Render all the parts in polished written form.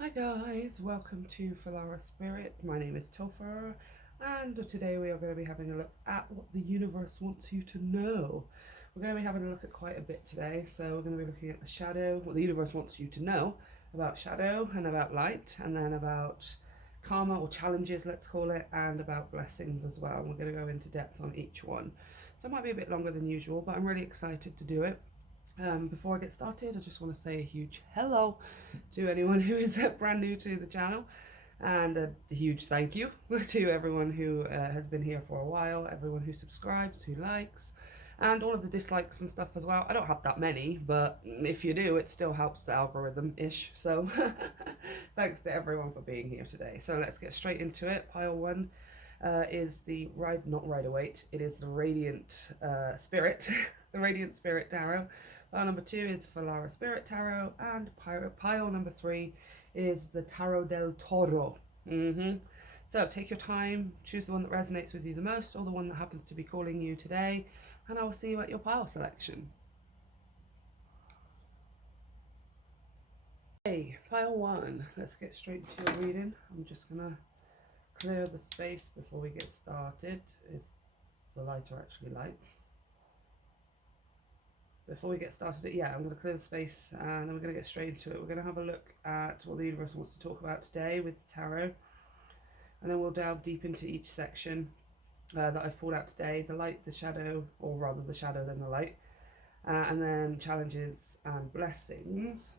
Hi guys, welcome to Filara Spirit. My name is Topher, and today we are going to be having a look at what the universe wants you to know. We're going to be having a look at quite a bit today, so we're going to be looking at the shadow, what the universe wants you to know about shadow and about light, and then about karma or challenges, let's call it, and about blessings as well. We're going to go into depth on each one. So it might be a bit longer than usual, but I'm really excited to do it. Before I get started, I just want to say a huge hello to anyone who is brand new to the channel, and a huge thank you to everyone who has been here for a while, everyone who subscribes, who likes, and all of the dislikes and stuff as well. I don't have that many, but if you do, it still helps the algorithm-ish, so thanks to everyone for being here today. So let's get straight into it. Pile 1 is the not Rider-Waite, it is the Radiant Spirit, the Radiant Spirit Tarot. Pile number 2 is Filara Spirit Tarot, and pile number 3 is the Tarot del Toro. So take your time, choose the one that resonates with you the most, or the one that happens to be calling you today, and I will see you at your pile selection. Okay, pile 1. Let's get straight to your reading. I'm just gonna clear the space before we get started, if the lighter actually lights. Before we get started, I'm going to clear the space and then we're going to get straight into it. We're going to have a look at what the universe wants to talk about today with the tarot, and then we'll delve deep into each section that I've pulled out today: the light, the shadow, or rather the shadow then the light, and then challenges and blessings.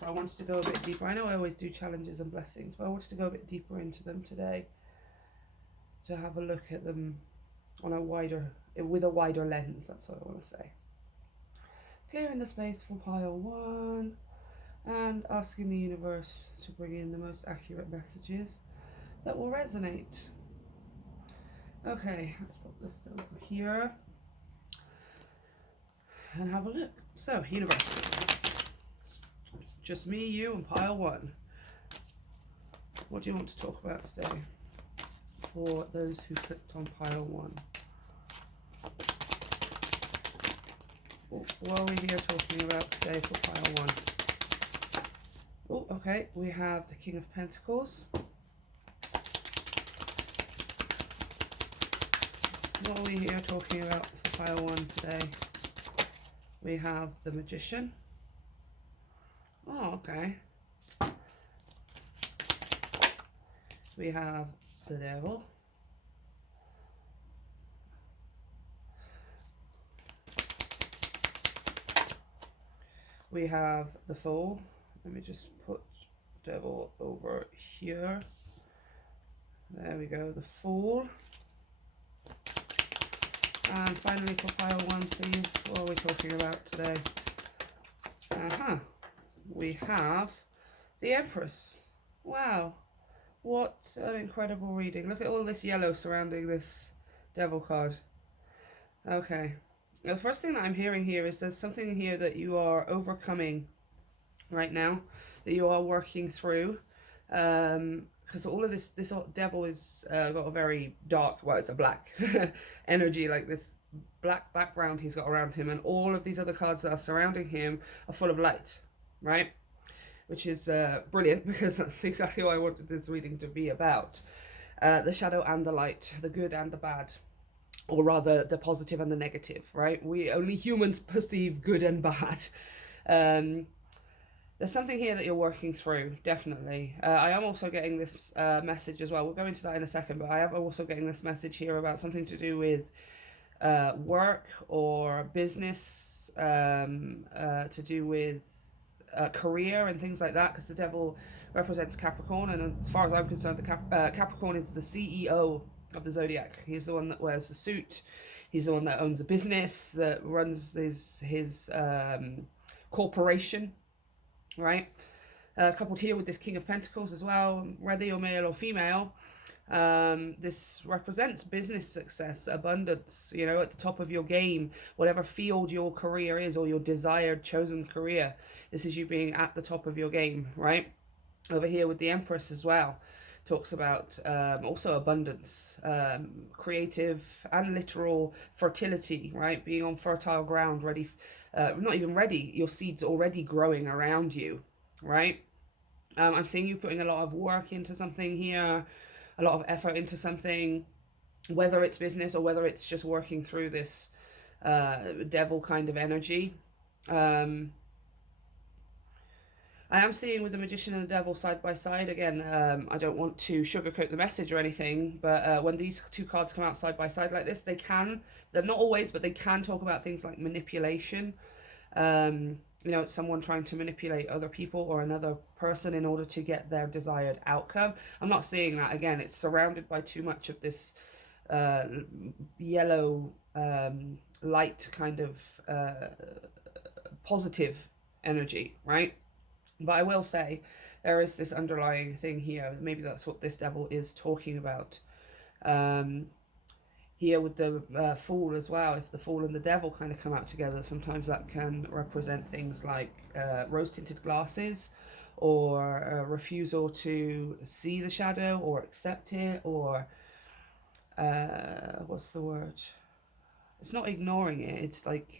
So I wanted to go a bit deeper. I know I always do challenges and blessings, but I wanted to go a bit deeper into them today to have a look at them on with a wider lens. That's what I want to say. Clearing the space for pile 1 and asking the universe to bring in the most accurate messages that will resonate. Okay, let's put this over here and have a look. So, universe, just me, you, and pile 1. What do you want to talk about today for those who clicked on pile 1? What are we here talking about today for pile 1? Oh, okay, we have the King of Pentacles. What are we here talking about for pile 1 today? We have the Magician. Oh, okay. We have the Devil. We have the Fool. Let me just put Devil over here. There we go, the Fool. And finally for pile 1, please, what are we talking about today? We have the Empress. Wow, what an incredible reading. Look at all this yellow surrounding this Devil card. Okay. The first thing that I'm hearing here is there's something here that you are overcoming right now, that you are working through, because all of this devil is got a very dark, well, it's a black energy, like this black background he's got around him, and all of these other cards that are surrounding him are full of light, right? Which is brilliant, because that's exactly what I wanted this reading to be about. The shadow and the light, the good and the bad, or rather the positive and the negative, right? We only humans perceive good and bad. There's something here that you're working through, definitely. I am also getting this message as well. We'll go into that in a second, but I am also getting this message here about something to do with work or business, to do with career and things like that, because the Devil represents Capricorn, and as far as I'm concerned, Capricorn is the CEO of the zodiac. He's the one that wears the suit. He's the one that owns a business, that runs his corporation, right? Coupled here with this King of Pentacles as well, whether you're male or female, this represents business success, abundance, you know, at the top of your game, whatever field your career is, or your desired chosen career. This is you being at the top of your game, right? Over here with the Empress as well, talks about also abundance, creative and literal fertility, right? Being on fertile ground, ready, not even ready, your seeds already growing around you, right? I'm seeing you putting a lot of work into something here, a lot of effort into something, whether it's business or whether it's just working through this devil kind of energy. Um, I am seeing with the magician and the devil side by side again. I don't want to sugarcoat the message or anything, but when these two cards come out side by side like this, they're not always, but they can talk about things like manipulation. You know, it's someone trying to manipulate other people or another person in order to get their desired outcome. I'm not seeing that. Again, it's surrounded by too much of this yellow light kind of positive energy, right? But I will say there is this underlying thing here. Maybe that's what this devil is talking about. Here with the Fool as well, if the Fool and the Devil kind of come out together, sometimes that can represent things like rose-tinted glasses, or a refusal to see the shadow or accept it, or what's the word? It's not ignoring it, it's like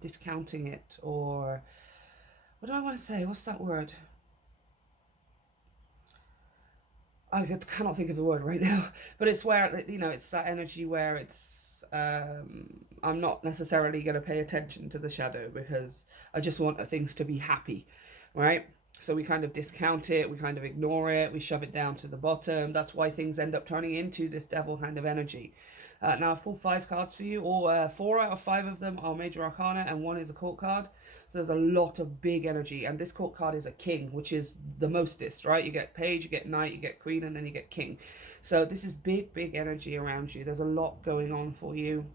discounting it, or what do I want to say? What's that word? I cannot think of the word right now, but it's where, you know, it's that energy where it's, I'm not necessarily going to pay attention to the shadow because I just want things to be happy, right? So we kind of discount it, we kind of ignore it, we shove it down to the bottom. That's why things end up turning into this devil kind of energy. Now I've pulled 5 cards for you, or 4 out of 5 of them are major arcana and 1 is a court card. So there's a lot of big energy, and this court card is a king, which is the mostest, right? You get page, you get knight, you get queen, and then you get king. So this is big, big energy around you. There's a lot going on for you.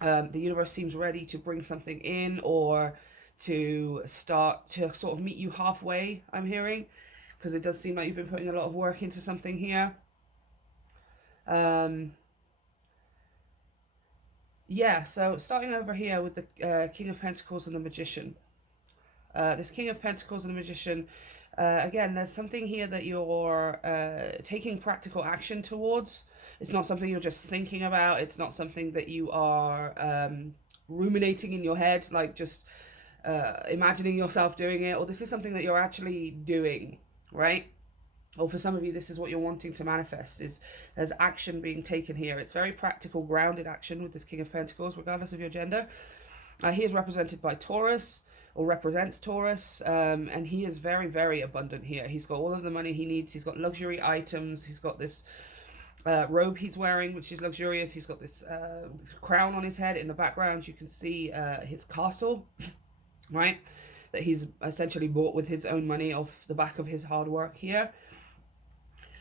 The universe seems ready to bring something in, or to start to sort of meet you halfway, I'm hearing, because it does seem like you've been putting a lot of work into something here. Yeah, so starting over here with the King of Pentacles and the Magician. This King of Pentacles and the Magician, again, there's something here that you're taking practical action towards. It's not something you're just thinking about. It's not something that you are ruminating in your head, like just imagining yourself doing it. Or this is something that you're actually doing, right? Or for some of you, this is what you're wanting to manifest, is there's action being taken here. It's very practical, grounded action with this King of Pentacles, regardless of your gender. He is represented by Taurus, or represents Taurus, and he is very, very abundant here. He's got all of the money he needs. He's got luxury items. He's got this robe he's wearing, which is luxurious. He's got this crown on his head. In the background, you can see his castle, right, that he's essentially bought with his own money off the back of his hard work here.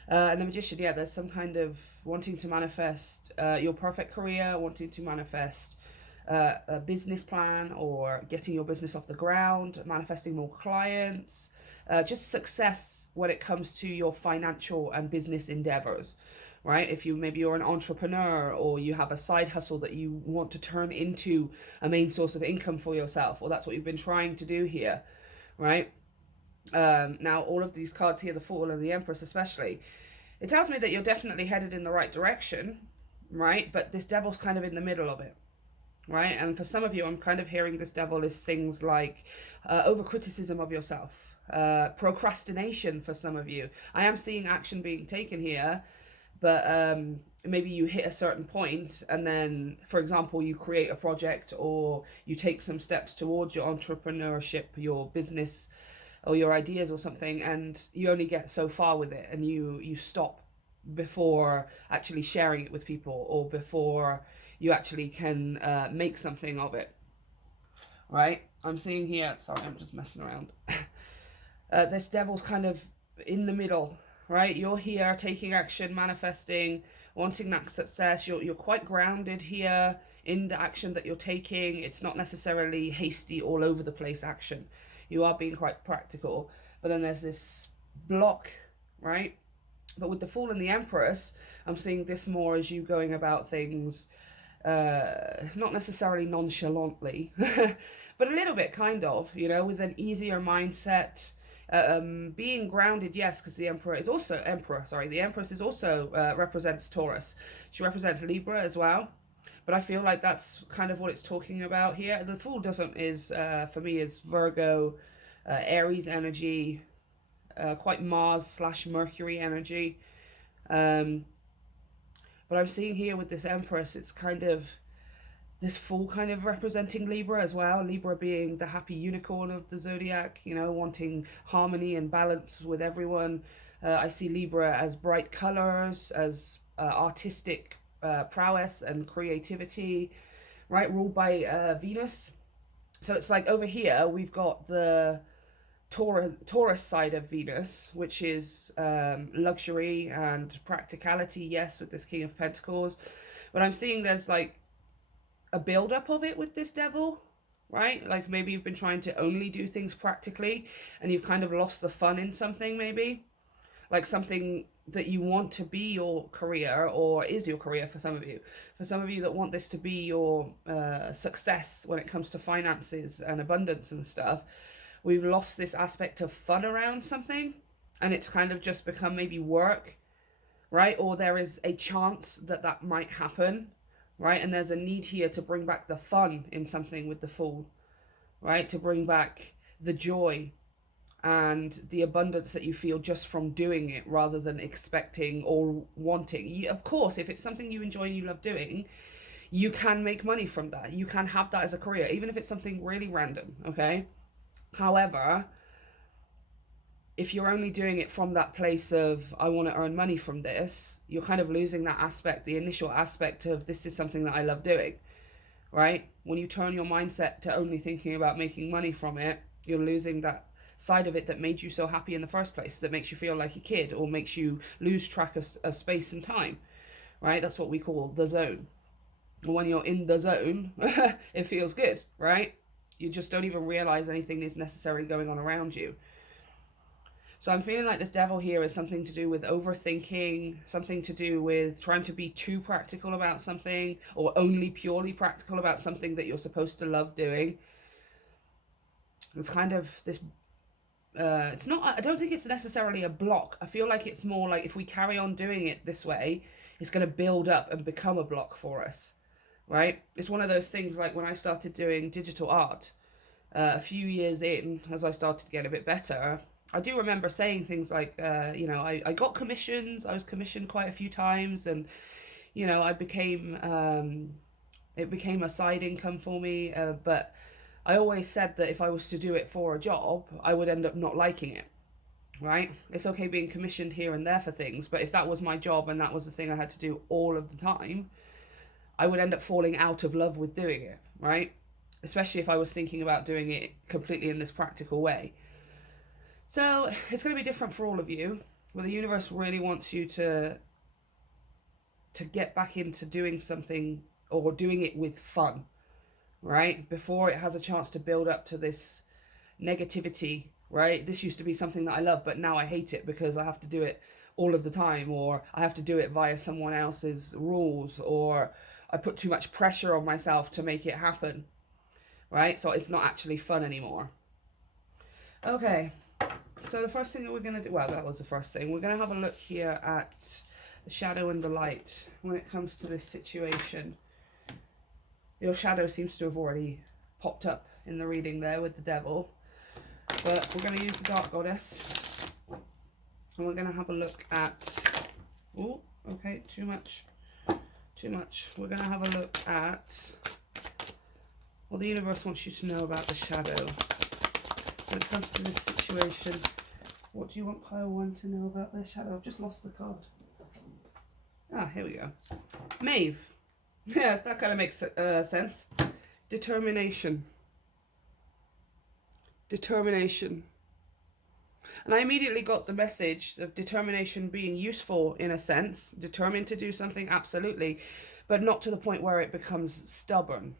And the Magician, yeah, there's some kind of wanting to manifest your perfect career, wanting to manifest a business plan, or getting your business off the ground, manifesting more clients, just success when it comes to your financial and business endeavors, right? If maybe you're an entrepreneur, or you have a side hustle that you want to turn into a main source of income for yourself, or that's what you've been trying to do here, right? Now all of these cards here, the Fool and the Empress especially, it tells me that you're definitely headed in the right direction, right? But this devil's kind of in the middle of it, right? And for some of you, I'm kind of hearing this devil is things like over criticism of yourself, procrastination for some of you. I am seeing action being taken here, but maybe you hit a certain point and then, for example, you create a project, or you take some steps towards your entrepreneurship, your business, or your ideas or something, and you only get so far with it, and you stop before actually sharing it with people, or before you actually can make something of it, right? I'm seeing here, sorry, I'm just messing around. This devil's kind of in the middle, right? You're here taking action, manifesting, wanting that success. You're quite grounded here in the action that you're taking. It's not necessarily hasty, all over the place action. You are being quite practical, but then there's this block, right? But with the Fool and the Empress, I'm seeing this more as you going about things, not necessarily nonchalantly, but a little bit kind of, you know, with an easier mindset, being grounded, yes, because the Empress is also represents Taurus. She represents Libra as well. But I feel like that's kind of what it's talking about here. The Fool for me, is Virgo, Aries energy, quite Mars/Mercury energy. But I'm seeing here with this Empress, it's kind of this Fool kind of representing Libra as well. Libra being the happy unicorn of the zodiac, you know, wanting harmony and balance with everyone. I see Libra as bright colors, as artistic prowess and creativity, right? Ruled by Venus. So it's like over here, we've got the Taurus side of Venus, which is luxury and practicality, yes, with this King of Pentacles. But I'm seeing there's like a build-up of it with this Devil, right? Like maybe you've been trying to only do things practically and you've kind of lost the fun in something, maybe. Like something that you want to be your career, or is your career for some of you. For some of you that want this to be your success when it comes to finances and abundance and stuff, we've lost this aspect of fun around something, and it's kind of just become maybe work, right? Or there is a chance that that might happen, right? And there's a need here to bring back the fun in something with the Fool, right? To bring back the joy and the abundance that you feel just from doing it, rather than expecting or wanting. Of course, if it's something you enjoy and you love doing, you can make money from that. You can have that as a career, even if it's something really random, okay? However, if you're only doing it from that place of, I want to earn money from this, you're kind of losing that aspect, the initial aspect of, this is something that I love doing, right? When you turn your mindset to only thinking about making money from it, you're losing that side of it that made you so happy in the first place, that makes you feel like a kid, or makes you lose track of space and time, right? That's what we call the zone. And when you're in the zone, it feels good, right? You just don't even realize anything is necessarily going on around you. So I'm feeling like this Devil here is something to do with overthinking, something to do with trying to be too practical about something, or only purely practical about something that you're supposed to love doing. It's kind of this, it's not, I don't think it's necessarily a block. I feel like it's more like, if we carry on doing it this way, it's going to build up and become a block for us, right? It's one of those things like when I started doing digital art, a few years in, as I started to get a bit better, I do remember saying things like, you know, I got commissions, I was commissioned quite a few times, and, you know, I became, it became a side income for me, but I always said that if I was to do it for a job, I would end up not liking it, right? It's okay being commissioned here and there for things, but if that was my job and that was the thing I had to do all of the time, I would end up falling out of love with doing it, right? Especially if I was thinking about doing it completely in this practical way. So it's going to be different for all of you, but the universe really wants you to get back into doing something, or doing it with fun, right? Before it has a chance to build up to this negativity, right? This used to be something that I love, but now I hate it because I have to do it all of the time, or I have to do it via someone else's rules, or I put too much pressure on myself to make it happen, right? So it's not actually fun anymore. Okay. So the first thing that we're going to do, well, that was the first thing. We're going to have a look here at the shadow and the light when it comes to this situation. Your shadow seems to have already popped up in the reading there with the Devil. But we're going to use the Dark Goddess. And we're going to have a look at... Oh, okay, too much. Too much. We're going to have a look at what the universe wants you to know about the shadow. When it comes to this situation, what do you want pile 1 to know about this shadow? I've just lost the card. Ah, here we go. Maeve. Yeah, that kind of makes sense. Determination. Determination. And I immediately got the message of determination being useful in a sense. Determined to do something, absolutely. But not to the point where it becomes stubborn.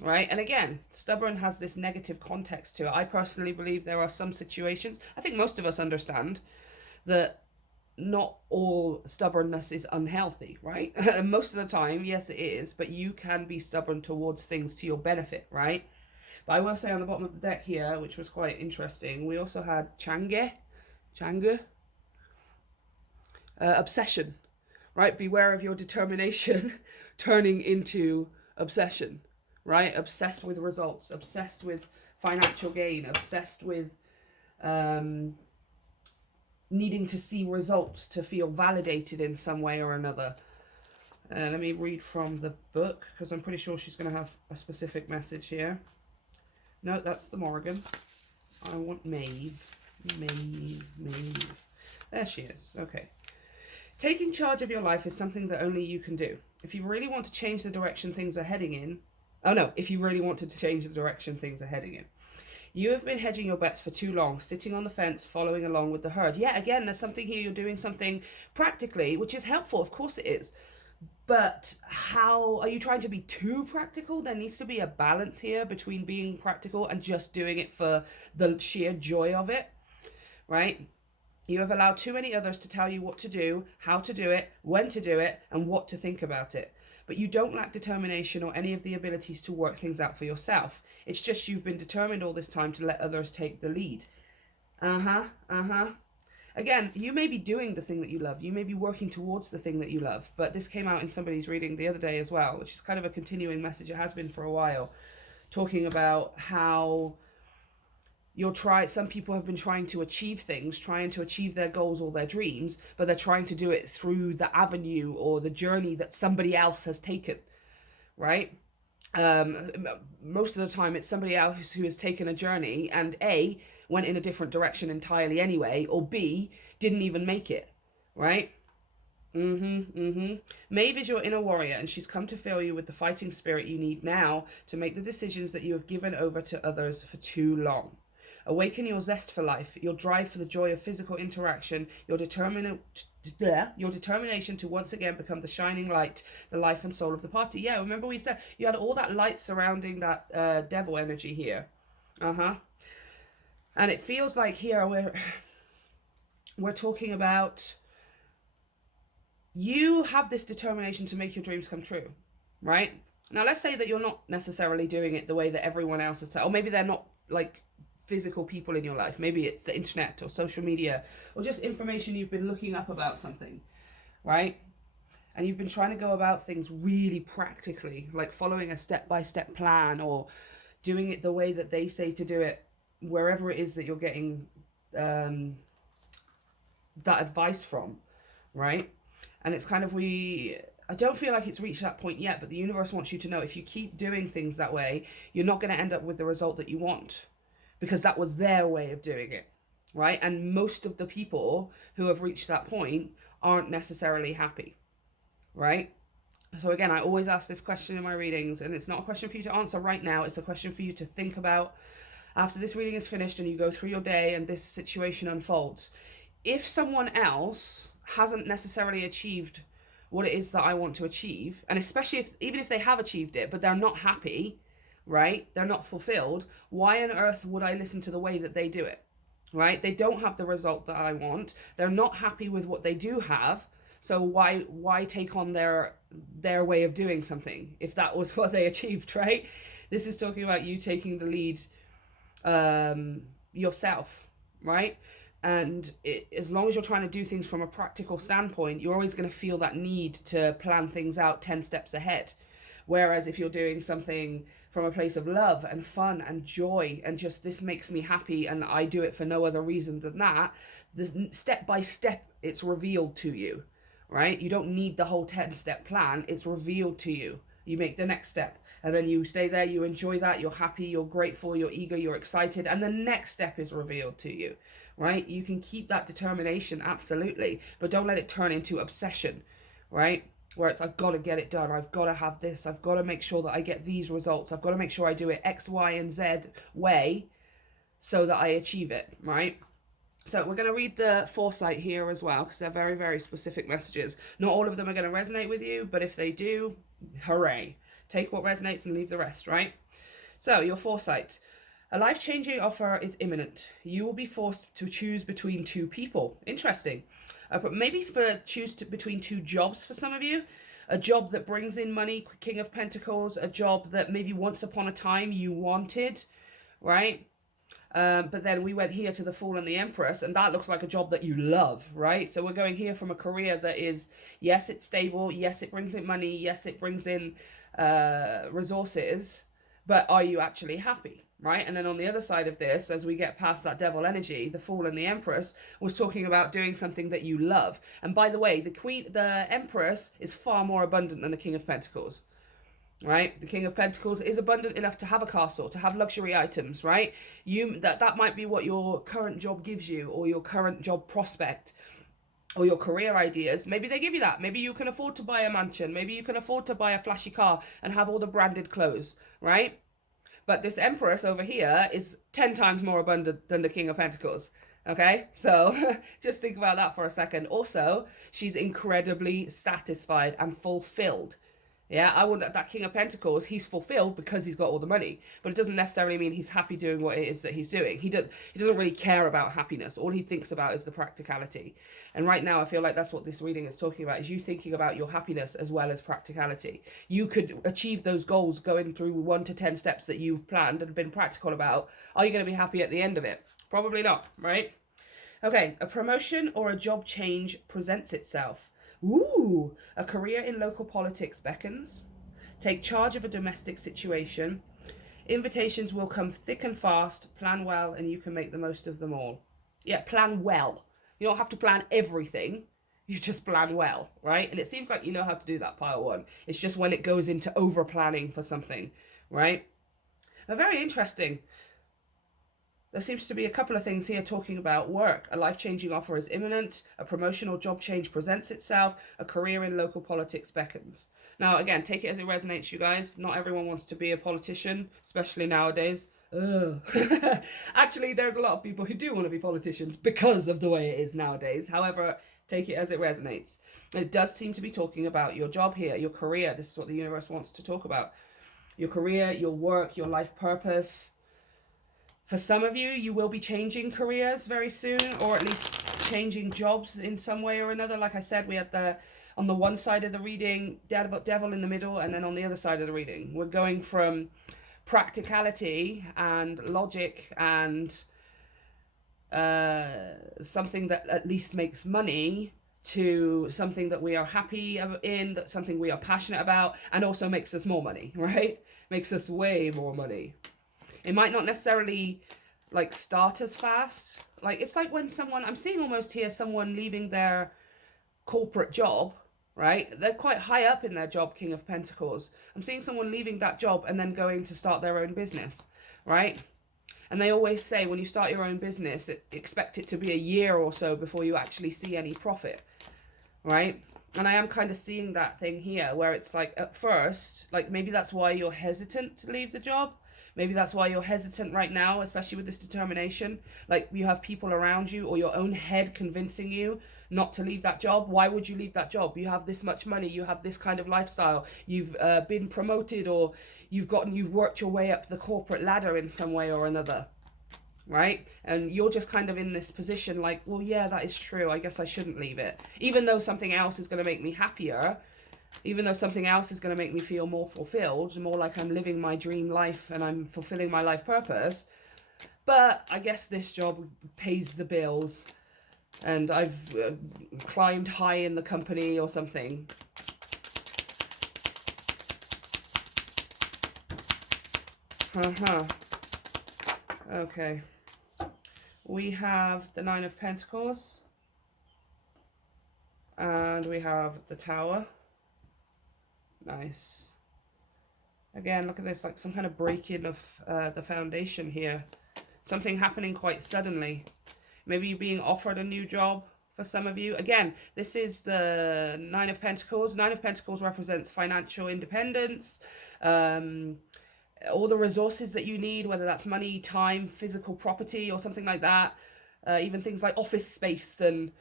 Right? And again, stubborn has this negative context to it. I personally believe there are some situations, I think most of us understand, that not all stubbornness is unhealthy, right? Most of the time, yes, it is, but you can be stubborn towards things to your benefit, right? But I will say on the bottom of the deck here, which was quite interesting, we also had Chang'e, obsession, right? Beware of your determination turning into obsession. Right? Obsessed with results, obsessed with financial gain, obsessed with needing to see results to feel validated in some way or another. Let me read from the book, because I'm pretty sure she's going to have a specific message here. No, that's the Morrigan. I want Maeve. Maeve. There she is. Okay. Taking charge of your life is something that only you can do. If you really want to change the direction things are heading in... Oh no, if you really wanted to change the direction things are heading in. You have been hedging your bets for too long, sitting on the fence, following along with the herd. Yeah, again, there's something here. You're doing something practically, which is helpful. Of course it is. But how are you trying to be too practical? There needs to be a balance here between being practical and just doing it for the sheer joy of it, right? You have allowed too many others to tell you what to do, how to do it, when to do it, and what to think about it. But you don't lack determination or any of the abilities to work things out for yourself. It's just you've been determined all this time to let others take the lead. Again, you may be doing the thing that you love. You may be working towards the thing that you love. But this came out in somebody's reading the other day as well, which is kind of a continuing message. It has been for a while, talking about how some people have been trying to achieve things, trying to achieve their goals or their dreams, but they're trying to do it through the avenue or the journey that somebody else has taken, right? Most of the time it's somebody else who has taken a journey and A, went in a different direction entirely anyway, or B, didn't even make it, right? Maeve is your inner warrior, and she's come to fill you with the fighting spirit you need now to make the decisions that you have given over to others for too long. Awaken your zest for life, your drive for the joy of physical interaction, your determination to once again become the shining light, the life and soul of the party. Yeah, remember we said you had all that light surrounding that devil energy here. And it feels like here we're talking about you have this determination to make your dreams come true, right? Now, let's say that you're not necessarily doing it the way that everyone else is, or maybe they're not like physical people in your life. Maybe it's the internet or social media or just information you've been looking up about something, right? And you've been trying to go about things really practically, like following a step-by-step plan or doing it the way that they say to do it, wherever it is that you're getting that advice from, right? And it's kind of I don't feel like it's reached that point yet, but the universe wants you to know if you keep doing things that way, you're not going to end up with the result that you want, because that was their way of doing it, right? And most of the people who have reached that point aren't necessarily happy, right? So again, I always ask this question in my readings, and it's not a question for you to answer right now. It's a question for you to think about after this reading is finished and you go through your day and this situation unfolds. If someone else hasn't necessarily achieved what it is that I want to achieve, and especially even if they have achieved it, but they're not happy, right? They're not fulfilled. Why on earth would I listen to the way that they do it, right? They don't have the result that I want. They're not happy with what they do have. So why take on their way of doing something if that was what they achieved, right? This is talking about you taking the lead yourself, right? And as long as you're trying to do things from a practical standpoint, you're always going to feel that need to plan things out 10 steps ahead. Whereas if you're doing something from a place of love and fun and joy and just this makes me happy and I do it for no other reason than that, the step by step it's revealed to you, right? You don't need the whole 10-step plan. It's revealed to you. You make the next step and then you stay there, you enjoy that, you're happy, you're grateful, you're eager, you're excited, and the next step is revealed to you, right? You can keep that determination, absolutely, but don't let it turn into obsession, right? Where it's, I've got to get it done, I've got to have this, I've got to make sure that I get these results, I've got to make sure I do it X, Y, and Z way so that I achieve it, right? So we're going to read the foresight here as well, because they're very, very specific messages. Not all of them are going to resonate with you, but if they do, hooray. Take what resonates and leave the rest, right? So, your foresight. A life-changing offer is imminent. You will be forced to choose between two people. Interesting. But maybe between two jobs for some of you. A job that brings in money, King of Pentacles. A job that maybe once upon a time you wanted, right? But then we went here to the Fool and the Empress, and that looks like a job that you love, right? So we're going here from a career that is, yes, it's stable. Yes, it brings in money. Yes, it brings in resources. But are you actually happy, right? And then on the other side of this, as we get past that devil energy, the Fool and the Empress was talking about doing something that you love. And by the way, the Empress is far more abundant than the King of Pentacles, right? The King of Pentacles is abundant enough to have a castle, to have luxury items, right? That might be what your current job gives you, or your current job prospect, or your career ideas. Maybe they give you that. Maybe you can afford to buy a mansion. Maybe you can afford to buy a flashy car and have all the branded clothes, right? But this Empress over here is 10 times more abundant than the King of Pentacles. Okay, so just think about that for a second. Also, she's incredibly satisfied and fulfilled. Yeah, I want that King of Pentacles, he's fulfilled because he's got all the money. But it doesn't necessarily mean he's happy doing what it is that he's doing. He doesn't really care about happiness. All he thinks about is the practicality. And right now, I feel like that's what this reading is talking about, is you thinking about your happiness as well as practicality. You could achieve those goals going through 1 to 10 steps that you've planned and been practical about. Are you going to be happy at the end of it? Probably not, right? Okay, a promotion or a job change presents itself. Ooh, a career in local politics beckons. Take charge of a domestic situation. Invitations will come thick and fast. Plan well and you can make the most of them all. Yeah, plan well. You don't have to plan everything. You just plan well, right? And it seems like you know how to do that, pile one. It's just when it goes into over planning for something, right? Now, very interesting. There seems to be a couple of things here talking about work. A life-changing offer is imminent. A promotion or job change presents itself. A career in local politics beckons. Now, again, take it as it resonates, you guys. Not everyone wants to be a politician, especially nowadays. Actually, there's a lot of people who do want to be politicians because of the way it is nowadays. However, take it as it resonates. It does seem to be talking about your job here, your career. This is what the universe wants to talk about. Your career, your work, your life purpose. For some of you, you will be changing careers very soon, or at least changing jobs in some way or another. Like I said, we had on the one side of the reading, devil in the middle, and then on the other side of the reading, we're going from practicality and logic and something that at least makes money to something that we are happy in, that something we are passionate about, and also makes us more money, right? Makes us way more money. It might not necessarily like start as fast. Like it's like when I'm seeing almost here someone leaving their corporate job, right? They're quite high up in their job, King of Pentacles. I'm seeing someone leaving that job and then going to start their own business, right? And they always say when you start your own business, expect it to be a year or so before you actually see any profit, right? And I am kind of seeing that thing here where it's like at first, like maybe that's why you're hesitant to leave the job. Maybe that's why you're hesitant right now, especially with this determination. Like you have people around you or your own head convincing you not to leave that job. Why would you leave that job? You have this much money. You have this kind of lifestyle. You've been promoted, or you've worked your way up the corporate ladder in some way or another, right? And you're just kind of in this position like, well, yeah, that is true. I guess I shouldn't leave it. Even though something else is going to make me happier, even though something else is going to make me feel more fulfilled, more like I'm living my dream life and I'm fulfilling my life purpose. But I guess this job pays the bills and I've climbed high in the company or something. Okay. We have the Nine of Pentacles. And we have the Tower. Nice. Again, look at this, like some kind of breaking of the foundation here. Something happening quite suddenly. Maybe you're being offered a new job for some of you. Again, this is the Nine of Pentacles. Nine of Pentacles represents financial independence, all the resources that you need, whether that's money, time, physical property, or something like that. Even things like office space and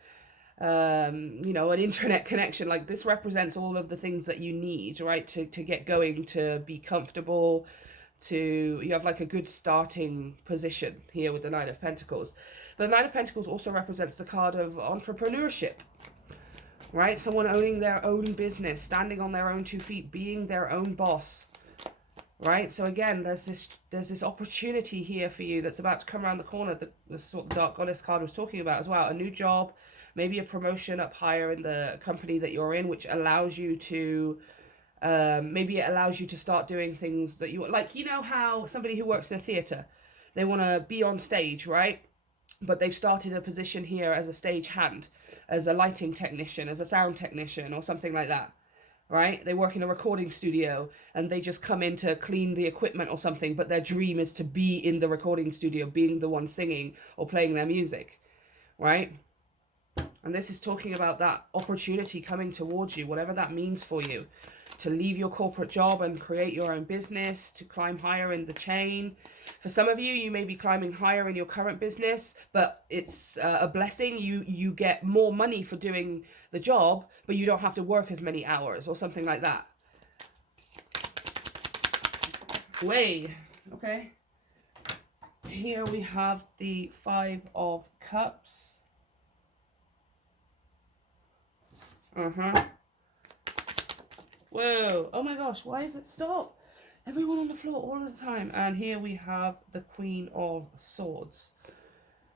you know, an internet connection. Like this represents all of the things that you need, right, to get going, to be comfortable, you have like a good starting position here with the Nine of Pentacles. But the Nine of Pentacles also represents the card of entrepreneurship, right? Someone owning their own business, standing on their own 2 feet, being their own boss, right? So again, there's this opportunity here for you that's about to come around the corner. This is what the Dark Goddess card was talking about as well. A new job, maybe a promotion up higher in the company that you're in, which allows you to Maybe it allows you to start doing things that you like. You know how somebody who works in a theatre, they want to be on stage, right? But they've started a position here as a stage hand, as a lighting technician, as a sound technician, or something like that, right? They work in a recording studio and they just come in to clean the equipment or something, but their dream is to be in the recording studio, being the one singing or playing their music, right? And this is talking about that opportunity coming towards you, whatever that means for you, to leave your corporate job and create your own business, to climb higher in the chain. For some of you, you may be climbing higher in your current business, but it's a blessing. You get more money for doing the job, but you don't have to work as many hours or something like that. Okay. Here we have the 5 of Cups. Whoa. Oh my gosh, why is it stop? Everyone on the floor all the time. And here we have the Queen of Swords.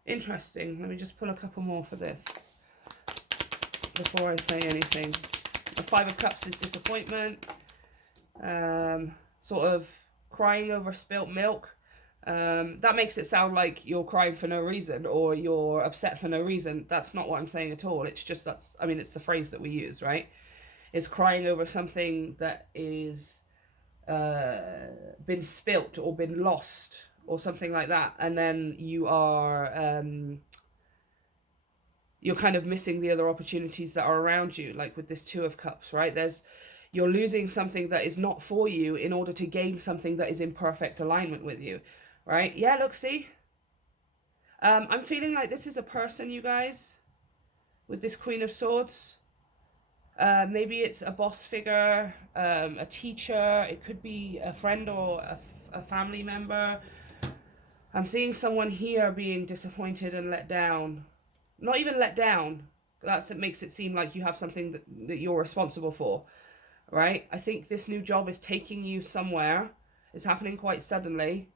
Interesting. Let me just pull a couple more for this before I say anything. The 5 of Cups is disappointment. Sort of crying over spilt milk. That makes it sound like you're crying for no reason or you're upset for no reason. That's not what I'm saying at all. It's just it's the phrase that we use, right? It's crying over something that is been spilt or been lost or something like that, and then you're kind of missing the other opportunities that are around you, like with this 2 of Cups, right? You're losing something that is not for you in order to gain something that is in perfect alignment with you, right? Yeah, look, see? I'm feeling like this is a person, you guys, with this Queen of Swords. Maybe it's a boss figure, a teacher. It could be a friend or a family member. I'm seeing someone here being disappointed and let down. Not even let down. It makes it seem like you have something that you're responsible for, right? I think this new job is taking you somewhere. It's happening quite suddenly.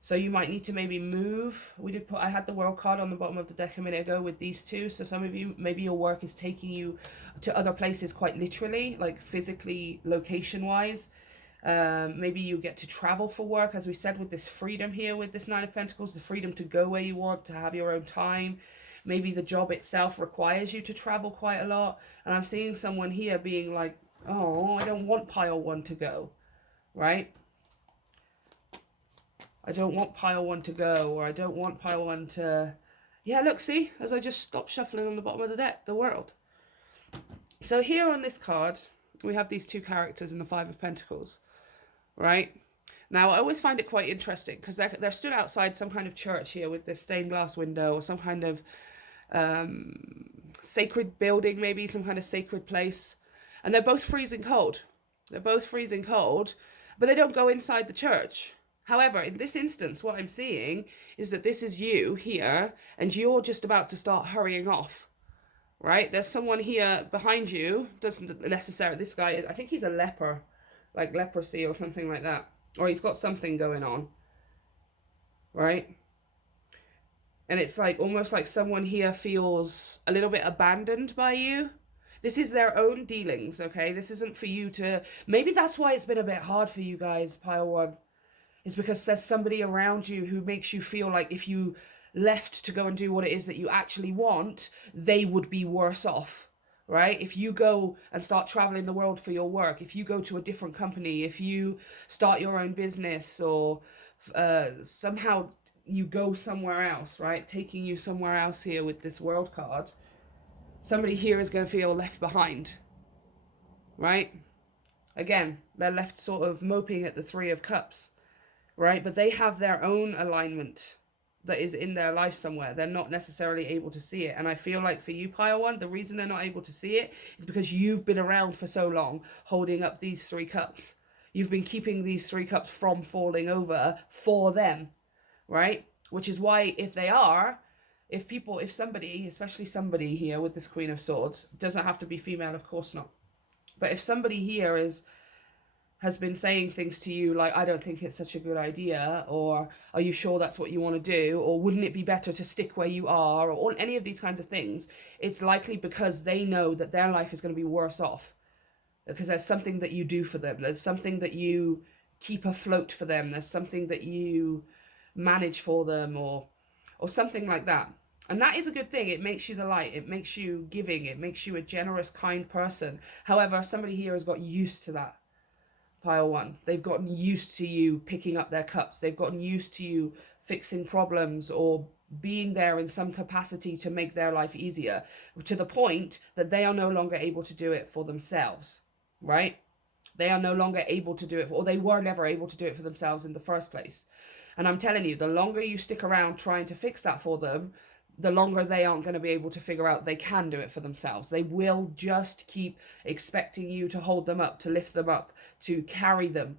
So you might need to maybe move. I had the World card on the bottom of the deck a minute ago with these 2. So some of you, maybe your work is taking you to other places quite literally, like physically, location-wise. Maybe you get to travel for work, as we said, with this freedom here, with this 9 of Pentacles, the freedom to go where you want, to have your own time. Maybe the job itself requires you to travel quite a lot. And I'm seeing someone here being like, oh, I don't want pile 1 to go, right? I don't want pile 1 to go, or I don't want pile 1 to... Yeah, look, see? As I just stopped shuffling on the bottom of the deck, the World. So here on this card, we have these 2 characters in the 5 of Pentacles, right? Now, I always find it quite interesting, because they're stood outside some kind of church here with this stained glass window, or some kind of sacred building, maybe, some kind of sacred place. And they're both freezing cold. They're both freezing cold, but they don't go inside the church. However, in this instance, what I'm seeing is that this is you here, and you're just about to start hurrying off, right? There's someone here behind you, doesn't necessarily, this guy, I think he's a leper, like leprosy or something like that, or he's got something going on, right? And it's like, almost like someone here feels a little bit abandoned by you. This is their own dealings, okay? This isn't for you to, maybe that's why it's been a bit hard for you guys, pile 1. It's because there's somebody around you who makes you feel like if you left to go and do what it is that you actually want, they would be worse off, right? If you go and start traveling the world for your work, if you go to a different company, if you start your own business, or somehow you go somewhere else, right? Taking you somewhere else here with this World card, somebody here is going to feel left behind, right? Again, they're left sort of moping at the 3 of Cups. Right? But they have their own alignment that is in their life somewhere. They're not necessarily able to see it. And I feel like for you, pile 1, the reason they're not able to see it is because you've been around for so long holding up these 3 cups. You've been keeping these 3 cups from falling over for them, right? Which is why if somebody, especially somebody here with this Queen of Swords, doesn't have to be female, of course not. But if somebody here has been saying things to you like, I don't think it's such a good idea, or are you sure that's what you want to do, or wouldn't it be better to stick where you are, or any of these kinds of things, it's likely because they know that their life is going to be worse off, because there's something that you do for them. There's something that you keep afloat for them. There's something that you manage for them, or something like that. And that is a good thing. It makes you the light. It makes you giving. It makes you a generous, kind person. However, somebody here has got used to that. Pile one. They've gotten used to you picking up their cups. They've gotten used to you fixing problems or being there in some capacity to make their life easier, to the point that they are no longer able to do it for themselves, right? They are no longer able to do it, or they were never able to do it for themselves in the first place. And I'm telling you, the longer you stick around trying to fix that for them, the longer they aren't going to be able to figure out they can do it for themselves. They will just keep expecting you to hold them up, to lift them up, to carry them,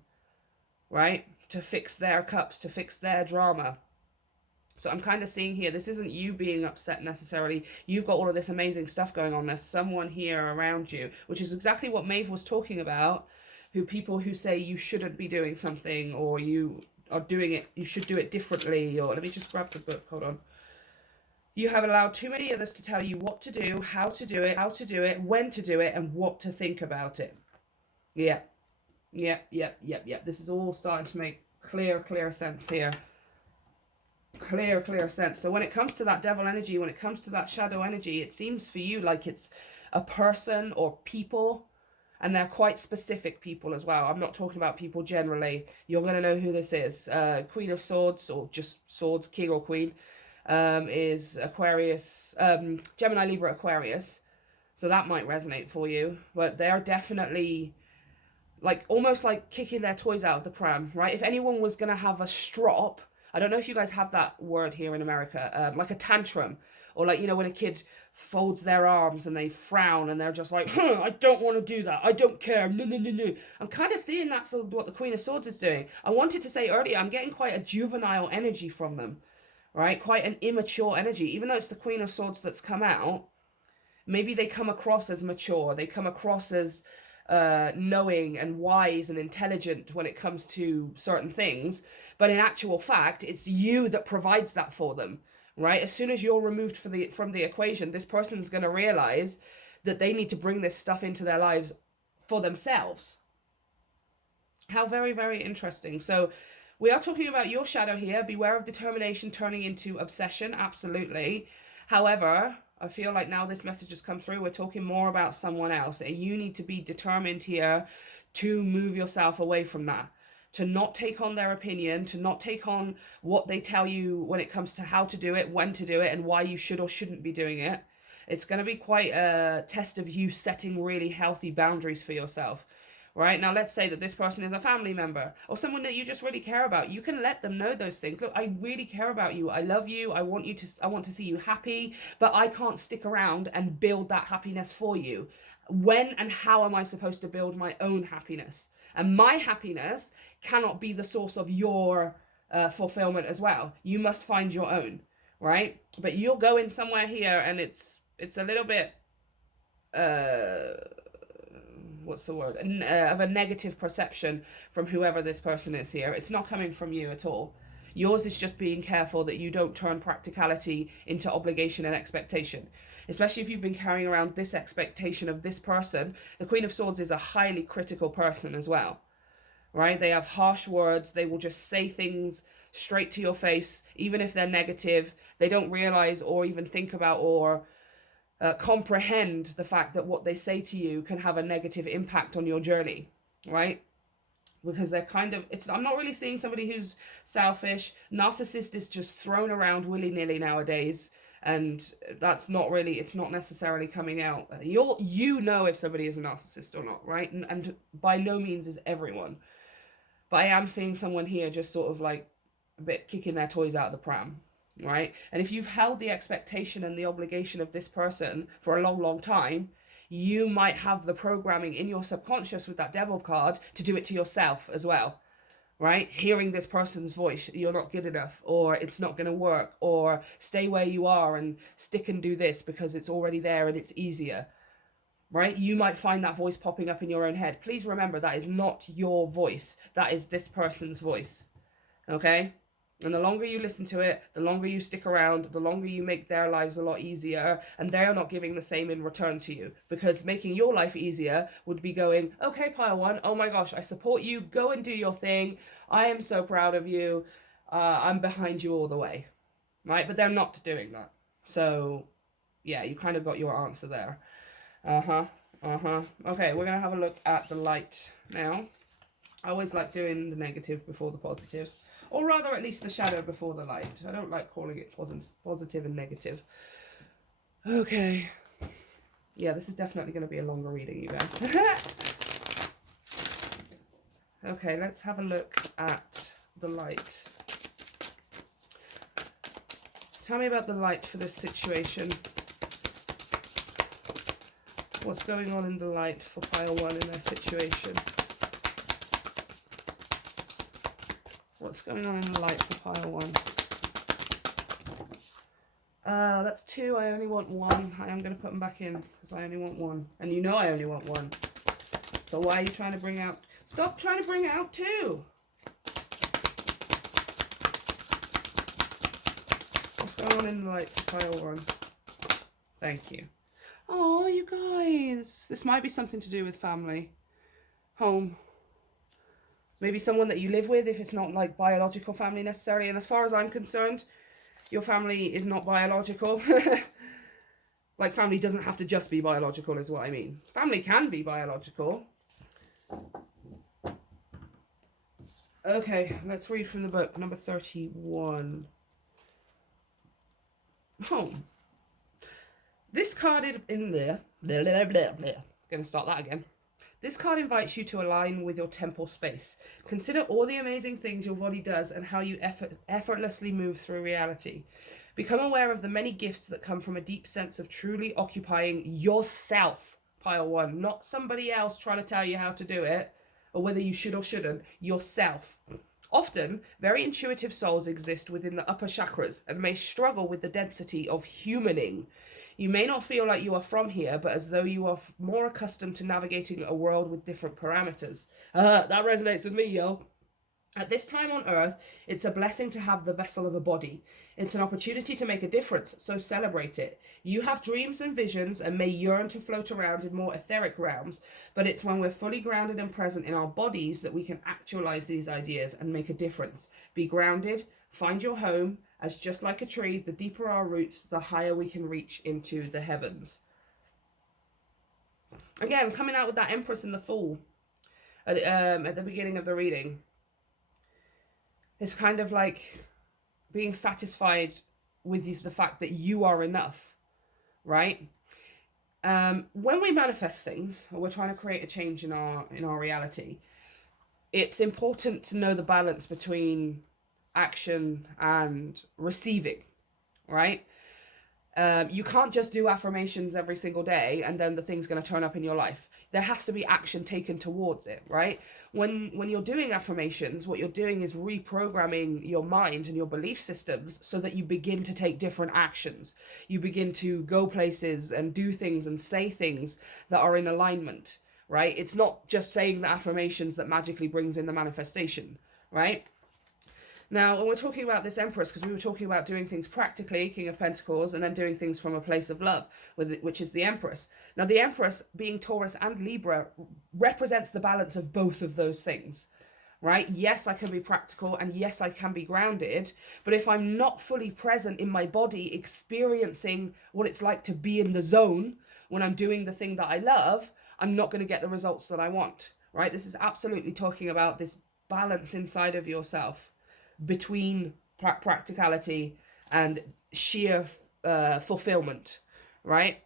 right? To fix their cups, to fix their drama. So I'm kind of seeing here, this isn't you being upset necessarily. You've got all of this amazing stuff going on. There's someone here around you, which is exactly what Maeve was talking about, people who say you shouldn't be doing something, or you are doing it, you should do it differently, or let me just grab the book, hold on. You have allowed too many others to tell you what to do, how to do it, when to do it, and what to think about it. Yeah. This is all starting to make clear sense here. Clear sense. So when it comes to that devil energy, when it comes to that shadow energy, it seems for you like it's a person or people, and they're quite specific people as well. I'm not talking about people generally. You're going to know who this is. Queen of Swords, or just Swords, King or Queen, is Aquarius, Gemini, Libra, Aquarius. So that might resonate for you. But they're definitely like almost like kicking their toys out of the pram, right? If anyone was going to have a strop, I don't know if you guys have that word here in America, like a tantrum, or like, you know, when a kid folds their arms and they frown and they're just like, I don't want to do that. I don't care. No. I'm kind of seeing that's what the Queen of Swords is doing. I wanted to say earlier, I'm getting quite a juvenile energy from them, right? Quite an immature energy. Even though it's the Queen of Swords that's come out, maybe they come across as mature. They come across as knowing and wise and intelligent when it comes to certain things, but in actual fact it's you that provides that for them, right? As soon as you're removed from the equation, this person's going to realize that they need to bring this stuff into their lives for themselves. How very, very interesting. So we are talking about your shadow here. Beware of determination turning into obsession. Absolutely. However, I feel like now this message has come through, we're talking more about someone else. And you need to be determined here to move yourself away from that. To not take on their opinion, to not take on what they tell you when it comes to how to do it, when to do it, and why you should or shouldn't be doing it. It's going to be quite a test of you setting really healthy boundaries for yourself. Right? Now, let's say that this person is a family member or someone that you just really care about. You can let them know those things. Look, I really care about you. I love you. I want to see you happy, but I can't stick around and build that happiness for you. When and how am I supposed to build my own happiness? And my happiness cannot be the source of your fulfillment as well. You must find your own, right? But you'll go in somewhere here and it's a little bit, what's the word, of a negative perception from whoever this person is here. It's not coming from you at all. Yours is just being careful that you don't turn practicality into obligation and expectation, especially if you've been carrying around this expectation of this person. The Queen of Swords is a highly critical person as well, right? They have harsh words. They will just say things straight to your face, even if they're negative. They don't realize or even think about or comprehend the fact that what they say to you can have a negative impact on your journey, right? Because they're kind of, I'm not really seeing somebody who's selfish. Narcissist is just thrown around willy-nilly nowadays, and that's not really, it's not necessarily coming out. You know if somebody is a narcissist or not, right? And by no means is everyone. But I am seeing someone here just sort of like a bit kicking their toys out of the pram, right? And if you've held the expectation and the obligation of this person for a long time, you might have the programming in your subconscious with that devil card to do it to yourself as well, right? Hearing this person's voice, you're not good enough, or it's not going to work, or stay where you are and stick and do this because it's already there and it's easier, right? You might find that voice popping up in your own head. Please remember, that is not your voice. That is this person's voice, okay? And the longer you listen to it, the longer you stick around, the longer you make their lives a lot easier, and they're not giving the same in return to you. Because making your life easier would be going, okay, pile one, oh my gosh, I support you, go and do your thing, I am so proud of you, I'm behind you all the way, right? But they're not doing that. So, yeah, you kind of got your answer there. Okay, we're going to have a look at the light now. I always like doing the negative before the positive. Or rather, at least the shadow before the light. I don't like calling it positive and negative. Okay. Yeah, this is definitely going to be a longer reading, you guys. Okay, let's have a look at the light. Tell me about the light for this situation. What's going on in the light for pile one in their situation? What's going on in the light for pile one? That's two. I only want one. I am going to put them back in because I only want one. And you know I only want one. So why are you trying to bring out... Stop trying to bring out two. What's going on in the light for pile one? Thank you. Oh, you guys. This might be something to do with family. Home. Maybe someone that you live with, if it's not like biological family necessarily. And as far as I'm concerned, your family is not biological. Like, family doesn't have to just be biological is what I mean. Family can be biological. Okay, let's read from the book, number 31. Home. This card in there... Gonna start that again. This card invites you to align with your temple space. Consider all the amazing things your body does and how you effortlessly move through reality. Become aware of the many gifts that come from a deep sense of truly occupying yourself, pile one, not somebody else trying to tell you how to do it, or whether you should or shouldn't, yourself. Often, very intuitive souls exist within the upper chakras and may struggle with the density of humaning. You may not feel like you are from here, but as though you are more accustomed to navigating a world with different parameters. That resonates with me, yo. At this time on Earth, it's a blessing to have the vessel of a body. It's an opportunity to make a difference, so celebrate it. You have dreams and visions and may yearn to float around in more etheric realms, but it's when we're fully grounded and present in our bodies that we can actualize these ideas and make a difference. Be grounded, find your home, as just like a tree, the deeper our roots, the higher we can reach into the heavens. Again, coming out with that Empress and the Fool at the beginning of the reading. It's kind of like being satisfied with the fact that you are enough, right? When we manifest things, or we're trying to create a change in our reality, it's important to know the balance between action and receiving, right? You can't just do affirmations every single day and then the thing's going to turn up in your life. There has to be action taken towards it, right? When you're doing affirmations, what you're doing is reprogramming your mind and your belief systems so that you begin to take different actions. You begin to go places and do things and say things that are in alignment, right? It's not just saying the affirmations that magically brings in the manifestation, right? Now, when we're talking about this Empress, because we were talking about doing things practically, King of Pentacles, and then doing things from a place of love, which is the Empress. Now, the Empress, being Taurus and Libra, represents the balance of both of those things, right? Yes, I can be practical, and yes, I can be grounded, but if I'm not fully present in my body, experiencing what it's like to be in the zone when I'm doing the thing that I love, I'm not going to get the results that I want, right? This is absolutely talking about this balance inside of yourself between practicality and sheer fulfillment, right?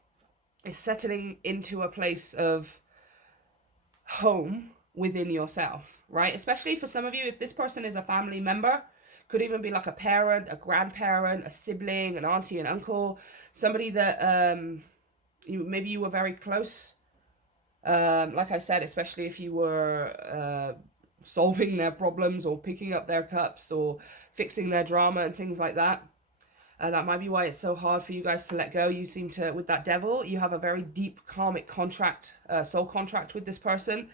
It's settling into a place of home within yourself, right? Especially for some of you, if this person is a family member, could even be like a parent, a grandparent, a sibling, an auntie, an uncle, somebody that maybe you were very close. Like I said, especially if you were solving their problems or picking up their cups or fixing their drama and things like that. That might be why it's so hard for you guys to let go. You seem to, with that Devil, you have a very deep karmic contract, soul contract with this person.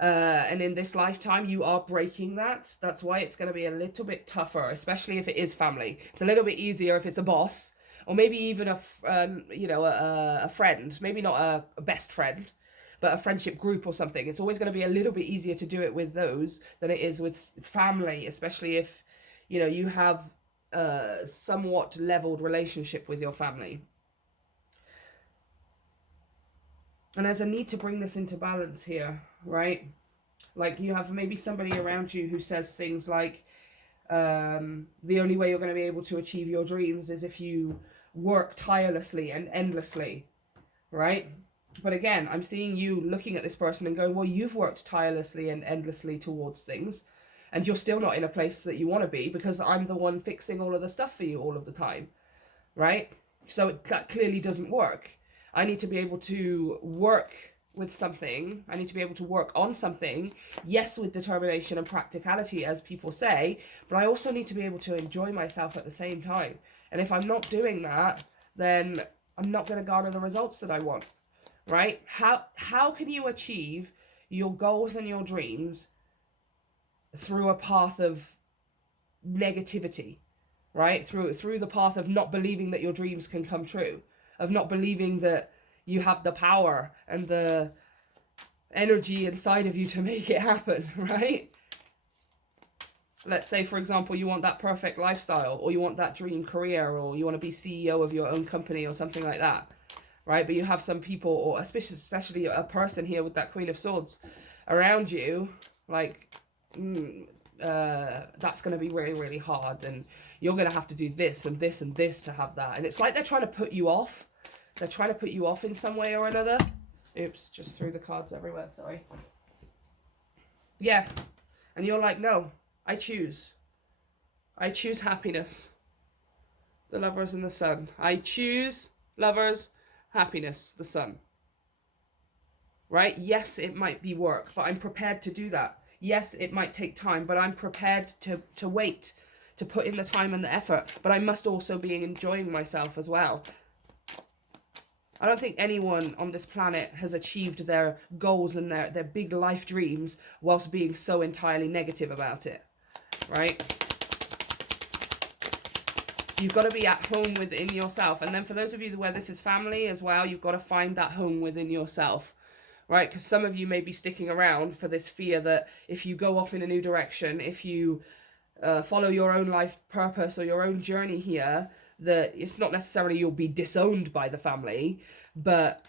And in this lifetime, you are breaking that. That's why it's going to be a little bit tougher, especially if it is family. It's a little bit easier if it's a boss, or maybe even a friend. Maybe not a best friend, but a friendship group or something. It's always going to be a little bit easier to do it with those than it is with family, especially if, you have a somewhat leveled relationship with your family. And there's a need to bring this into balance here, right? Like you have maybe somebody around you who says things like, the only way you're going to be able to achieve your dreams is if you work tirelessly and endlessly, right? But again, I'm seeing you looking at this person and going, well, you've worked tirelessly and endlessly towards things, and you're still not in a place that you want to be because I'm the one fixing all of the stuff for you all of the time, right? So that clearly doesn't work. I need to be able to work with something. I need to be able to work on something, yes, with determination and practicality, as people say, but I also need to be able to enjoy myself at the same time. And if I'm not doing that, then I'm not going to garner the results that I want, right? How can you achieve your goals and your dreams through a path of negativity, right? Through the path of not believing that your dreams can come true, of not believing that you have the power and the energy inside of you to make it happen, right? Let's say, for example, you want that perfect lifestyle, or you want that dream career, or you want to be CEO of your own company or something like that, right? But you have some people, or especially a person here with that Queen of Swords around you, like, that's going to be really, really hard, and you're going to have to do this and this and this to have that. And it's like they're trying to put you off. They're trying to put you off in some way or another. Oops, just threw the cards everywhere, sorry. Yeah, and you're like, no, I choose happiness. The Lovers and the Sun. I choose Lovers, happiness, the Sun. Right? Yes, it might be work, but I'm prepared to do that. Yes, it might take time, but I'm prepared to wait, to put in the time and the effort. But I must also be enjoying myself as well. I don't think anyone on this planet has achieved their goals and their big life dreams whilst being so entirely negative about it, right? You've got to be at home within yourself. And then for those of you where this is family as well, you've got to find that home within yourself, right? Because some of you may be sticking around for this fear that if you go off in a new direction, if you follow your own life purpose or your own journey here, that it's not necessarily you'll be disowned by the family, but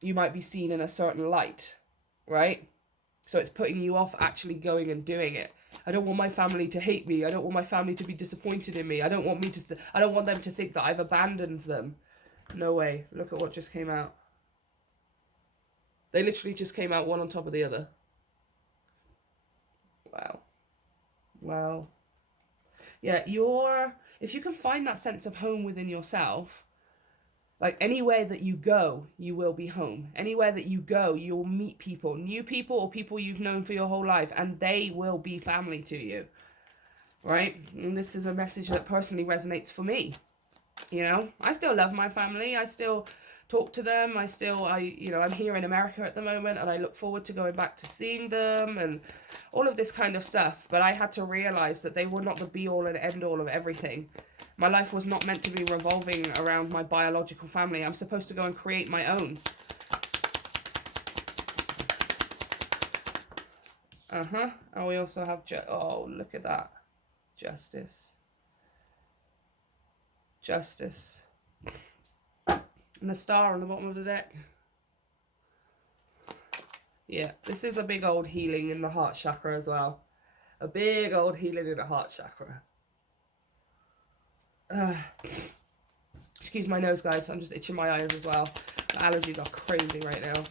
you might be seen in a certain light, right? So it's putting you off actually going and doing it. I don't want my family to hate me. I don't want my family to be disappointed in me. I don't want I don't want them to think that I've abandoned them. No way. Look at what just came out. They literally just came out one on top of the other. Wow. Wow. Yeah, if you can find that sense of home within yourself, like anywhere that you go, you will be home. Anywhere that you go, you'll meet people, new people or people you've known for your whole life, and they will be family to you, right? And this is a message that personally resonates for me. I still love my family. I still talk to them. I'm here in America at the moment, and I look forward to going back to seeing them and all of this kind of stuff. But I had to realize that they were not the be all and end all of everything. My life was not meant to be revolving around my biological family. I'm supposed to go and create my own. And we also have, oh, look at that. Justice. And the star on the bottom of the deck. Yeah, this is a big old healing in the heart chakra as well. A big old healing in the heart chakra. Excuse my nose, guys. I'm just itching my eyes as well. The allergies are crazy right now.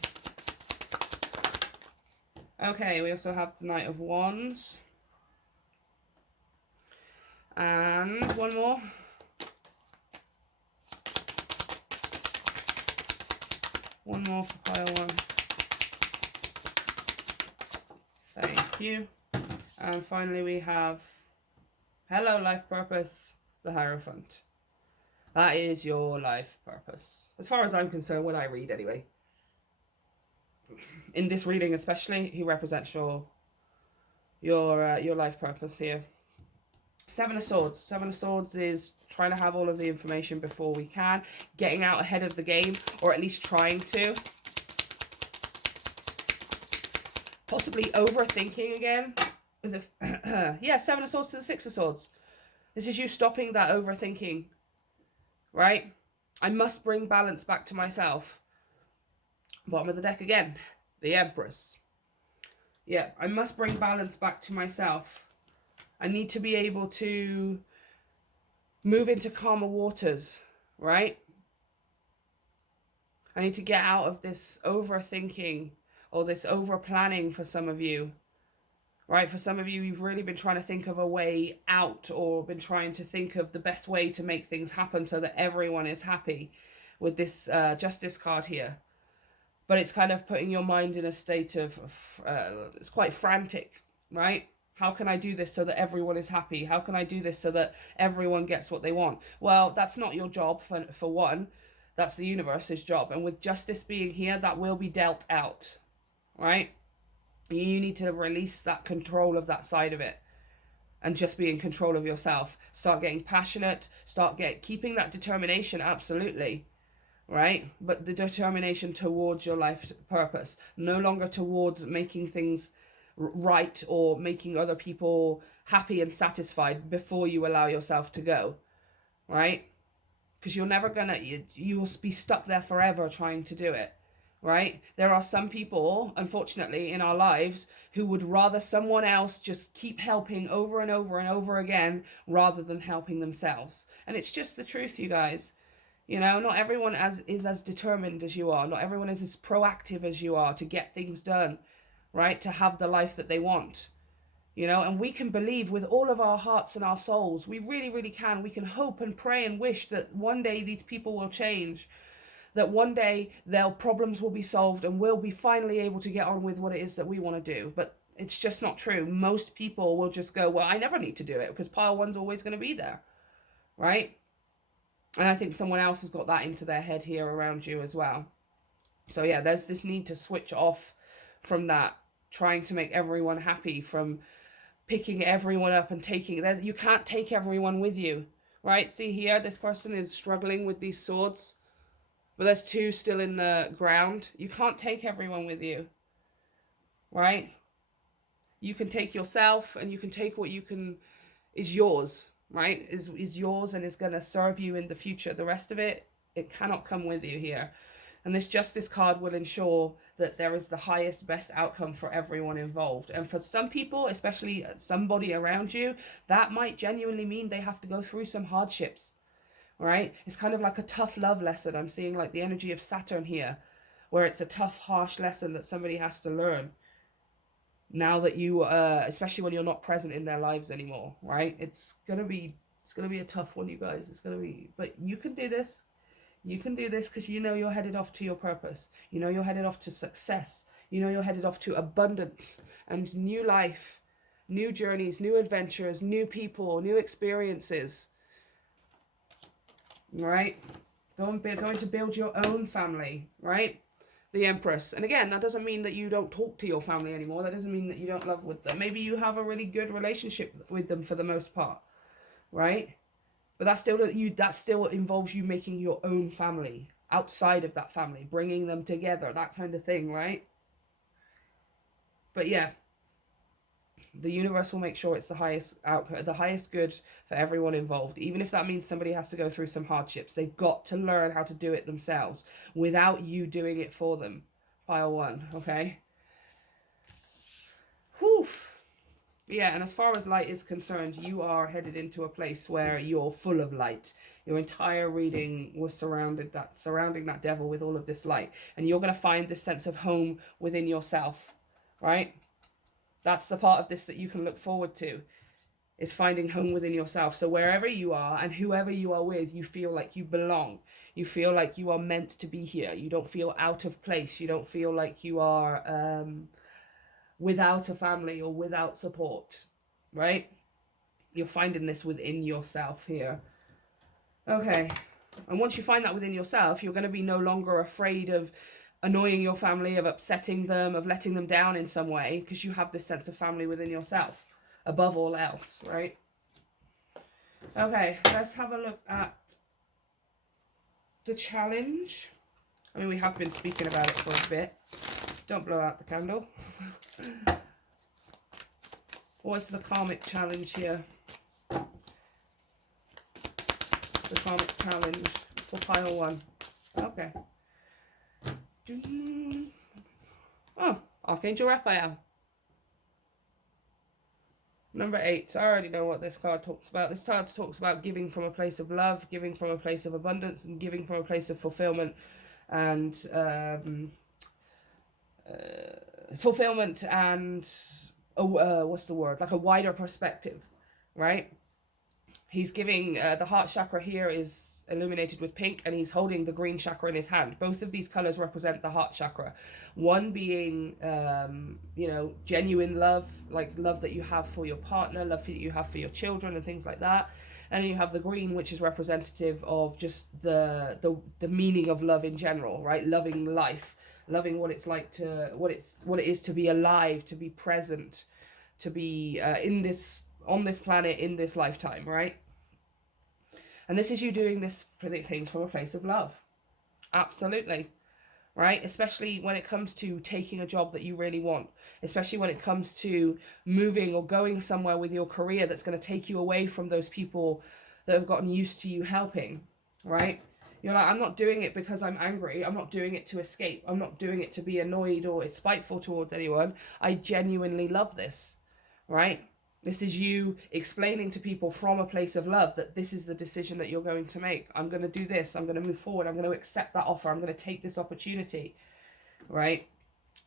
Okay, we also have the Knight of Wands. And one more. One more for pile one. Thank you. And finally we have Hello Life Purpose, the Hierophant. That is your life purpose. As far as I'm concerned, when I read anyway. in this reading especially, he represents your life purpose here. Seven of Swords. Seven of Swords is trying to have all of the information before we can, getting out ahead of the game, or at least trying to. Possibly overthinking again with this. Yeah, Seven of Swords to the Six of Swords. This is you stopping that overthinking, right? I must bring balance back to myself. Bottom of the deck again, the Empress. Yeah, I must bring balance back to myself. I need to be able to move into calmer waters, right? I need to get out of this overthinking or this over planning for some of you, right? For some of you, you've really been trying to think of a way out, or been trying to think of the best way to make things happen so that everyone is happy with this Justice card here. But it's kind of putting your mind in a state of, it's quite frantic, right? How can I do this so that everyone is happy? How can I do this so that everyone gets what they want? Well, that's not your job, for one. That's the universe's job. And with justice being here, that will be dealt out, right? You need to release that control of that side of it and just be in control of yourself. Start getting passionate. Keeping that determination, absolutely, right? But the determination towards your life purpose, no longer towards making things right or making other people happy and satisfied before you allow yourself to go, right? Because you're never gonna, you will be stuck there forever trying to do it, right? There are some people, unfortunately, in our lives who would rather someone else just keep helping over and over and over again rather than helping themselves. And it's just the truth, you guys. You know, not everyone is as determined as you are. Not everyone is as proactive as you are to get things done, right? To have the life that they want, you know. And we can believe with all of our hearts and our souls. We really, really can. We can hope and pray and wish that one day these people will change, that one day their problems will be solved and we'll be finally able to get on with what it is that we want to do. But it's just not true. Most people will just go, well, I never need to do it because pile one's always going to be there, right? And I think someone else has got that into their head here around you as well. So yeah, there's this need to switch off from that, trying to make everyone happy, from picking everyone up and taking, you can't take everyone with you, right? See here, this person is struggling with these swords, but there's two still in the ground. You can't take everyone with you, right? You can take yourself, and you can take what you can, is yours, right? Is yours and is going to serve you in the future. The rest of it, it cannot come with you here. And this Justice card will ensure that there is the highest, best outcome for everyone involved. And for some people, especially somebody around you, that might genuinely mean they have to go through some hardships, right? It's kind of like a tough love lesson. I'm seeing like the energy of Saturn here, where it's a tough, harsh lesson that somebody has to learn. Now that you, especially when you're not present in their lives anymore, right? It's gonna be a tough one, you guys. It's gonna be, but you can do this. You can do this because you know you're headed off to your purpose. You know you're headed off to success. You know you're headed off to abundance and new life, new journeys, new adventures, new people, new experiences. Right? Going to build your own family, right? The Empress. And again, that doesn't mean that you don't talk to your family anymore. That doesn't mean that you don't love with them. Maybe you have a really good relationship with them for the most part, right? But that still involves you making your own family outside of that family, bringing them together, that kind of thing, right? But yeah, the universe will make sure it's the highest outcome, the highest good for everyone involved. Even if that means somebody has to go through some hardships, they've got to learn how to do it themselves without you doing it for them. Pile one, okay? Whew. Yeah, and as far as light is concerned, you are headed into a place where you're full of light. Your entire reading was surrounding that devil with all of this light. And you're going to find this sense of home within yourself, right? That's the part of this that you can look forward to, is finding home within yourself. So wherever you are and whoever you are with, you feel like you belong. You feel like you are meant to be here. You don't feel out of place. You don't feel like you are without a family or without support, right? You're finding this within yourself here. Okay. And once you find that within yourself, you're going to be no longer afraid of annoying your family, of upsetting them, of letting them down in some way, because you have this sense of family within yourself above all else, right? Okay, let's have a look at the challenge. I mean, we have been speaking about it for a bit. Don't blow out the candle. What's the karmic challenge here? The karmic challenge for pile 1. Okay. Oh, Archangel Raphael. Number 8. So I already know what this card talks about. This card talks about giving from a place of love, giving from a place of abundance, and giving from a place of fulfillment and fulfillment and what's the word? Like a wider perspective, right? He's giving the heart chakra here is illuminated with pink, and he's holding the green chakra in his hand. Both of these colors represent the heart chakra. One being, you know, genuine love, like love that you have for your partner, love that you have for your children and things like that. And then you have the green, which is representative of just the meaning of love in general, right? Loving life, loving what it's like to, what it is to be alive, to be present, to be on this planet in this lifetime, right? And this is you doing this things from a place of love. Absolutely. Right? Especially when it comes to taking a job that you really want. Especially when it comes to moving or going somewhere with your career that's going to take you away from those people that have gotten used to you helping. Right? You're like, I'm not doing it because I'm angry. I'm not doing it to escape. I'm not doing it to be annoyed or it's spiteful towards anyone. I genuinely love this. Right? This is you explaining to people from a place of love that this is the decision that you're going to make. I'm going to do this. I'm going to move forward. I'm going to accept that offer. I'm going to take this opportunity, right?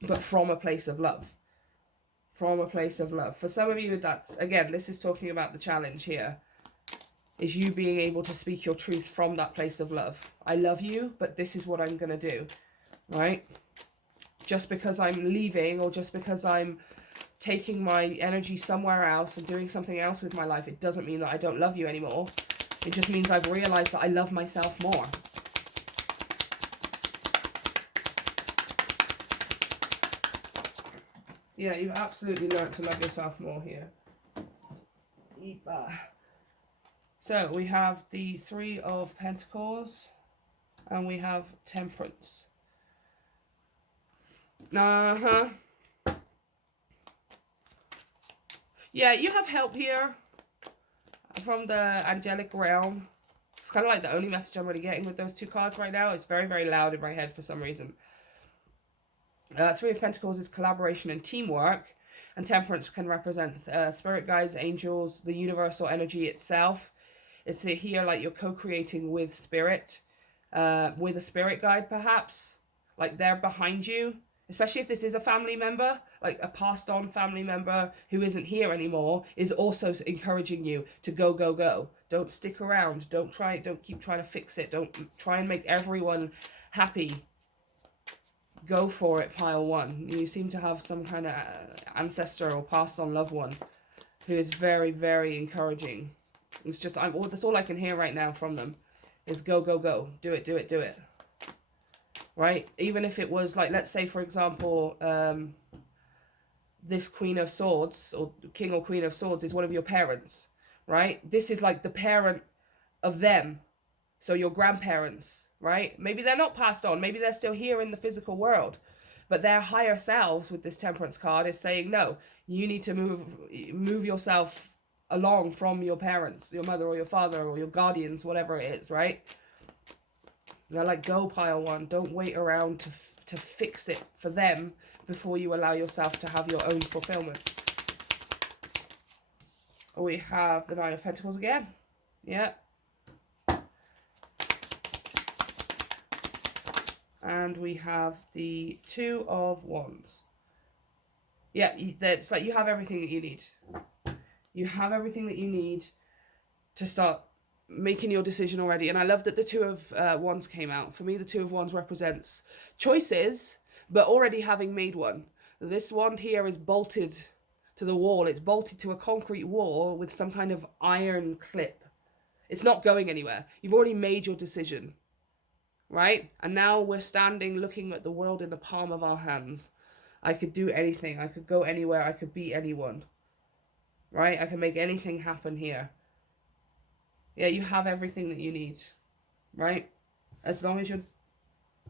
But from a place of love. From a place of love. For some of you, that's, again, this is talking about the challenge here. Is you being able to speak your truth from that place of love. I love you, but this is what I'm going to do, right? Just because I'm leaving or just because I'm taking my energy somewhere else and doing something else with my life, it doesn't mean that I don't love you anymore. It just means I've realized that I love myself more. Yeah, you've absolutely learned to love yourself more here. So we have the 3 of Pentacles and we have Temperance. Yeah, you have help here from the angelic realm. It's kind of like the only message I'm really getting with those 2 cards right now. It's very, very loud in my head for some reason. 3 of Pentacles is collaboration and teamwork. And Temperance can represent spirit guides, angels, the universal energy itself. It's here like you're co-creating with spirit, with a spirit guide perhaps. Like they're behind you. Especially if this is a family member, like a passed on family member who isn't here anymore, is also encouraging you to go, go, go. Don't stick around. Don't keep trying to fix it. Don't try and make everyone happy. Go for it, pile 1. You seem to have some kind of ancestor or passed on loved one who is very, very encouraging. It's just, that's all I can hear right now from them is go, go, go. Do it, do it, do it. Right? Even if it was like, let's say, for example, this Queen of Swords or King or Queen of Swords is one of your parents, right? This is like the parent of them. So your grandparents, right? Maybe they're not passed on. Maybe they're still here in the physical world. But their higher selves with this Temperance card is saying, no, you need to move yourself along from your parents, your mother or your father or your guardians, whatever it is, right? They're like, go, pile 1. Don't wait around to fix it for them before you allow yourself to have your own fulfillment. We have the 9 of Pentacles again. Yeah. And we have the 2 of Wands. Yeah, it's like you have everything that you need. You have everything that you need to start making your decision already. And I love that the 2 of Wands came out. For me, the 2 of Wands represents choices, but already having made one. This wand here is bolted to the wall. It's bolted to a concrete wall with some kind of iron clip. It's not going anywhere. You've already made your decision. right? And now we're standing looking at the world in the palm of our hands. I could do anything. I could go anywhere. I could be anyone, right? I can make anything happen here. Yeah, you have everything that you need, right? As long as you're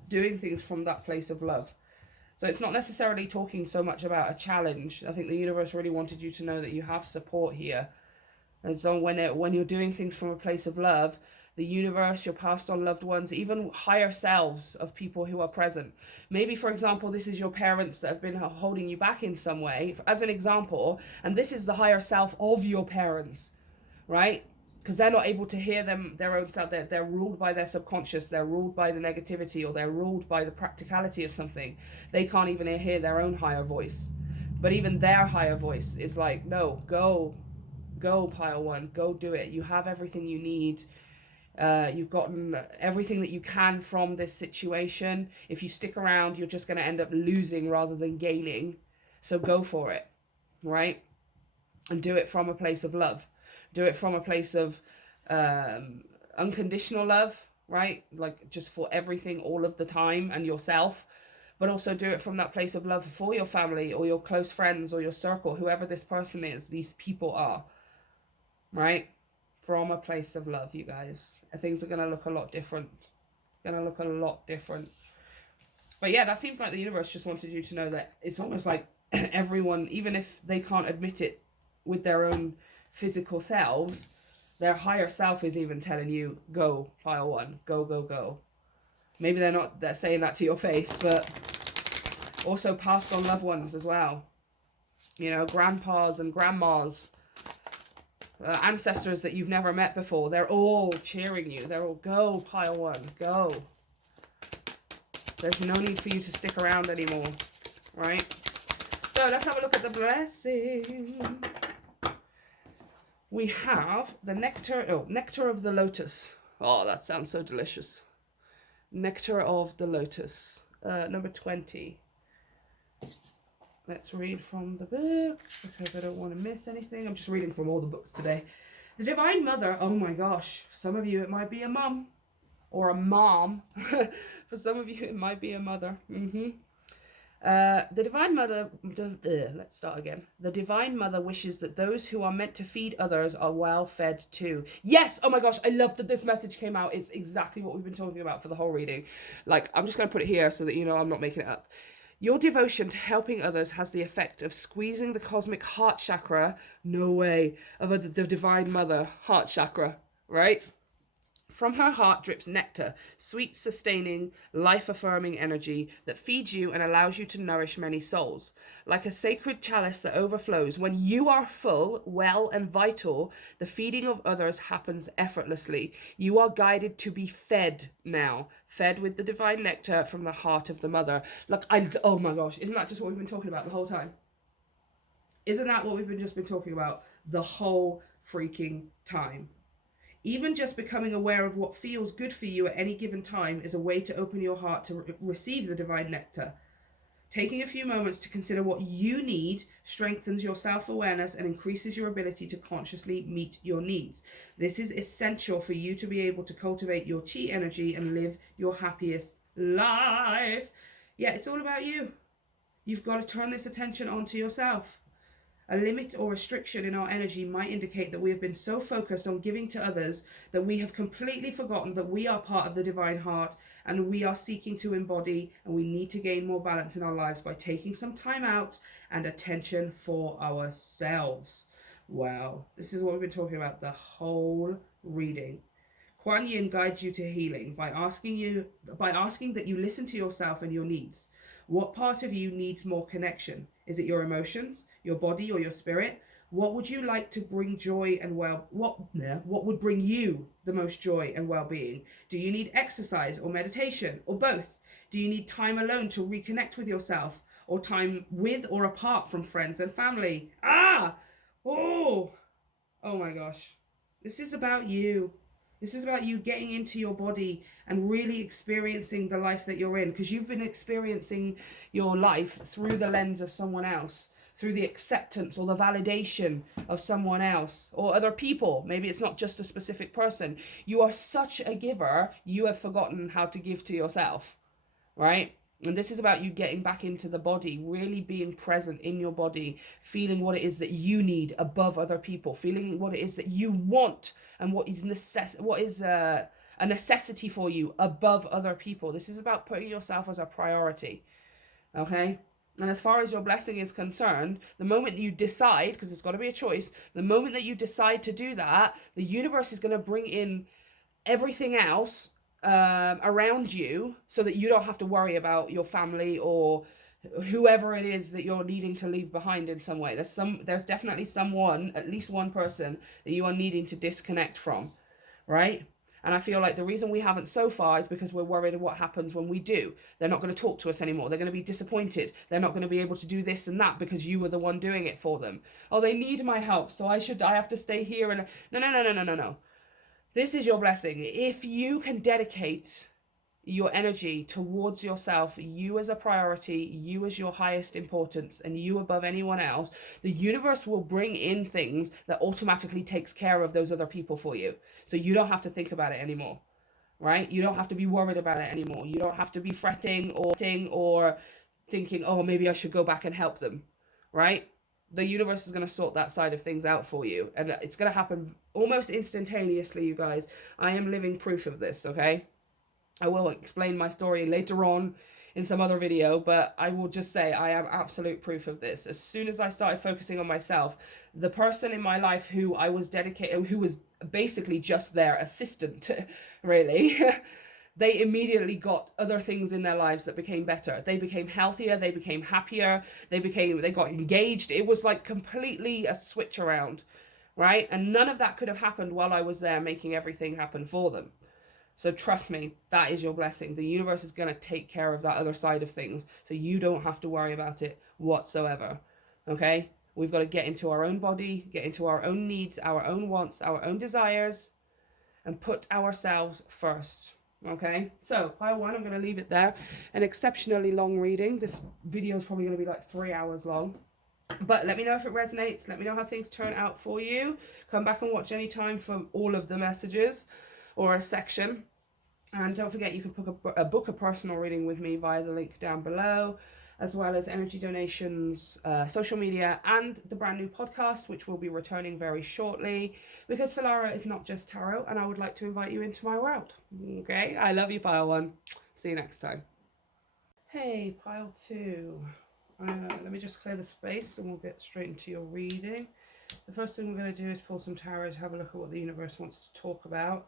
doing things from that place of love. So it's not necessarily talking so much about a challenge. I think the universe really wanted you to know that you have support here. And so when you're doing things from a place of love, the universe, your past on loved ones, even higher selves of people who are present. Maybe, for example, this is your parents that have been holding you back in some way, as an example, and this is the higher self of your parents, right? Because they're not able to hear their own self. They're ruled by their subconscious. They're ruled by the negativity, or they're ruled by the practicality of something. They can't even hear their own higher voice. But even their higher voice is like, no, go pile one, go do it. You have everything you need. You've gotten everything that you can from this situation. If you stick around, you're just going to end up losing rather than gaining. So go for it, right? And do it from a place of love. Do it from a place of unconditional love, right? Like just for everything all of the time and yourself. But also do it from that place of love for your family or your close friends or your circle, whoever this person is, these people are, right? From a place of love, you guys. Things are going to look a lot different. But yeah, that seems like the universe just wanted you to know that it's almost like everyone, even if they can't admit it with their own physical selves, their higher self is even telling you, go, pile one, go. Maybe they're saying that to your face, but also passed on loved ones as well. You know, grandpas and grandmas, ancestors that you've never met before, they're all cheering you. They're all, go, pile one, go. There's no need for you to stick around anymore, right? So let's have a look at the blessing. We have the nectar of the lotus. Oh, that sounds so delicious. Nectar of the lotus, number 20. Let's read from the book, because I don't want to miss anything. I'm just reading from all the books today. The Divine Mother, oh my gosh. For some of you, it might be a mum. Or a mom. For some of you, it might be a mother. The Divine Mother, let's start again. The Divine Mother wishes that those who are meant to feed others are well fed too. Yes! Oh my gosh, I love that this message came out. It's exactly what we've been talking about for the whole reading. Like, I'm just going to put it here so that you know I'm not making it up. Your devotion to helping others has the effect of squeezing the cosmic heart chakra, no way, of the Divine Mother heart chakra, right? From her heart drips nectar, sweet, sustaining, life-affirming energy that feeds you and allows you to nourish many souls. Like a sacred chalice that overflows, when you are full, well, and vital, the feeding of others happens effortlessly. You are guided to be fed now, fed with the divine nectar from the heart of the mother. Look, oh my gosh, isn't that just what we've been talking about the whole time? Isn't that what we've just been talking about the whole freaking time? Even just becoming aware of what feels good for you at any given time is a way to open your heart to receive the divine nectar. Taking a few moments to consider what you need strengthens your self-awareness and increases your ability to consciously meet your needs. This is essential for you to be able to cultivate your chi energy and live your happiest life. Yeah, it's all about you. You've got to turn this attention onto yourself. A limit or restriction in our energy might indicate that we have been so focused on giving to others that we have completely forgotten that we are part of the divine heart and we are seeking to embody, and we need to gain more balance in our lives by taking some time out and attention for ourselves. Wow, this is what we've been talking about the whole reading. Kuan Yin guides you to healing by asking that you listen to yourself and your needs. What part of you needs more connection? Is it your emotions, your body, or your spirit? What would you like to bring joy and what would bring you the most joy and well-being? Do you need exercise or meditation or both? Do you need time alone to reconnect with yourself, or time with or apart from friends and family? Oh my gosh. This is about you. This is about you getting into your body and really experiencing the life that you're in, because you've been experiencing your life through the lens of someone else, through the acceptance or the validation of someone else or other people. Maybe it's not just a specific person. You are such a giver, you have forgotten how to give to yourself, right? And this is about you getting back into the body, really being present in your body, feeling what it is that you need above other people, feeling what it is that you want and what is a necessity for you above other people. This is about putting yourself as a priority, okay? And as far as your blessing is concerned, the moment you decide, because it's got to be a choice, the moment that you decide to do that, the universe is going to bring in everything else around you so that you don't have to worry about your family or whoever it is that you're needing to leave behind in some way. There's definitely someone, at least one person, that you are needing to disconnect from, right? And I feel like the reason we haven't so far is because we're worried of what happens when we do. They're not going to talk to us anymore. They're going to be disappointed. They're not going to be able to do this and that because you were the one doing it for them. Oh, they need my help, so I have to stay here. And no. This is your blessing. If you can dedicate your energy towards yourself, you as a priority, you as your highest importance, and you above anyone else, the universe will bring in things that automatically takes care of those other people for you. So you don't have to think about it anymore, right? You don't have to be worried about it anymore. You don't have to be fretting or thinking, oh, maybe I should go back and help them, right? The universe is going to sort that side of things out for you. And it's going to happen almost instantaneously, you guys. I am living proof of this, okay? I will explain my story later on in some other video, but I will just say I am absolute proof of this. As soon as I started focusing on myself, the person in my life who I was dedicated, who was basically just their assistant, really, they immediately got other things in their lives that became better. They became healthier, they became happier, they got engaged. It was like completely a switch around, right? And none of that could have happened while I was there making everything happen for them. So trust me, that is your blessing. The universe is going to take care of that other side of things, so you don't have to worry about it whatsoever, okay? We've got to get into our own body, get into our own needs, our own wants, our own desires, and put ourselves first. Okay, so pile 1, I'm going to leave it there. An exceptionally long reading. This video is probably going to be like 3 hours long. But let me know if it resonates. Let me know how things turn out for you. Come back and watch anytime for all of the messages or a section. And don't forget, you can book a personal reading with me via the link down below, as well as energy donations, social media, and the brand new podcast, which will be returning very shortly, because Filara is not just tarot, and I would like to invite you into my world. Okay, I love you, pile 1. See you next time. Hey, pile 2. Let me just clear the space and we'll get straight into your reading. The first thing we're going to do is pull some tarot to have a look at what the universe wants to talk about.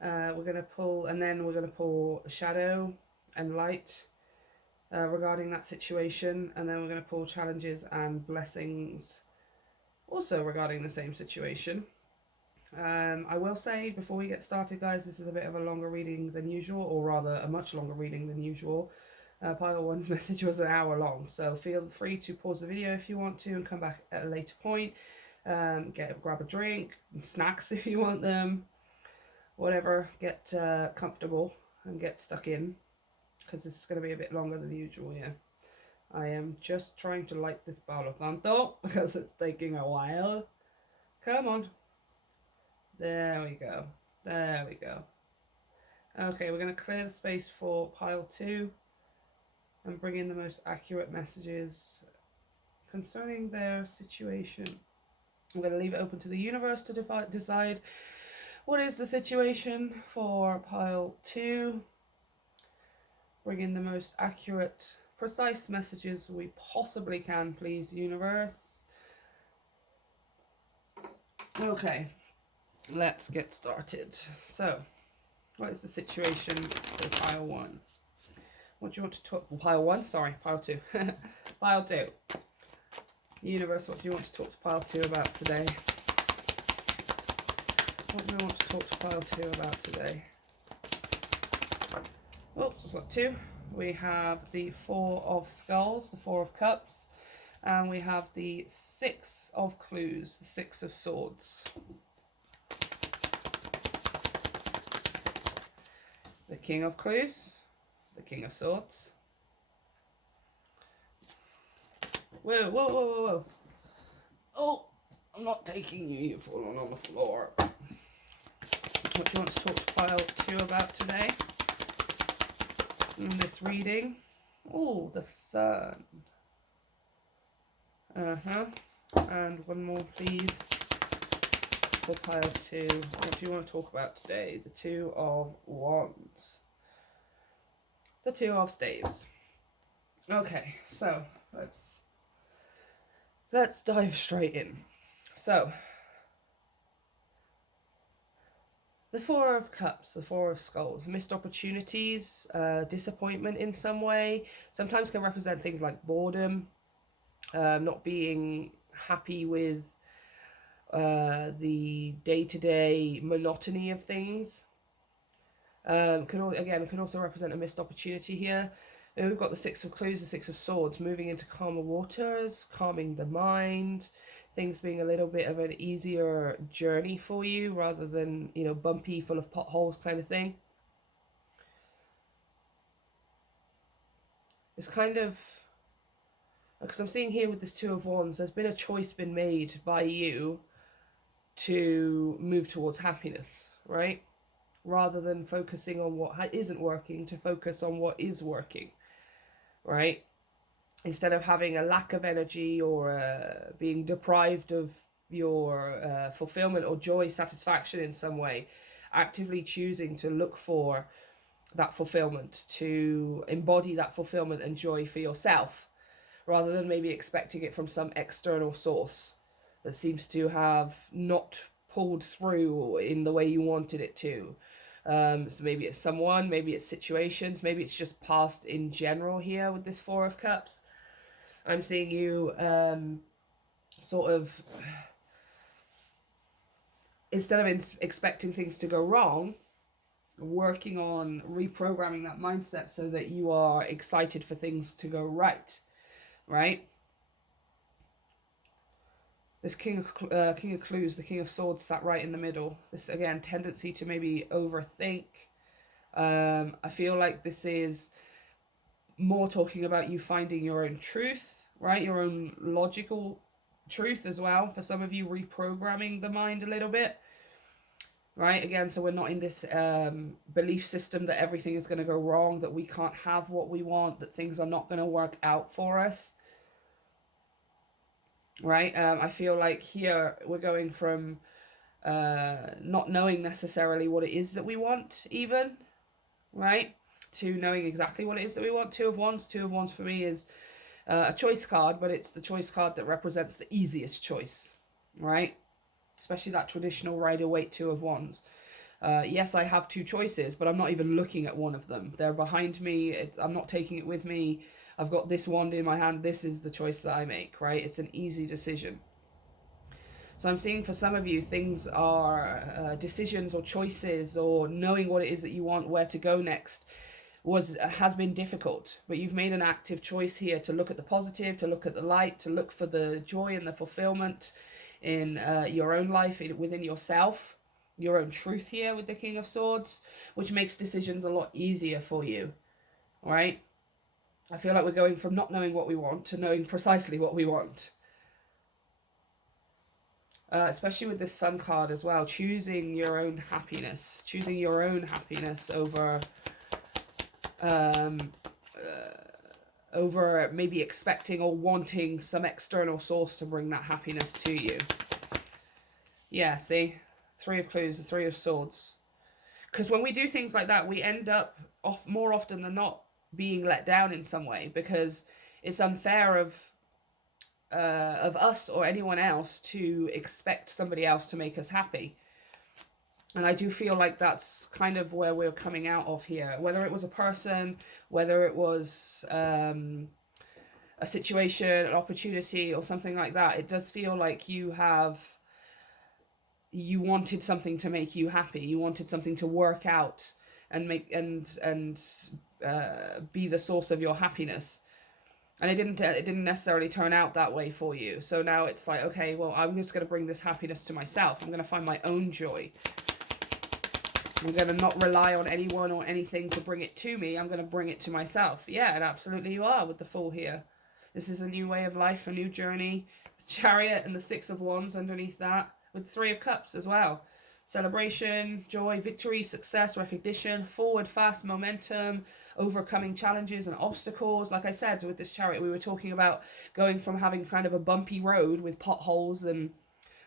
We're going to pull, and then we're going to pull shadow and light regarding that situation, and then we're going to pull challenges and blessings also regarding the same situation. I will say before we get started, guys, this is a bit of a longer reading than usual, or rather a much longer reading than usual. Pile 1's message was an hour long, so feel free to pause the video if you want to and come back at a later point. Grab a drink, snacks if you want them, whatever, get comfortable and get stuck in, because this is going to be a bit longer than usual. Yeah, I am just trying to light this Palo Santo because it's taking a while. Come on. There we go. There we go. Okay, we're going to clear the space for pile 2 and bring in the most accurate messages concerning their situation. I'm going to leave it open to the universe to decide what is the situation for pile 2. Bring in the most accurate, precise messages we possibly can, please, universe. Okay, let's get started. So, what is the situation for pile 1? What do you want to talk? Pile 1? Sorry, pile 2. Pile 2. Universe, what do you want to talk to pile 2 about today? What do I want to talk to pile 2 about today? Oh, we've got 2. We have the 4 of Skulls, the 4 of Cups, and we have the 6 of Clues, the 6 of Swords. The King of Clues, the King of Swords. Whoa, whoa, whoa, whoa, whoa. Oh, I'm not taking you. You're falling on the floor. What do you want to talk to pile 2 about today? In this reading? Oh, the sun. And one more, please. For pile 2. What do you want to talk about today? The 2 of Wands. The 2 of Staves. Okay, so let's dive straight in. So, the 4 of Cups, the 4 of Skulls, missed opportunities, disappointment in some way, sometimes can represent things like boredom, not being happy with the day-to-day monotony of things. Can also represent a missed opportunity here. And we've got the 6 of Clues, the 6 of Swords, moving into calmer waters, calming the mind, things being a little bit of an easier journey for you rather than, you know, bumpy, full of potholes kind of thing. It's kind of, because I'm seeing here with this 2 of Wands, there's been a choice been made by you to move towards happiness, right? Rather than focusing on what isn't working, to focus on what is working, right? Instead of having a lack of energy or being deprived of your fulfillment or joy, satisfaction in some way, actively choosing to look for that fulfillment, to embody that fulfillment and joy for yourself, rather than maybe expecting it from some external source that seems to have not pulled through in the way you wanted it to. So maybe it's someone, maybe it's situations, maybe it's just past in general here with this 4 of Cups. I'm seeing you sort of, instead of expecting things to go wrong, working on reprogramming that mindset so that you are excited for things to go right, right? This King of Clues, the King of Swords sat right in the middle. This, again, tendency to maybe overthink. I feel like this is more talking about you finding your own truth, right? Your own logical truth as well. For some of you, reprogramming the mind a little bit, right? Again, so we're not in this belief system that everything is going to go wrong, that we can't have what we want, that things are not going to work out for us. Right? I feel like here we're going from not knowing necessarily what it is that we want even, right? To knowing exactly what it is that we want. 2 of Wands. 2 of Wands for me is a choice card, but it's the choice card that represents the easiest choice, right? Especially that traditional Rider-Waite 2 of Wands. Yes, I have 2 choices, but I'm not even looking at one of them. They're behind me. I'm not taking it with me. I've got this wand in my hand. This is the choice that I make, right? It's an easy decision. So I'm seeing for some of you, things are decisions or choices or knowing what it is that you want, where to go next, has been difficult. But you've made an active choice here to look at the positive, to look at the light, to look for the joy and the fulfillment in your own life, within yourself, your own truth here with the King of Swords, which makes decisions a lot easier for you, right? I feel like we're going from not knowing what we want to knowing precisely what we want. Especially with this Sun card as well, choosing your own happiness. Choosing your own happiness over over maybe expecting or wanting some external source to bring that happiness to you. Yeah, see? 3 of Clues, the 3 of Swords. Because when we do things like that, we end up more often than not being let down in some way, because it's unfair of us or anyone else to expect somebody else to make us happy. And I do feel like that's kind of where we're coming out of here. Whether it was a person, whether it was a situation, an opportunity, or something like that, it does feel like you wanted something to make you happy. You wanted something to work out and make and be the source of your happiness, and it didn't necessarily turn out that way for you. So now it's like, okay, well, I'm just going to bring this happiness to myself. I'm going to find my own joy. I'm going to not rely on anyone or anything to bring it to me. I'm going to bring it to myself. Yeah, and absolutely you are with the Fool here. This is a new way of life, a new journey. Chariot and the Six of Wands underneath that, with the Three of Cups as well. Celebration, joy, victory, success, recognition, forward, fast momentum, overcoming challenges and obstacles. Like I said, with this Chariot, we were talking about going from having kind of a bumpy road with potholes and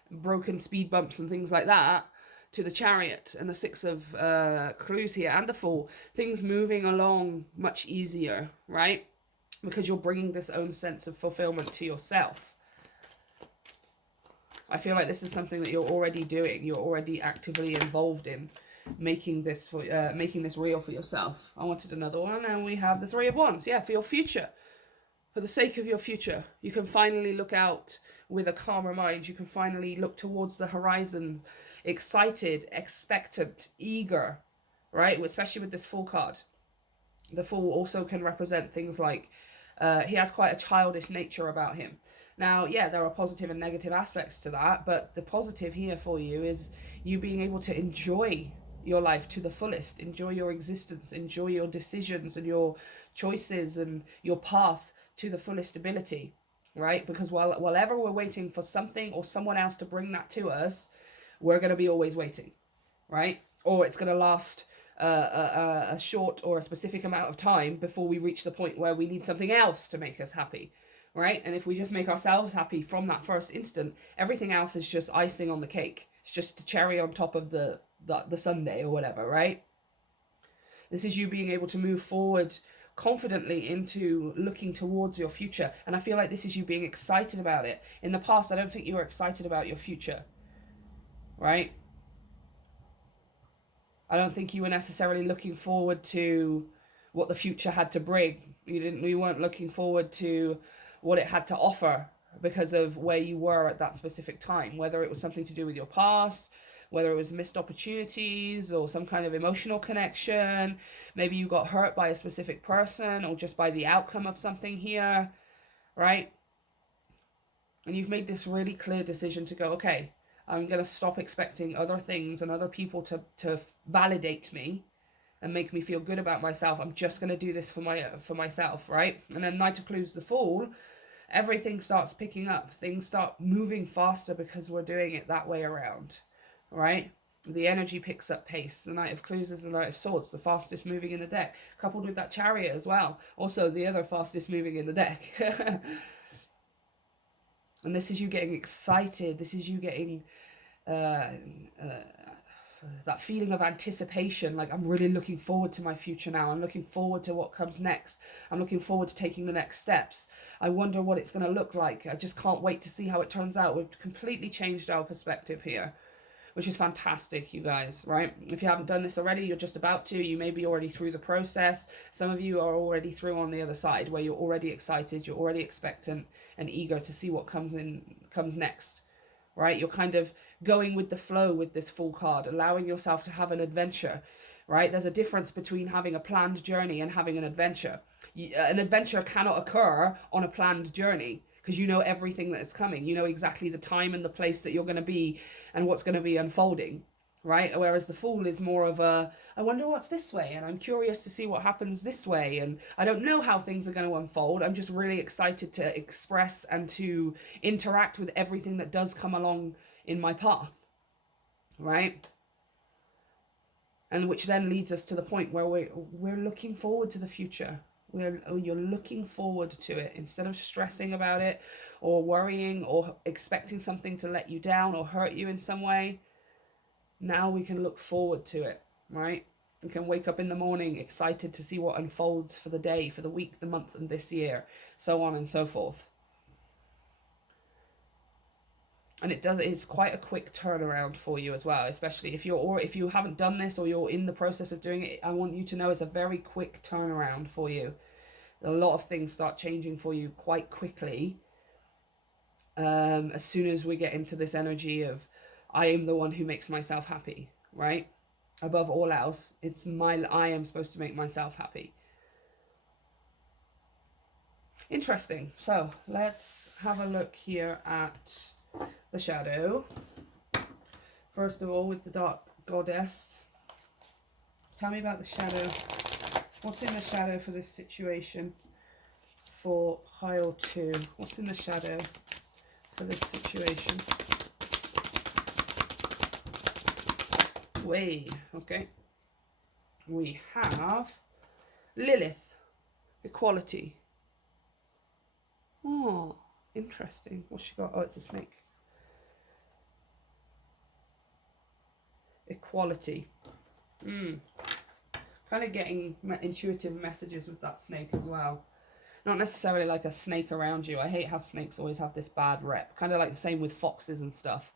broken speed bumps and things like that, to the Chariot and the Six of Clues here and the Fool. Things moving along much easier, right? Because you're bringing this own sense of fulfillment to yourself. I feel like this is something that you're already doing. You're already actively involved in making this real for yourself. I wanted another one, and we have the Three of Wands. Yeah, for your future. For the sake of your future, you can finally look out with a calmer mind. You can finally look towards the horizon, excited, expectant, eager, right? Especially with this Fool card. The Fool also can represent things like he has quite a childish nature about him. Now, yeah, there are positive and negative aspects to that, but the positive here for you is you being able to enjoy your life to the fullest, enjoy your existence, enjoy your decisions and your choices and your path to the fullest ability, right? Because while ever we're waiting for something or someone else to bring that to us, we're going to be always waiting, right? Or it's going to last a short or a specific amount of time before we reach the point where we need something else to make us happy, right? And if we just make ourselves happy from that first instant, everything else is just icing on the cake. It's just a cherry on top of the sundae or whatever, right? This is you being able to move forward confidently into looking towards your future. And I feel like this is you being excited about it. In the past, I don't think you were excited about your future, right? I don't think you were necessarily looking forward to what the future had to bring. You weren't looking forward to what it had to offer because of where you were at that specific time, whether it was something to do with your past, whether it was missed opportunities or some kind of emotional connection. Maybe you got hurt by a specific person or just by the outcome of something here, right? And you've made this really clear decision to go, okay, I'm going to stop expecting other things and other people to validate me and make me feel good about myself. I'm just going to do this for myself, right? And then Knight of Clues, the Fool, everything starts picking up. Things start moving faster because we're doing it that way around, right? The energy picks up pace. The Knight of Clues is the Knight of Swords, the fastest moving in the deck, coupled with that Chariot as well. Also, the other fastest moving in the deck. And this is you getting excited. This is you getting that feeling of anticipation. Like, I'm really looking forward to my future now. I'm looking forward to what comes next. I'm looking forward to taking the next steps. I wonder what it's going to look like. I just can't wait to see how it turns out. We've completely changed our perspective here, which is fantastic, you guys, right? If you haven't done this already, you're just about to. You may be already through the process. Some of you are already through on the other side, where you're already excited, you're already expectant and eager to see what comes next, right? You're kind of going with the flow with this Fool card, allowing yourself to have an adventure, right? There's a difference between having a planned journey and having an adventure. An adventure cannot occur on a planned journey, because you know everything that is coming. You know exactly the time and the place that you're going to be and what's going to be unfolding, right? Whereas the Fool is more of a, I wonder what's this way, and I'm curious to see what happens this way, and I don't know how things are going to unfold. I'm just really excited to express and to interact with everything that does come along in my path, right? And which then leads us to the point where we're looking forward to the future. You're looking forward to it instead of stressing about it or worrying or expecting something to let you down or hurt you in some way. Now we can look forward to it, right? We can wake up in the morning excited to see what unfolds for the day, for the week, the month, and this year, so on and so forth. And it's quite a quick turnaround for you as well, especially if you haven't done this or you're in the process of doing it. I want you to know it's a very quick turnaround for you. A lot of things start changing for you quite quickly. As soon as we get into this energy of, I am the one who makes myself happy, right? Above all else, I am supposed to make myself happy. Interesting. So let's have a look here at the shadow. First of all, with the Dark Goddess. Tell me about the shadow. What's in the shadow for this situation for pile 2? What's in the shadow for this situation? Okay. We have Lilith, equality. Oh, interesting. What's she got? Oh, it's a snake. Equality. Kind of getting intuitive messages with that snake as well. Not necessarily like a snake around you. I hate how snakes always have this bad rep. Kind of like the same with foxes and stuff.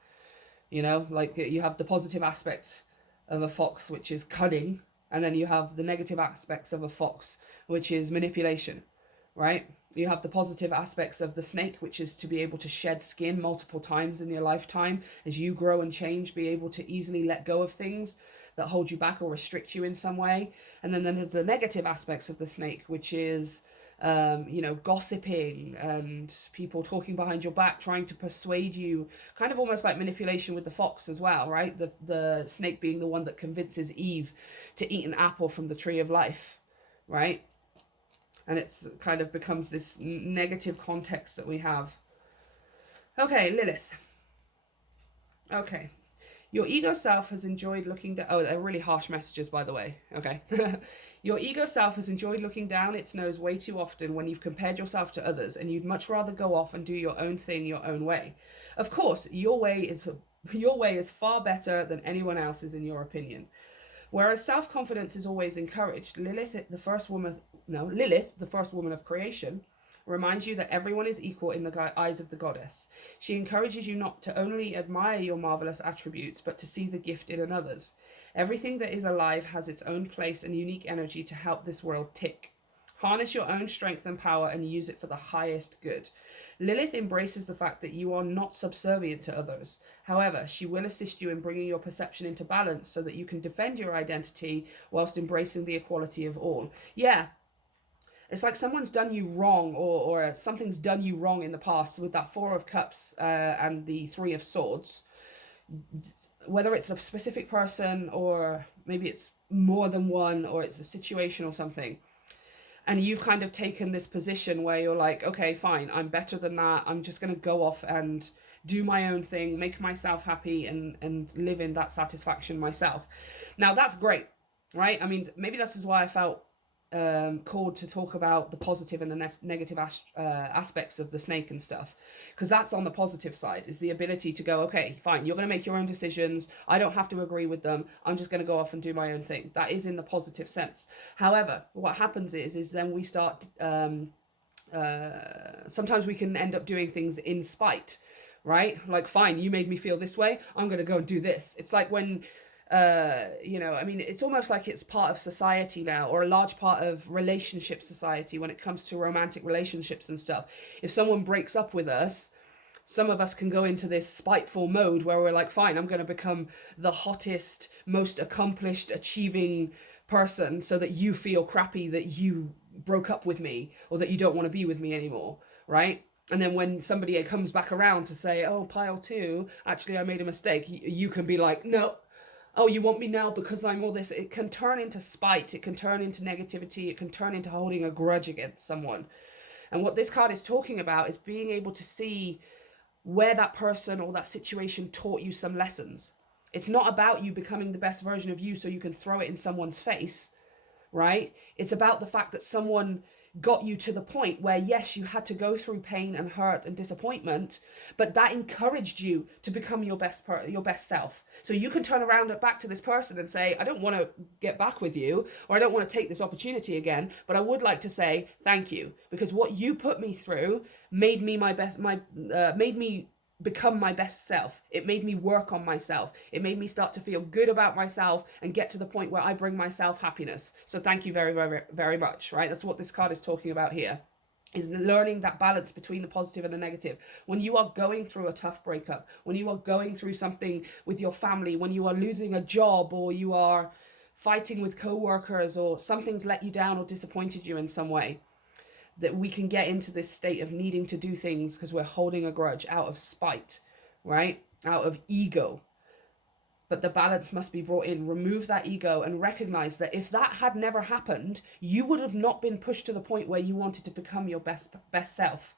You know, like you have the positive aspect of a fox, which is cunning, and then you have the negative aspects of a fox, which is manipulation, right? You have the positive aspects of the snake, which is to be able to shed skin multiple times in your lifetime as you grow and change, be able to easily let go of things that hold you back or restrict you in some way. And then there's the negative aspects of the snake, which is you know, gossiping and people talking behind your back, trying to persuade you, kind of almost like manipulation with the fox as well, right? The snake being the one that convinces Eve to eat an apple from the tree of life, right? And it's kind of becomes this negative context that we have. Okay, Lilith. Okay. Your ego self has enjoyed looking down. Oh, they're really harsh messages, by the way. Okay. Your ego self has enjoyed looking down its nose way too often when you've compared yourself to others, and you'd much rather go off and do your own thing your own way. Of course, your way is far better than anyone else's in your opinion. Whereas self-confidence is always encouraged, Lilith, the first woman of creation, reminds you that everyone is equal in the eyes of the goddess. She encourages you not to only admire your marvelous attributes, but to see the gift in others. Everything that is alive has its own place and unique energy to help this world tick. Harness your own strength and power and use it for the highest good. Lilith embraces the fact that you are not subservient to others. However, she will assist you in bringing your perception into balance so that you can defend your identity whilst embracing the equality of all. Yeah. It's like someone's done you wrong, or something's done you wrong in the past with that 4 of Cups and the 3 of Swords. Whether it's a specific person, or maybe it's more than one, or it's a situation or something. And you've kind of taken this position where you're like, okay, fine, I'm better than that. I'm just going to go off and do my own thing, make myself happy, and live in that satisfaction myself. Now, that's great, right? I mean, maybe this is why I felt called to talk about the positive and the negative aspects of the snake and stuff, because that's on the positive side, is the ability to go, okay, fine, you're going to make your own decisions, I don't have to agree with them, I'm just going to go off and do my own thing. That is in the positive sense. However, what happens is then we start sometimes we can end up doing things in spite, right? Like, fine, you made me feel this way, I'm going to go and do this. It's like when you know, I mean, it's almost like it's part of society now, or a large part of relationship society when it comes to romantic relationships and stuff. If someone breaks up with us, some of us can go into this spiteful mode where we're like, fine, I'm going to become the hottest, most accomplished, achieving person so that you feel crappy that you broke up with me, or that you don't want to be with me anymore, right? And then when somebody comes back around to say, oh, pile 2, actually I made a mistake, you can be like, no, oh, you want me now because I'm all this. It can turn into spite. It can turn into negativity. It can turn into holding a grudge against someone. And what this card is talking about is being able to see where that person or that situation taught you some lessons. It's not about you becoming the best version of you so you can throw it in someone's face, right? It's about the fact that someone got you to the point where, yes, you had to go through pain and hurt and disappointment, but that encouraged you to become your best self. So you can turn around and back to this person and say, I don't want to get back with you, or I don't want to take this opportunity again, but I would like to say thank you, because what you put me through made me made me become my best self. It made me work on myself. It made me start to feel good about myself and get to the point where I bring myself happiness. So thank you very, very, very much, right? That's what this card is talking about here, is learning that balance between the positive and the negative. When you are going through a tough breakup, when you are going through something with your family, when you are losing a job, or you are fighting with co-workers, or something's let you down or disappointed you in some way, that we can get into this state of needing to do things because we're holding a grudge out of spite, right? Out of ego. But the balance must be brought in. Remove that ego and recognize that if that had never happened, you would have not been pushed to the point where you wanted to become your best self,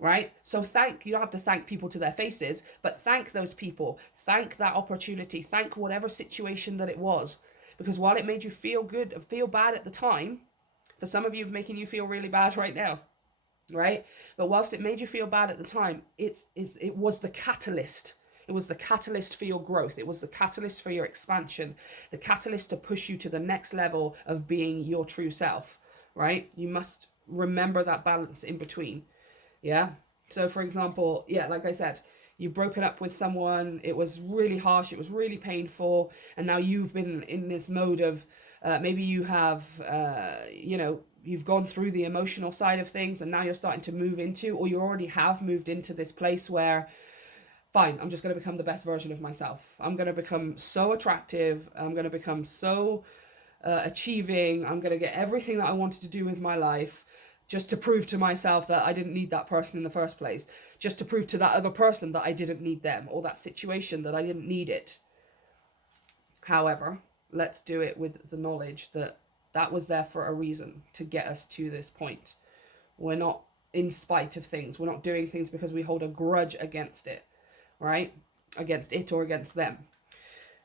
right? So you don't have to thank people to their faces, but thank those people. Thank that opportunity. Thank whatever situation that it was. Because while it made you feel good, feel bad at the time, for some of you, making you feel really bad right now, right? But whilst it made you feel bad at the time, it was the catalyst. It was the catalyst for your growth. It was the catalyst for your expansion, the catalyst to push you to the next level of being your true self, right? You must remember that balance in between. Yeah. So for example, yeah, like I said, you've broken up with someone. It was really harsh. It was really painful. And now you've been in this mode of, maybe you have, you've gone through the emotional side of things, and now you're starting to move into, or you already have moved into this place where, fine, I'm just going to become the best version of myself. I'm going to become so attractive. I'm going to become so achieving. I'm going to get everything that I wanted to do with my life, just to prove to myself that I didn't need that person in the first place. Just to prove to that other person that I didn't need them, or that situation that I didn't need it. However, let's do it with the knowledge that that was there for a reason, to get us to this point. We're not in spite of things. We're not doing things because we hold a grudge against it. Right? Against it or against them.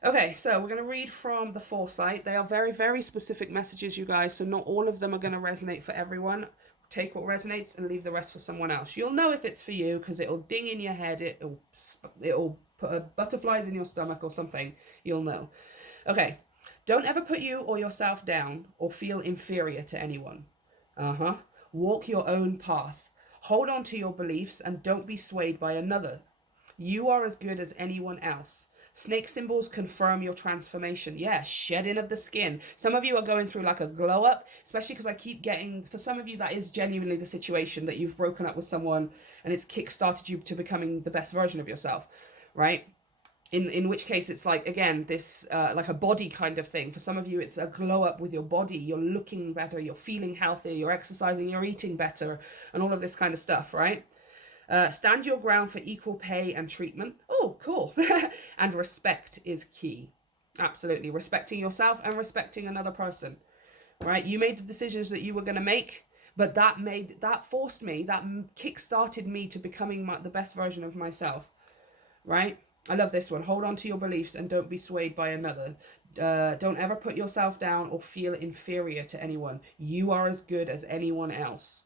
Okay, so we're going to read from the Foresight. They are very, very specific messages, you guys, so not all of them are going to resonate for everyone. Take what resonates and leave the rest for someone else. You'll know if it's for you because it'll ding in your head. It'll put butterflies in your stomach or something. You'll know. Okay, don't ever put you or yourself down or feel inferior to anyone. Walk your own path. Hold on to your beliefs and don't be swayed by another. You are as good as anyone else. Snake symbols confirm your transformation. Yeah, shedding of the skin. Some of you are going through like a glow up, especially because I keep getting, for some of you, that is genuinely the situation, that you've broken up with someone and it's kick-started you to becoming the best version of yourself, right? In which case it's like, again, this like a body kind of thing. For some of you, it's a glow up with your body. You're looking better, you're feeling healthier, you're exercising, you're eating better, and all of this kind of stuff, right? Stand your ground for equal pay and treatment. Oh, cool. And respect is key. Absolutely. Respecting yourself and respecting another person, right? You made the decisions that you were going to make, but that kick-started me to becoming the best version of myself, right? I love this one. Hold on to your beliefs and don't be swayed by another. Don't ever put yourself down or feel inferior to anyone. You are as good as anyone else.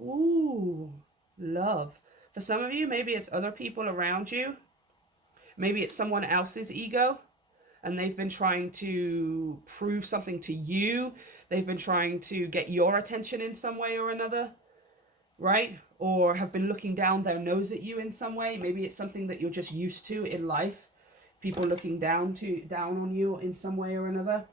Ooh. Love. For some of you, maybe it's other people around you. Maybe it's someone else's ego, and they've been trying to prove something to you. They've been trying to get your attention in some way or another, right? Or have been looking down their nose at you in some way. Maybe it's something that you're just used to in life. People looking down on you in some way or another.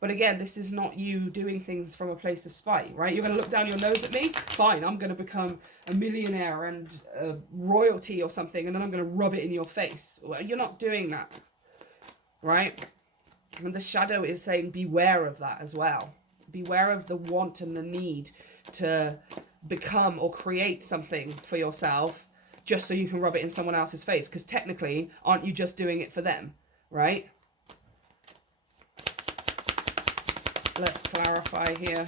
But again, this is not you doing things from a place of spite, right? You're going to look down your nose at me? Fine, I'm going to become a millionaire and royalty or something, and then I'm going to rub it in your face. Well, you're not doing that, right? And the shadow is saying beware of that as well. Beware of the want and the need to become or create something for yourself just so you can rub it in someone else's face. Because technically, aren't you just doing it for them, right? Let's clarify here.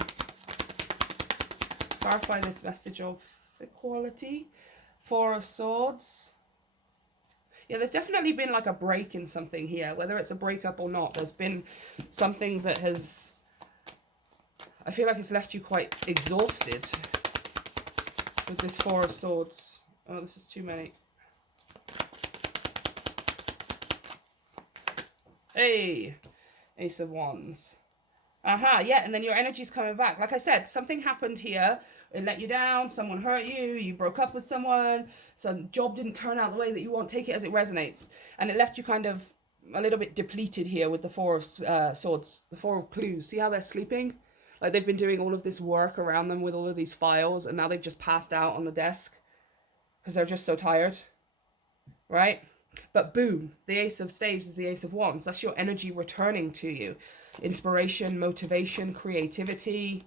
Clarify this message of equality. Four of Swords. Yeah, there's definitely been like a break in something here. Whether it's a breakup or not, there's been something that has... I feel like it's left you quite exhausted with this Four of Swords. Oh, this is too many. Hey! Ace of Wands. Yeah, and then your energy's coming back. Like I said, something happened here. It let you down. Someone hurt you. You broke up with someone. Some job didn't turn out the way that you want. Take it as it resonates. And it left you kind of a little bit depleted here with the Four of Swords, the Four of Clues. See how they're sleeping? Like they've been doing all of this work around them with all of these files, and now they've just passed out on the desk because they're just so tired, right? But boom, the Ace of Staves is the Ace of Wands. That's your energy returning to you. Inspiration, motivation, creativity,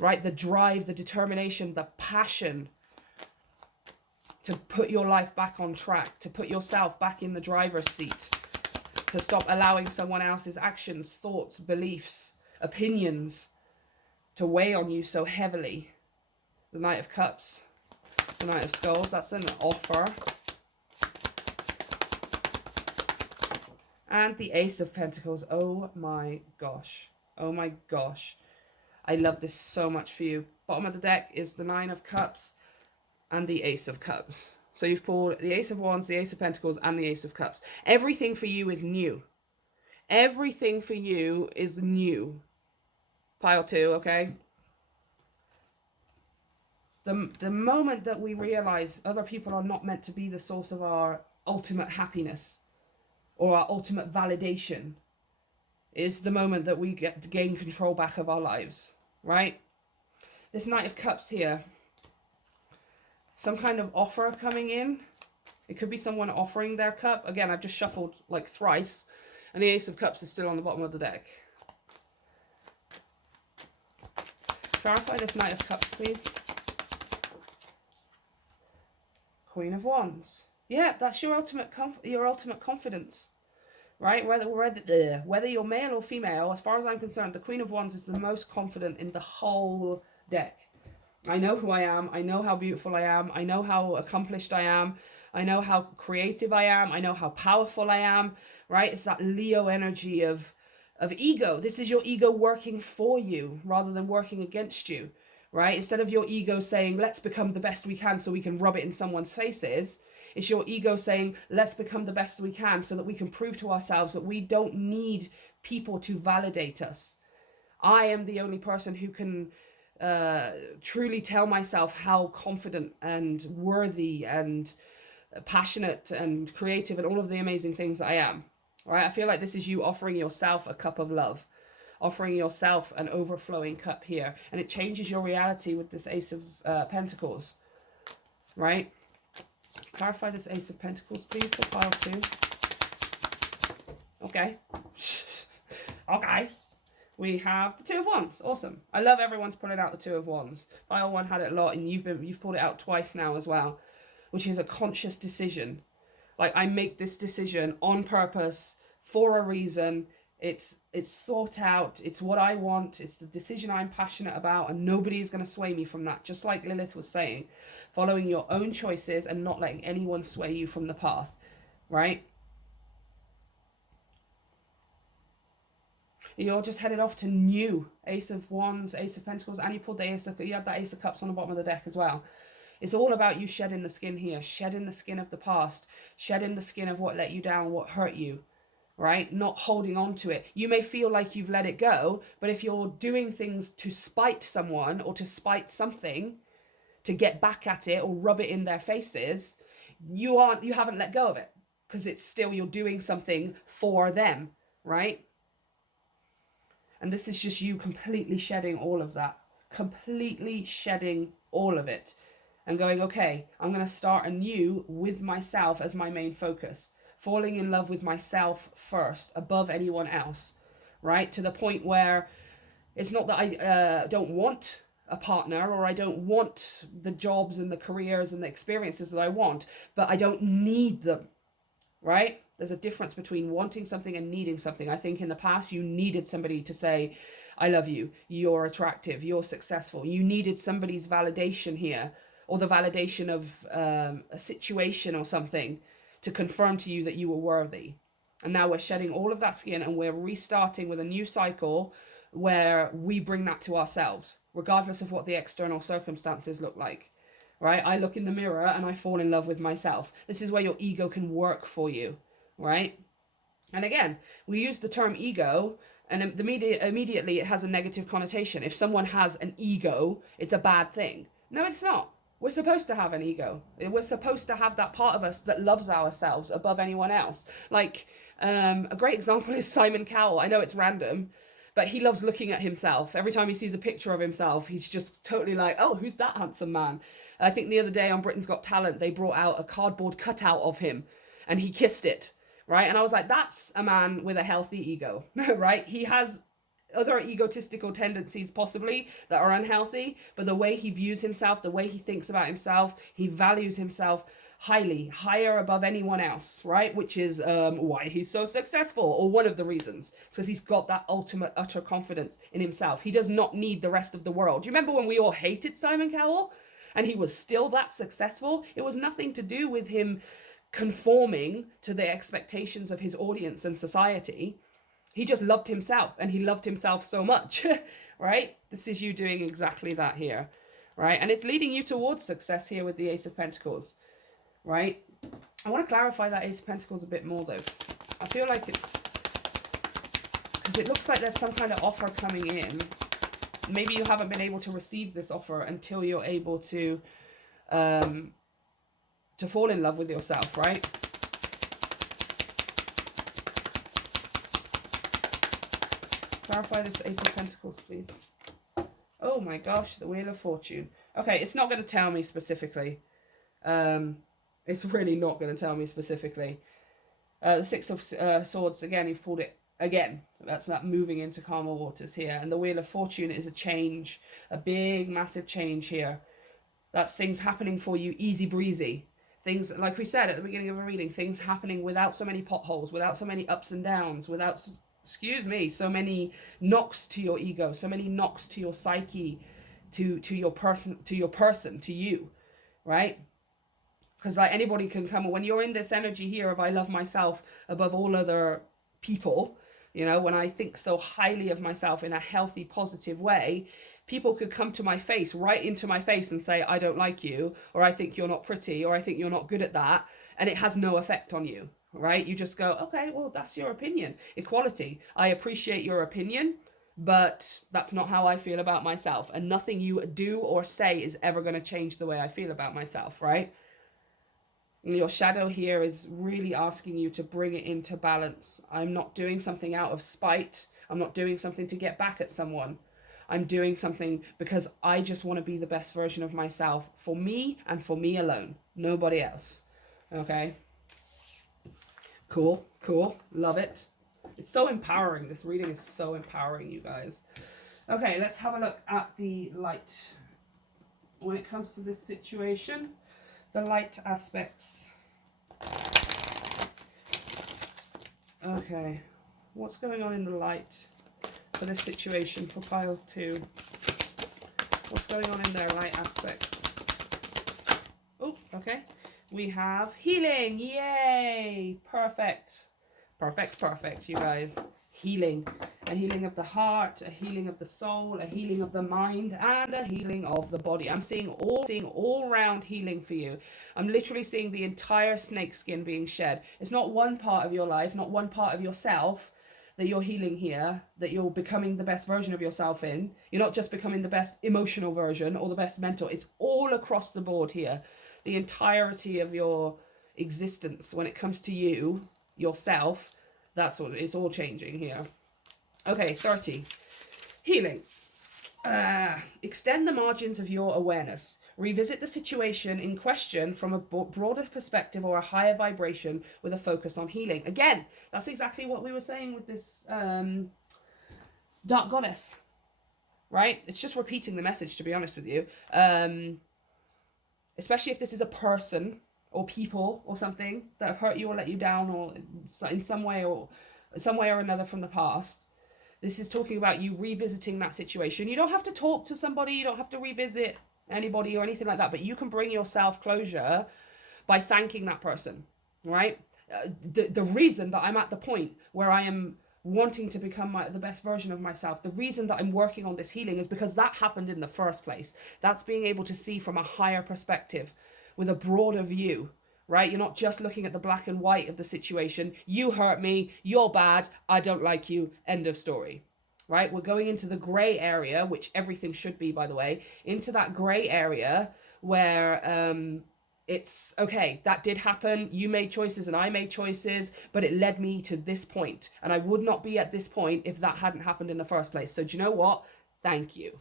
right? The drive, the determination, the passion to put your life back on track, to put yourself back in the driver's seat, to stop allowing someone else's actions, thoughts, beliefs, opinions to weigh on you so heavily. The Knight of Cups, the Knight of Skulls, that's an offer. And the Ace of Pentacles. Oh my gosh. Oh my gosh. I love this so much for you. Bottom of the deck is the Nine of Cups and the Ace of Cups. So you've pulled the Ace of Wands, the Ace of Pentacles, and the Ace of Cups. Everything for you is new. Everything for you is new. Pile 2, okay? The moment that we realize other people are not meant to be the source of our ultimate happiness or our ultimate validation is the moment that we get to gain control back of our lives, right? This Knight of Cups here, some kind of offer coming in. It could be someone offering their cup. Again, I've just shuffled like thrice, and the Ace of Cups is still on the bottom of the deck. Clarify this Knight of Cups, please. Queen of Wands. Yeah, that's your ultimate confidence, right? Whether you're male or female, as far as I'm concerned, the Queen of Wands is the most confident in the whole deck. I know who I am. I know how beautiful I am. I know how accomplished I am. I know how creative I am. I know how powerful I am, right? It's that Leo energy of ego. This is your ego working for you rather than working against you, right? Instead of your ego saying, let's become the best we can so we can rub it in someone's faces, it's your ego saying, let's become the best we can so that we can prove to ourselves that we don't need people to validate us. I am the only person who can truly tell myself how confident and worthy and passionate and creative and all of the amazing things that I am. Right? I feel like this is you offering yourself a cup of love, offering yourself an overflowing cup here, and it changes your reality with this Ace of Pentacles, right? Clarify this Ace of Pentacles, please, for pile 2. Okay. Okay. We have the Two of Wands. Awesome. I love everyone's pulling out the Two of Wands. Pile 1 had it a lot, and you've pulled it out twice now as well, which is a conscious decision. Like, I make this decision on purpose for a reason. It's thought out. It's what I want. It's the decision I'm passionate about, and nobody is going to sway me from that. Just like Lilith was saying, following your own choices and not letting anyone sway you from the path, right? You're just headed off to new. Ace of Wands, Ace of Pentacles, and you pulled the you had that Ace of Cups on the bottom of the deck as well. It's all about you shedding the skin here, shedding the skin of the past, shedding the skin of what let you down, what hurt you, right? Not holding on to it. You may feel like you've let it go, but if you're doing things to spite someone or to spite something, to get back at it or rub it in their faces, you haven't let go of it, because it's still, you're doing something for them, right? And this is just you completely shedding all of that, completely shedding all of it. And going, okay, I'm going to start anew with myself as my main focus. Falling in love with myself first, above anyone else, right? To the point where it's not that I don't want a partner, or I don't want the jobs and the careers and the experiences that I want, but I don't need them, right? There's a difference between wanting something and needing something. I think in the past you needed somebody to say, I love you, you're attractive, you're successful. You needed somebody's validation here, or the validation of a situation or something to confirm to you that you were worthy. And now we're shedding all of that skin and we're restarting with a new cycle where we bring that to ourselves, regardless of what the external circumstances look like, right? I look in the mirror and I fall in love with myself. This is where your ego can work for you, right? And again, we use the term ego, and immediately it has a negative connotation. If someone has an ego, it's a bad thing. No, it's not. We're supposed to have an ego. We're supposed to have that part of us that loves ourselves above anyone else. Like, a great example is Simon Cowell. I know it's random, but he loves looking at himself. Every time he sees a picture of himself, he's just totally like, oh, who's that handsome man? I think the other day on Britain's Got Talent, they brought out a cardboard cutout of him and he kissed it, right? And I was like, that's a man with a healthy ego, right? He has other egotistical tendencies possibly that are unhealthy, but the way he views himself, the way he thinks about himself, he values himself higher above anyone else, right? Which is why he's so successful, or one of the reasons. Because he's got that ultimate, utter confidence in himself. He does not need the rest of the world. Do you remember when we all hated Simon Cowell? And he was still that successful? It was nothing to do with him conforming to the expectations of his audience and society. He just loved himself, and he loved himself so much, right? This is you doing exactly that here, right? And it's leading you towards success here with the Ace of Pentacles, right? I want to clarify that Ace of Pentacles a bit more, though, because I feel like because it looks like there's some kind of offer coming in. Maybe you haven't been able to receive this offer until you're able to fall in love with yourself, right? Clarify this Ace of Pentacles, please. Oh my gosh, the Wheel of Fortune. Okay, it's not going to tell me specifically. It's really not going to tell me specifically. The Six of Swords, again, you've pulled it again. That's that moving into calmer waters here. And the Wheel of Fortune is a change, a big, massive change here. That's things happening for you easy breezy. Things, like we said at the beginning of a reading, things happening without so many potholes, without so many ups and downs, without, excuse me, so many knocks to your ego, so many knocks to your psyche, to your person, to you, right? Because like anybody can come, when you're in this energy here of I love myself above all other people, you know, when I think so highly of myself in a healthy, positive way, people could come to my face, right into my face, and say, I don't like you, or I think you're not pretty, or I think you're not good at that, and it has no effect on you, right? You just go, okay, well, that's your opinion. Equality. I appreciate your opinion, but that's not how I feel about myself, and nothing you do or say is ever going to change the way I feel about myself, right? Your shadow here is really asking you to bring it into balance. I'm not doing something out of spite. I'm not doing something to get back at someone. I'm doing something because I just want to be the best version of myself for me and for me alone. Nobody else. Okay? Cool, cool. Love it. It's so empowering. This reading is so empowering, you guys. Okay, let's have a look at the light. When it comes to this situation, the light aspects. Okay, what's going on in the light for this situation for pile 2? What's going on in their light aspects? Oh, okay. We have healing. Yay! Perfect. Perfect, perfect, you guys. Healing. A healing of the heart, a healing of the soul, a healing of the mind, and a healing of the body. I'm seeing all round healing for you. I'm literally seeing the entire snake skin being shed. It's not one part of your life, not one part of yourself that you're healing here, that you're becoming the best version of yourself in. You're not just becoming the best emotional version or the best mental. It's all across the board here. The entirety of your existence when it comes to you, yourself, that's what it's all changing here. Okay, 30. Healing. Extend the margins of your awareness. Revisit the situation in question from a broader perspective or a higher vibration with a focus on healing. Again, that's exactly what we were saying with this Dark Goddess, right? It's just repeating the message, to be honest with you. Especially if this is a person or people or something that have hurt you or let you down or in some way or another from the past. This is talking about you revisiting that situation. You don't have to talk to somebody. You don't have to revisit anybody or anything like that. But you can bring yourself closure by thanking that person, right? The reason that I'm at the point where I am wanting to become the best version of myself, the reason that I'm working on this healing is because that happened in the first place. That's being able to see from a higher perspective with a broader view, right? You're not just looking at the black and white of the situation. You hurt me, you're bad, I don't like you, end of story, right? We're going into the gray area, which everything should be, by the way, into that gray area where it's, okay, that did happen, you made choices and I made choices, but it led me to this point, and I would not be at this point if that hadn't happened in the first place. So do you know what? Thank you.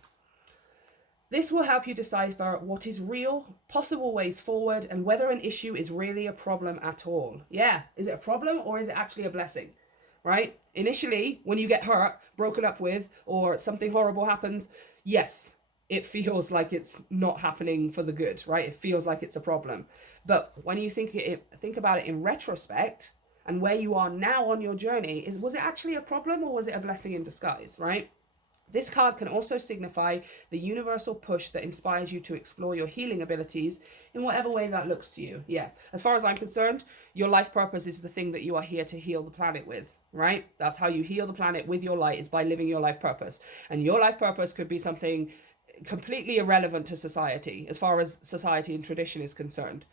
This will help you decipher what is real, possible ways forward, and whether an issue is really a problem at all. Yeah, is it a problem or is it actually a blessing, right? Initially, when you get hurt, broken up with, or something horrible happens, yes, it feels like it's not happening for the good, right? It feels like it's a problem. But when you think about it in retrospect, and where you are now on your journey, was it actually a problem or was it a blessing in disguise, right? This card can also signify the universal push that inspires you to explore your healing abilities in whatever way that looks to you. Yeah, as far as I'm concerned, your life purpose is the thing that you are here to heal the planet with, right? That's how you heal the planet with your light, is by living your life purpose. And your life purpose could be something completely irrelevant to society, as far as society and tradition is concerned,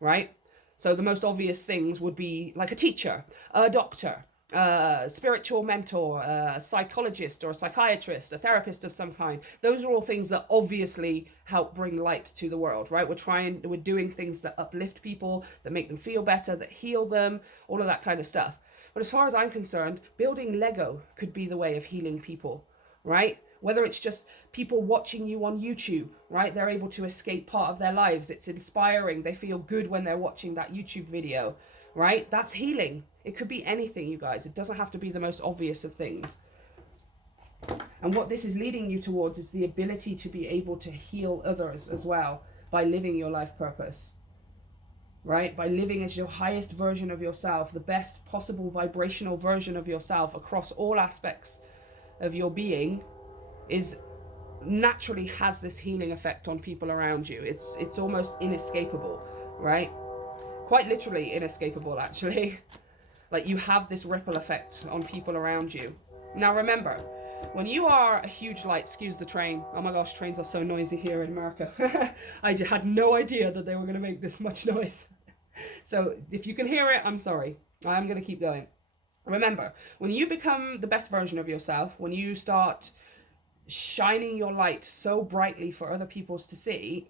right? So the most obvious things would be like a teacher, a doctor, a spiritual mentor, a psychologist or a psychiatrist, a therapist of some kind. Those are all things that obviously help bring light to the world, right? We're doing things that uplift people, that make them feel better, that heal them, all of that kind of stuff. But as far as I'm concerned, building Lego could be the way of healing people, right? Whether it's just people watching you on YouTube, right? They're able to escape part of their lives. It's inspiring. They feel good when they're watching that YouTube video, right? That's healing. It could be anything, you guys. It doesn't have to be the most obvious of things. And what this is leading you towards is the ability to be able to heal others as well by living your life purpose, right? By living as your highest version of yourself, the best possible vibrational version of yourself across all aspects of your being, is naturally has this healing effect on people around you. It's almost inescapable, right? Quite literally inescapable, actually. Like, you have this ripple effect on people around you. Now remember, when you are a huge light, excuse the train. Oh my gosh, trains are so noisy here in America. I had no idea that they were going to make this much noise. So if you can hear it, I'm sorry. I'm going to keep going. Remember, when you become the best version of yourself, when you start shining your light so brightly for other people to see,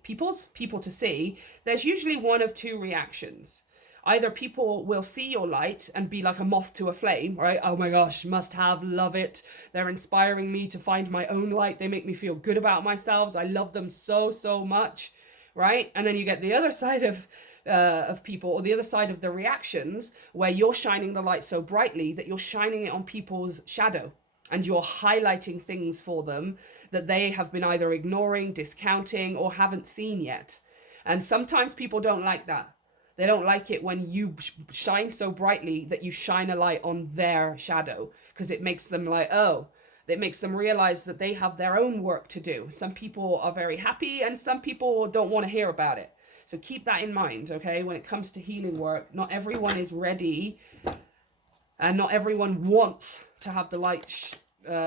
there's usually one of two reactions. Either people will see your light and be like a moth to a flame, right? Oh my gosh, must have, love it. They're inspiring me to find my own light. They make me feel good about myself. I love them so, so much, right? And then you get the other side of people, or the other side of the reactions, where you're shining the light so brightly that you're shining it on people's shadow. And you're highlighting things for them that they have been either ignoring, discounting, or haven't seen yet. And sometimes people don't like that. They don't like it when you shine so brightly that you shine a light on their shadow, because it makes them like, oh, it makes them realize that they have their own work to do. Some people are very happy and some people don't want to hear about it. So keep that in mind, okay? When it comes to healing work, not everyone is ready and not everyone wants to have the light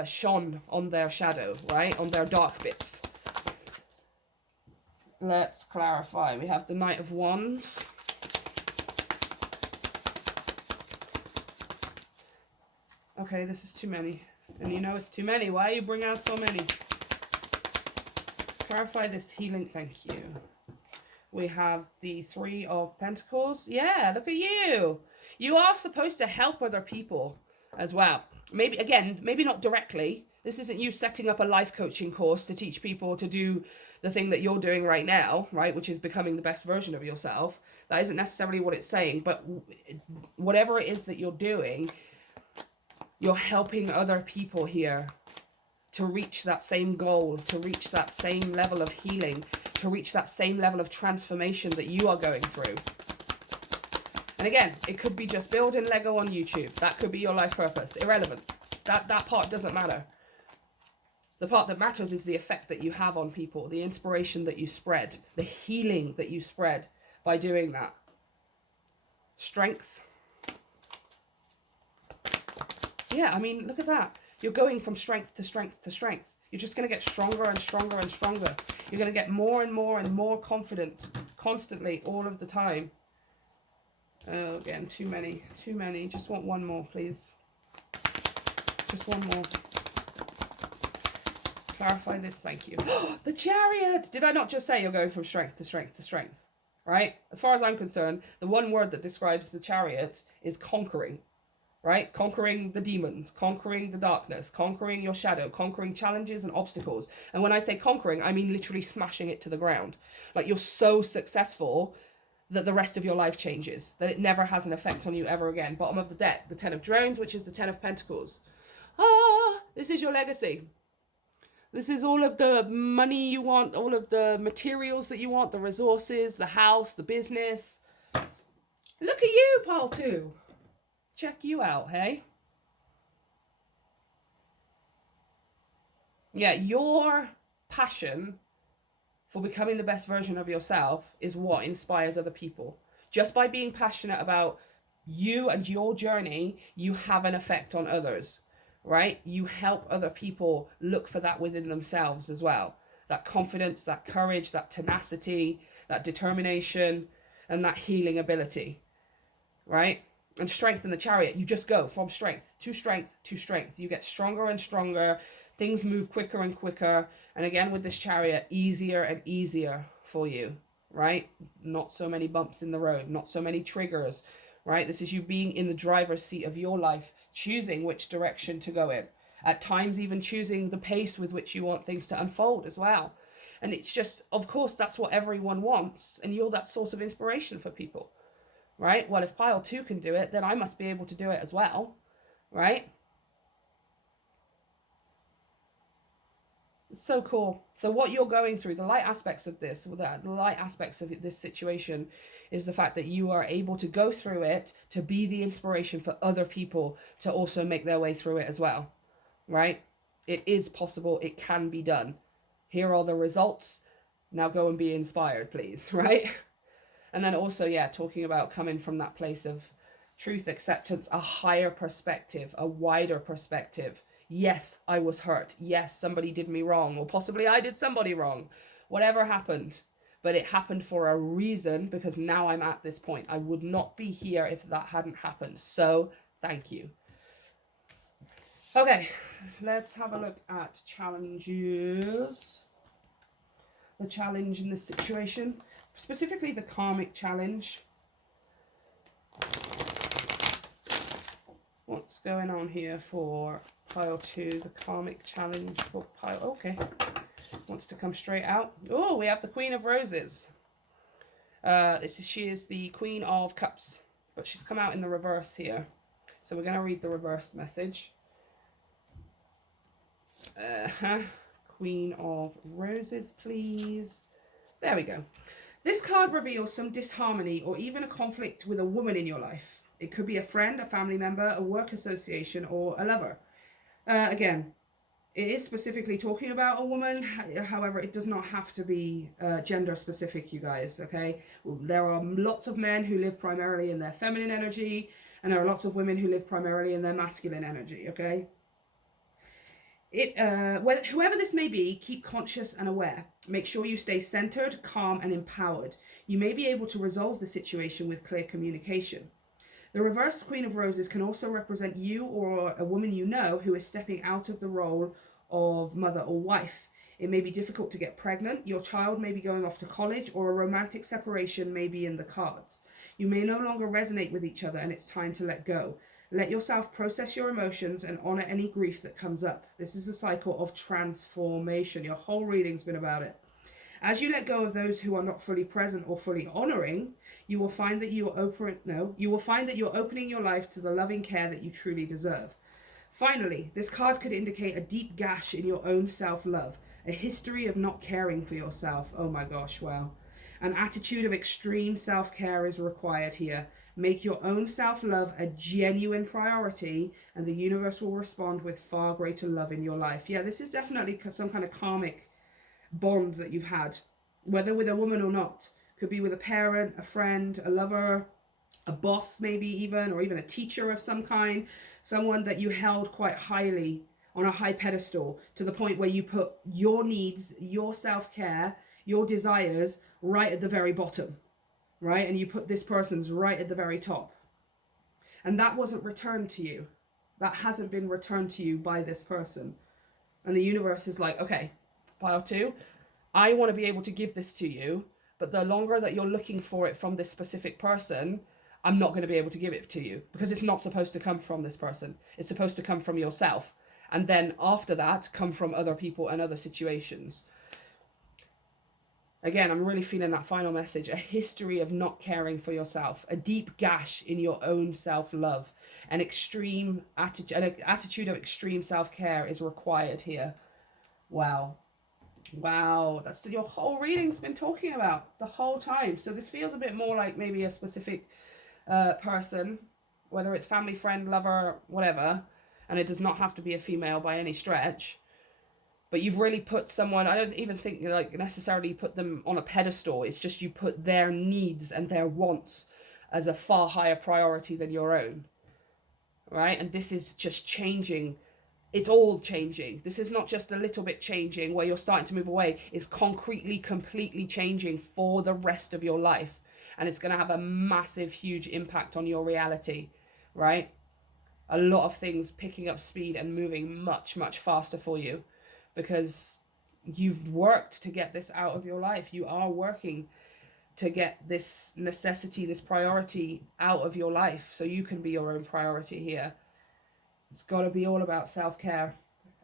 shone on their shadow, right? On their dark bits. Let's clarify. We have the Knight of Wands. Okay, this is too many. And you know it's too many. Why you bring out so many? Clarify this healing. Thank you. We have the Three of Pentacles. Yeah, look at you. You are supposed to help other people as well. Maybe not directly. This isn't you setting up a life coaching course to teach people to do the thing that you're doing right now, right? Which is becoming the best version of yourself. That isn't necessarily what it's saying. But whatever it is that you're doing, you're helping other people here to reach that same goal, to reach that same level of healing, to reach that same level of transformation that you are going through. And again, it could be just building Lego on YouTube. That could be your life purpose. Irrelevant. That part doesn't matter. The part that matters is the effect that you have on people, the inspiration that you spread, the healing that you spread by doing that. Strength. Yeah, I mean, look at that. You're going from strength to strength to strength. You're just going to get stronger and stronger and stronger. You're going to get more and more and more confident constantly all of the time. Oh, again, too many. Too many. Just want one more, please. Just one more. Clarify this, thank you. The Chariot! Did I not just say you're going from strength to strength to strength? Right? As far as I'm concerned, the one word that describes the Chariot is conquering. Right? Conquering the demons, conquering the darkness, conquering your shadow, conquering challenges and obstacles. And when I say conquering, I mean literally smashing it to the ground. Like, you're so successful that the rest of your life changes, that it never has an effect on you ever again. Bottom of the deck, the Ten of Drones, which is the Ten of Pentacles. Ah, this is your legacy. This is all of the money you want, all of the materials that you want, the resources, the house, the business. Look at you, pile 2. Check you out, hey? Yeah, your passion for becoming the best version of yourself is what inspires other people. Just by being passionate about you and your journey, you have an effect on others, right? You help other people look for that within themselves as well. That confidence, that courage, that tenacity, that determination, and that healing ability, right? And strength in the chariot, you just go from strength to strength to strength. You get stronger and stronger. Things move quicker and quicker. And again, with this chariot, easier and easier for you, right? Not so many bumps in the road, not so many triggers, right? This is you being in the driver's seat of your life, choosing which direction to go in. At times, even choosing the pace with which you want things to unfold as well. And it's just, of course, that's what everyone wants. And you're that source of inspiration for people. Right? Well, if pile 2 can do it, then I must be able to do it as well, right? It's so cool. So what you're going through, the light aspects of this, the light aspects of this situation is the fact that you are able to go through it to be the inspiration for other people to also make their way through it as well, right? It is possible. It can be done. Here are the results. Now go and be inspired, please, right? And then also, yeah, talking about coming from that place of truth, acceptance, a higher perspective, a wider perspective. Yes, I was hurt. Yes, somebody did me wrong, or possibly I did somebody wrong. Whatever happened. But it happened for a reason, because now I'm at this point. I would not be here if that hadn't happened. So thank you. Okay, let's have a look at challenges. The challenge in this situation. Specifically the karmic challenge. What's going on here for pile 2? The karmic challenge for pile... Okay. Wants to come straight out. Oh, we have the Queen of Roses. She is the Queen of Cups. But she's come out in the reverse here. So we're going to read the reversed message. Queen of Roses, please. There we go. This card reveals some disharmony or even a conflict with a woman in your life. It could be a friend, a family member, a work association, or a lover. Again, it is specifically talking about a woman. However, it does not have to be gender specific, you guys, okay? There are lots of men who live primarily in their feminine energy, and there are lots of women who live primarily in their masculine energy, okay? Whoever this may be, keep conscious and aware. Make sure you stay centered, calm, and empowered. You may be able to resolve the situation with clear communication. The reversed Queen of Roses can also represent you or a woman you know who is stepping out of the role of mother or wife. It may be difficult to get pregnant, your child may be going off to college, or a romantic separation may be in the cards. You may no longer resonate with each other and it's time to let go. Let yourself process your emotions and honor any grief that comes up. This is a cycle of transformation. Your whole reading's been about it. As you let go of those who are not fully present or fully honoring, you will find that you are opening your life to the loving care that you truly deserve. Finally, this card could indicate a deep gash in your own self-love, a history of not caring for yourself. Oh my gosh, wow. An attitude of extreme self-care is required here. Make your own self-love a genuine priority, and the universe will respond with far greater love in your life. Yeah, this is definitely some kind of karmic bond that you've had, whether with a woman or not. Could be with a parent, a friend, a lover, a boss maybe even, or even a teacher of some kind. Someone that you held quite highly on a high pedestal, to the point where you put your needs, your self-care, your desires right at the very bottom, right? And you put this person's right at the very top. And that wasn't returned to you. That hasn't been returned to you by this person. And the universe is like, okay, pile 2, I want to be able to give this to you, but the longer that you're looking for it from this specific person, I'm not going to be able to give it to you, because it's not supposed to come from this person. It's supposed to come from yourself. And then after that, come from other people and other situations. Again, I'm really feeling that final message. A history of not caring for yourself. A deep gash in your own self-love. An attitude of extreme self-care is required here. Wow. Wow, that's what your whole reading's been talking about the whole time. So this feels a bit more like maybe a specific person, whether it's family, friend, lover, whatever, and it does not have to be a female by any stretch. But you've really put someone, I don't even think like necessarily put them on a pedestal. It's just you put their needs and their wants as a far higher priority than your own, right? And this is just changing. It's all changing. This is not just a little bit changing where you're starting to move away. It's concretely, completely changing for the rest of your life. And it's going to have a massive, huge impact on your reality, right? A lot of things picking up speed and moving much, much faster for you because you've worked to get this out of your life. You are working to get this necessity, this priority out of your life so you can be your own priority here. It's got to be all about self-care.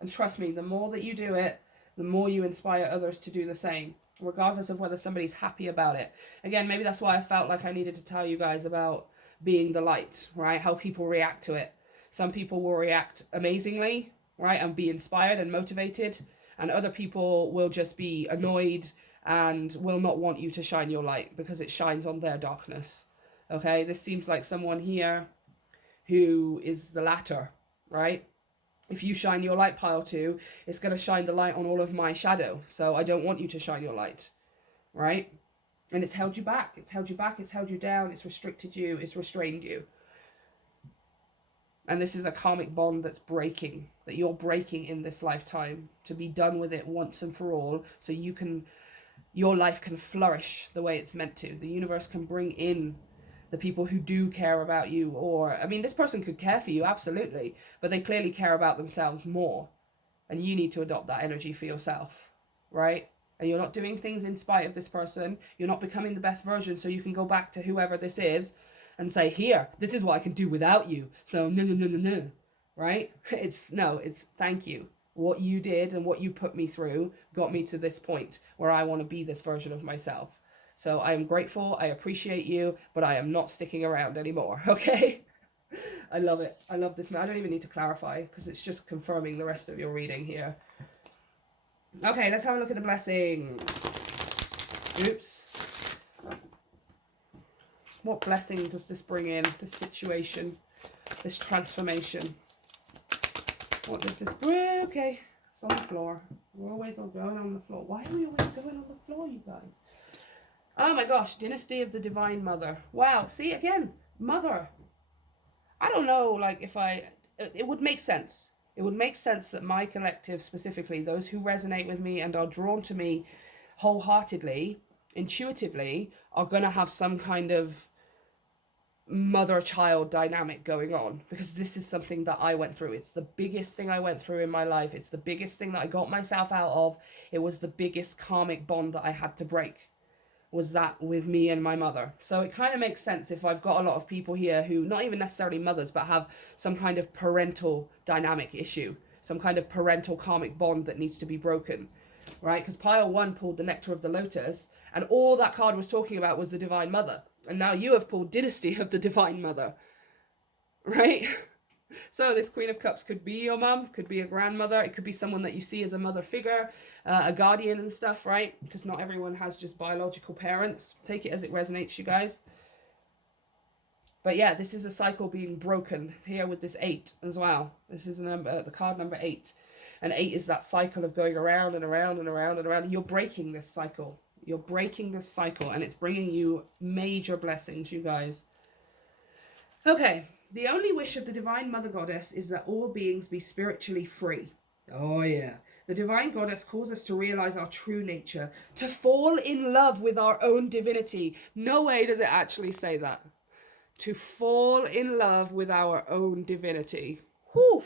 And trust me, the more that you do it, the more you inspire others to do the same, regardless of whether somebody's happy about it. Again, maybe that's why I felt like I needed to tell you guys about being the light, right? How people react to it. Some people will react amazingly, right? And be inspired and motivated. And other people will just be annoyed and will not want you to shine your light because it shines on their darkness. Okay? This seems like someone here who is the latter, right? If you shine your light, pile 2, it's going to shine the light on all of my shadow. So I don't want you to shine your light, right? And it's held you back. It's held you back. It's held you down. It's restricted you. It's restrained you. And this is a karmic bond that's breaking, that you're breaking in this lifetime to be done with it once and for all so you can, your life can flourish the way it's meant to. The universe can bring in the people who do care about you, or, I mean, this person could care for you, absolutely, but they clearly care about themselves more. And you need to adopt that energy for yourself, right? And you're not doing things in spite of this person. You're not becoming the best version so you can go back to whoever this is and say, here, this is what I can do without you. So no, right? It's thank you. What you did and what you put me through got me to this point where I want to be this version of myself. So I am grateful, I appreciate you, but I am not sticking around anymore, okay? I love it. I love this. I don't even need to clarify because it's just confirming the rest of your reading here. Okay, let's have a look at the blessings. Oops. What blessing does this bring in, this situation, this transformation? What does this bring? Okay, it's on the floor. We're always all going on the floor. Why are we always going on the floor, you guys? Oh my gosh, Dynasty of the Divine Mother. Wow, see, again, mother. I don't know, like, it would make sense. It would make sense that my collective, specifically, those who resonate with me and are drawn to me wholeheartedly, intuitively, are going to have some kind of mother-child dynamic going on, because this is something that I went through. It's the biggest thing I went through in my life. It's the biggest thing that I got myself out of. It was the biggest karmic bond that I had to break. Was that with me and my mother. So it kind of makes sense if I've got a lot of people here who, not even necessarily mothers, but have some kind of parental dynamic issue, some kind of parental karmic bond that needs to be broken, right? Because pile 1 pulled the Nectar of the Lotus, and all that card was talking about was the Divine Mother. And now you have pulled Dynasty of the Divine Mother, right? So this Queen of Cups could be your mum, could be a grandmother, it could be someone that you see as a mother figure, a guardian and stuff, right? Because not everyone has just biological parents. Take it as it resonates, you guys. But yeah, this is a cycle being broken here with this 8 as well. This is the card number 8. And 8 is that cycle of going around and around and around and around. You're breaking this cycle. You're breaking this cycle, and it's bringing you major blessings, you guys. Okay. The only wish of the Divine Mother Goddess is that all beings be spiritually free. Oh yeah. The Divine Goddess calls us to realize our true nature, to fall in love with our own divinity. No way does it actually say that. To fall in love with our own divinity. Whew.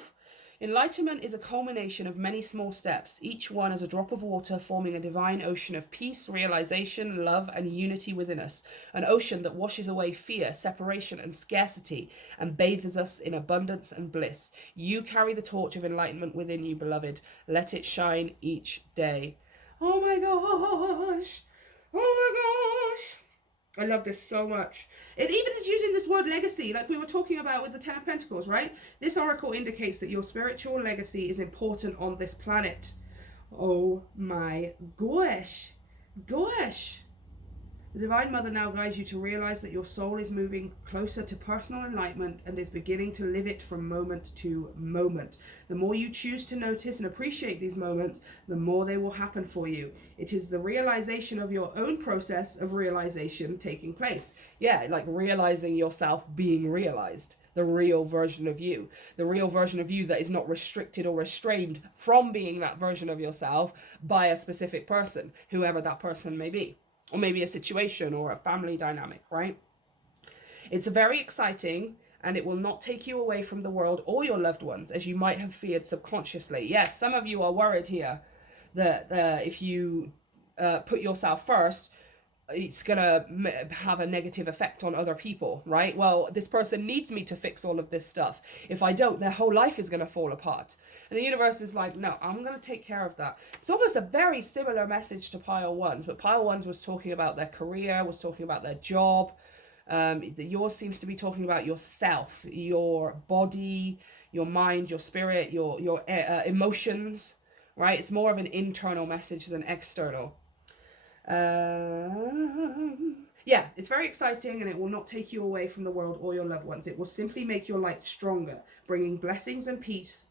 Enlightenment is a culmination of many small steps, each one as a drop of water forming a divine ocean of peace, realization, love, and unity within us. An ocean that washes away fear, separation, and scarcity, and bathes us in abundance and bliss. You carry the torch of enlightenment within you, beloved. Let it shine each day. Oh my gosh! Oh my gosh! I love this so much. It even is using this word legacy, like we were talking about with the 10 of Pentacles, right? This oracle indicates that your spiritual legacy is important on this planet. Oh my gosh. Gosh. The Divine Mother now guides you to realize that your soul is moving closer to personal enlightenment and is beginning to live it from moment to moment. The more you choose to notice and appreciate these moments, the more they will happen for you. It is the realization of your own process of realization taking place. Yeah, like realizing yourself being realized. The real version of you. The real version of you that is not restricted or restrained from being that version of yourself by a specific person, whoever that person may be. Or maybe a situation or a family dynamic, right? It's very exciting, and it will not take you away from the world or your loved ones, as you might have feared subconsciously. Yes, some of you are worried here that if you put yourself first, it's gonna have a negative effect on other people, right? Well, this person needs me to fix all of this stuff. If I don't, their whole life is gonna fall apart. And the universe is like, no, I'm gonna take care of that. It's almost a very similar message to pile ones, but pile ones was talking about their career, was talking about their job. Yours seems to be talking about yourself, your body, your mind, your spirit, your emotions, right? It's more of an internal message than external. Yeah, it's very exciting, and it will not take you away from the world or your loved ones. It will simply make your light stronger, bringing blessings and peace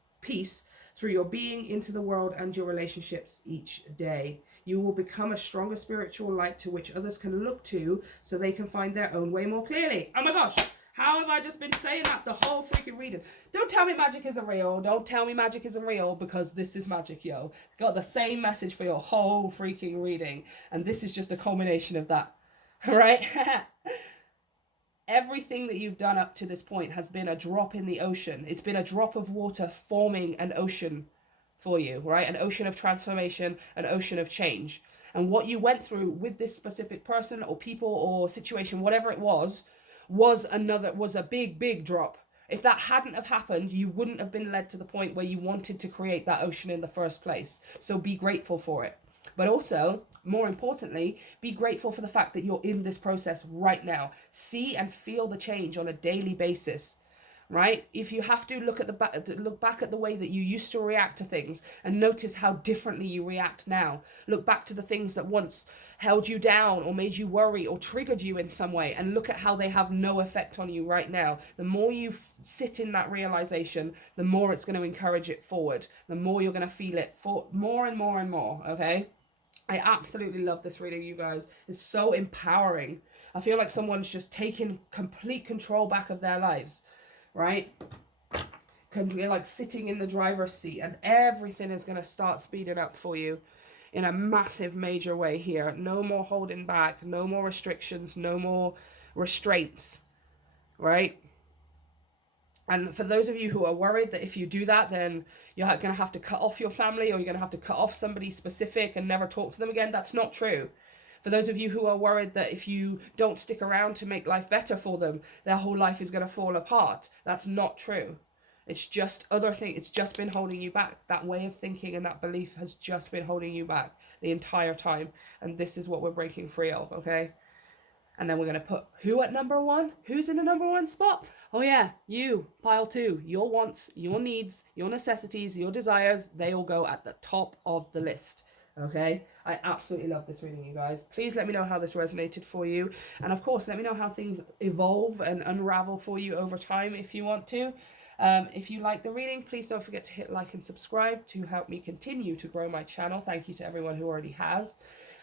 through your being into the world and your relationships each day. You will become a stronger spiritual light to which others can look to so they can find their own way more clearly. Oh my gosh, how have I just been saying that the whole freaking reading? Don't tell me magic isn't real. Don't tell me magic isn't real, because this is magic, yo. Got the same message for your whole freaking reading. And this is just a culmination of that. All right? Everything that you've done up to this point has been a drop in the ocean. It's been a drop of water forming an ocean for you, right? An ocean of transformation, an ocean of change. And what you went through with this specific person or people or situation, whatever it was a big drop. If that hadn't have happened, you wouldn't have been led to the point where you wanted to create that ocean in the first place. So be grateful for it. But also, more importantly, be grateful for the fact that you're in this process right now. See and feel the change on a daily basis. Right? If you have to look back at the way that you used to react to things and notice how differently you react now. Look back to the things that once held you down or made you worry or triggered you in some way, and look at how they have no effect on you right now. The more you sit in that realization, the more it's going to encourage it forward. The more you're going to feel it for more and more and more. Okay? I absolutely love this reading, you guys. It's so empowering. I feel like someone's just taken complete control back of their lives. Right? Like sitting in the driver's seat, and everything is going to start speeding up for you in a massive, major way here. No more holding back, no more restrictions, no more restraints, right? And for those of you who are worried that if you do that, then you're going to have to cut off your family, or you're going to have to cut off somebody specific and never talk to them again, that's not true. For those of you who are worried that if you don't stick around to make life better for them, their whole life is going to fall apart, that's not true. It's just other things. It's just been holding you back. That way of thinking and that belief has just been holding you back the entire time. And this is what we're breaking free of, okay? And then we're going to put who at number one? Who's in the number one spot? Oh yeah, you, pile two. Your wants, your needs, your necessities, your desires, they all go at the top of the list. Okay, I absolutely love this reading, you guys. Please let me know how this resonated for you. And of course, let me know how things evolve and unravel for you over time if you want to. If you like the reading, please don't forget to hit like and subscribe to help me continue to grow my channel. Thank you to everyone who already has.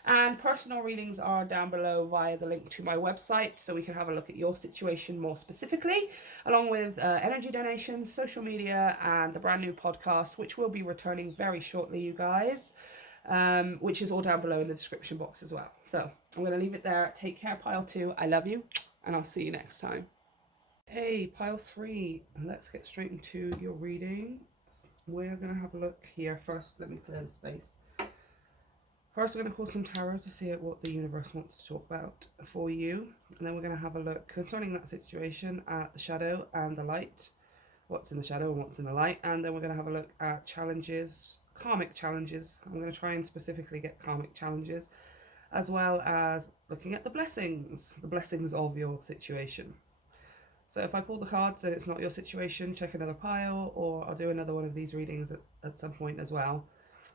And personal readings are down below via the link to my website, so we can have a look at your situation more specifically, along with energy donations, social media, and the brand new podcast, which will be returning very shortly, you guys. Which is all down below in the description box as well. So I'm going to leave it there. Take care, pile two. I love you, and I'll see you next time. Hey, pile three. Let's get straight into your reading. We're going to have a look here first. Let me clear the space. First, we're going to pull some tarot to see what the universe wants to talk about for you. And then we're going to have a look concerning that situation at the shadow and the light. What's in the shadow and what's in the light. And then we're going to have a look at challenges, karmic challenges. I'm going to try and specifically get karmic challenges, as well as looking at the blessings of your situation. So if I pull the cards and it's not your situation, check another pile, or I'll do another one of these readings at some point as well.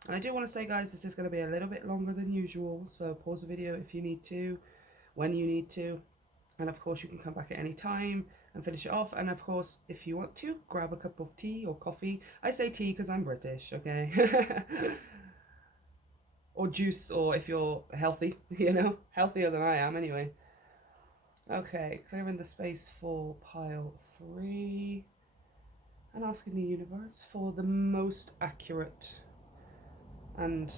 And I do want to say, guys, this is going to be a little bit longer than usual, so pause the video if you need to, when you need to, and of course you can come back at any time and finish it off. And of course, if you want to, grab a cup of tea or coffee. I say tea because I'm British, okay? Or juice, or if you're healthy, you know, healthier than I am anyway. Okay, clearing the space for pile 3 and asking the universe for the most accurate and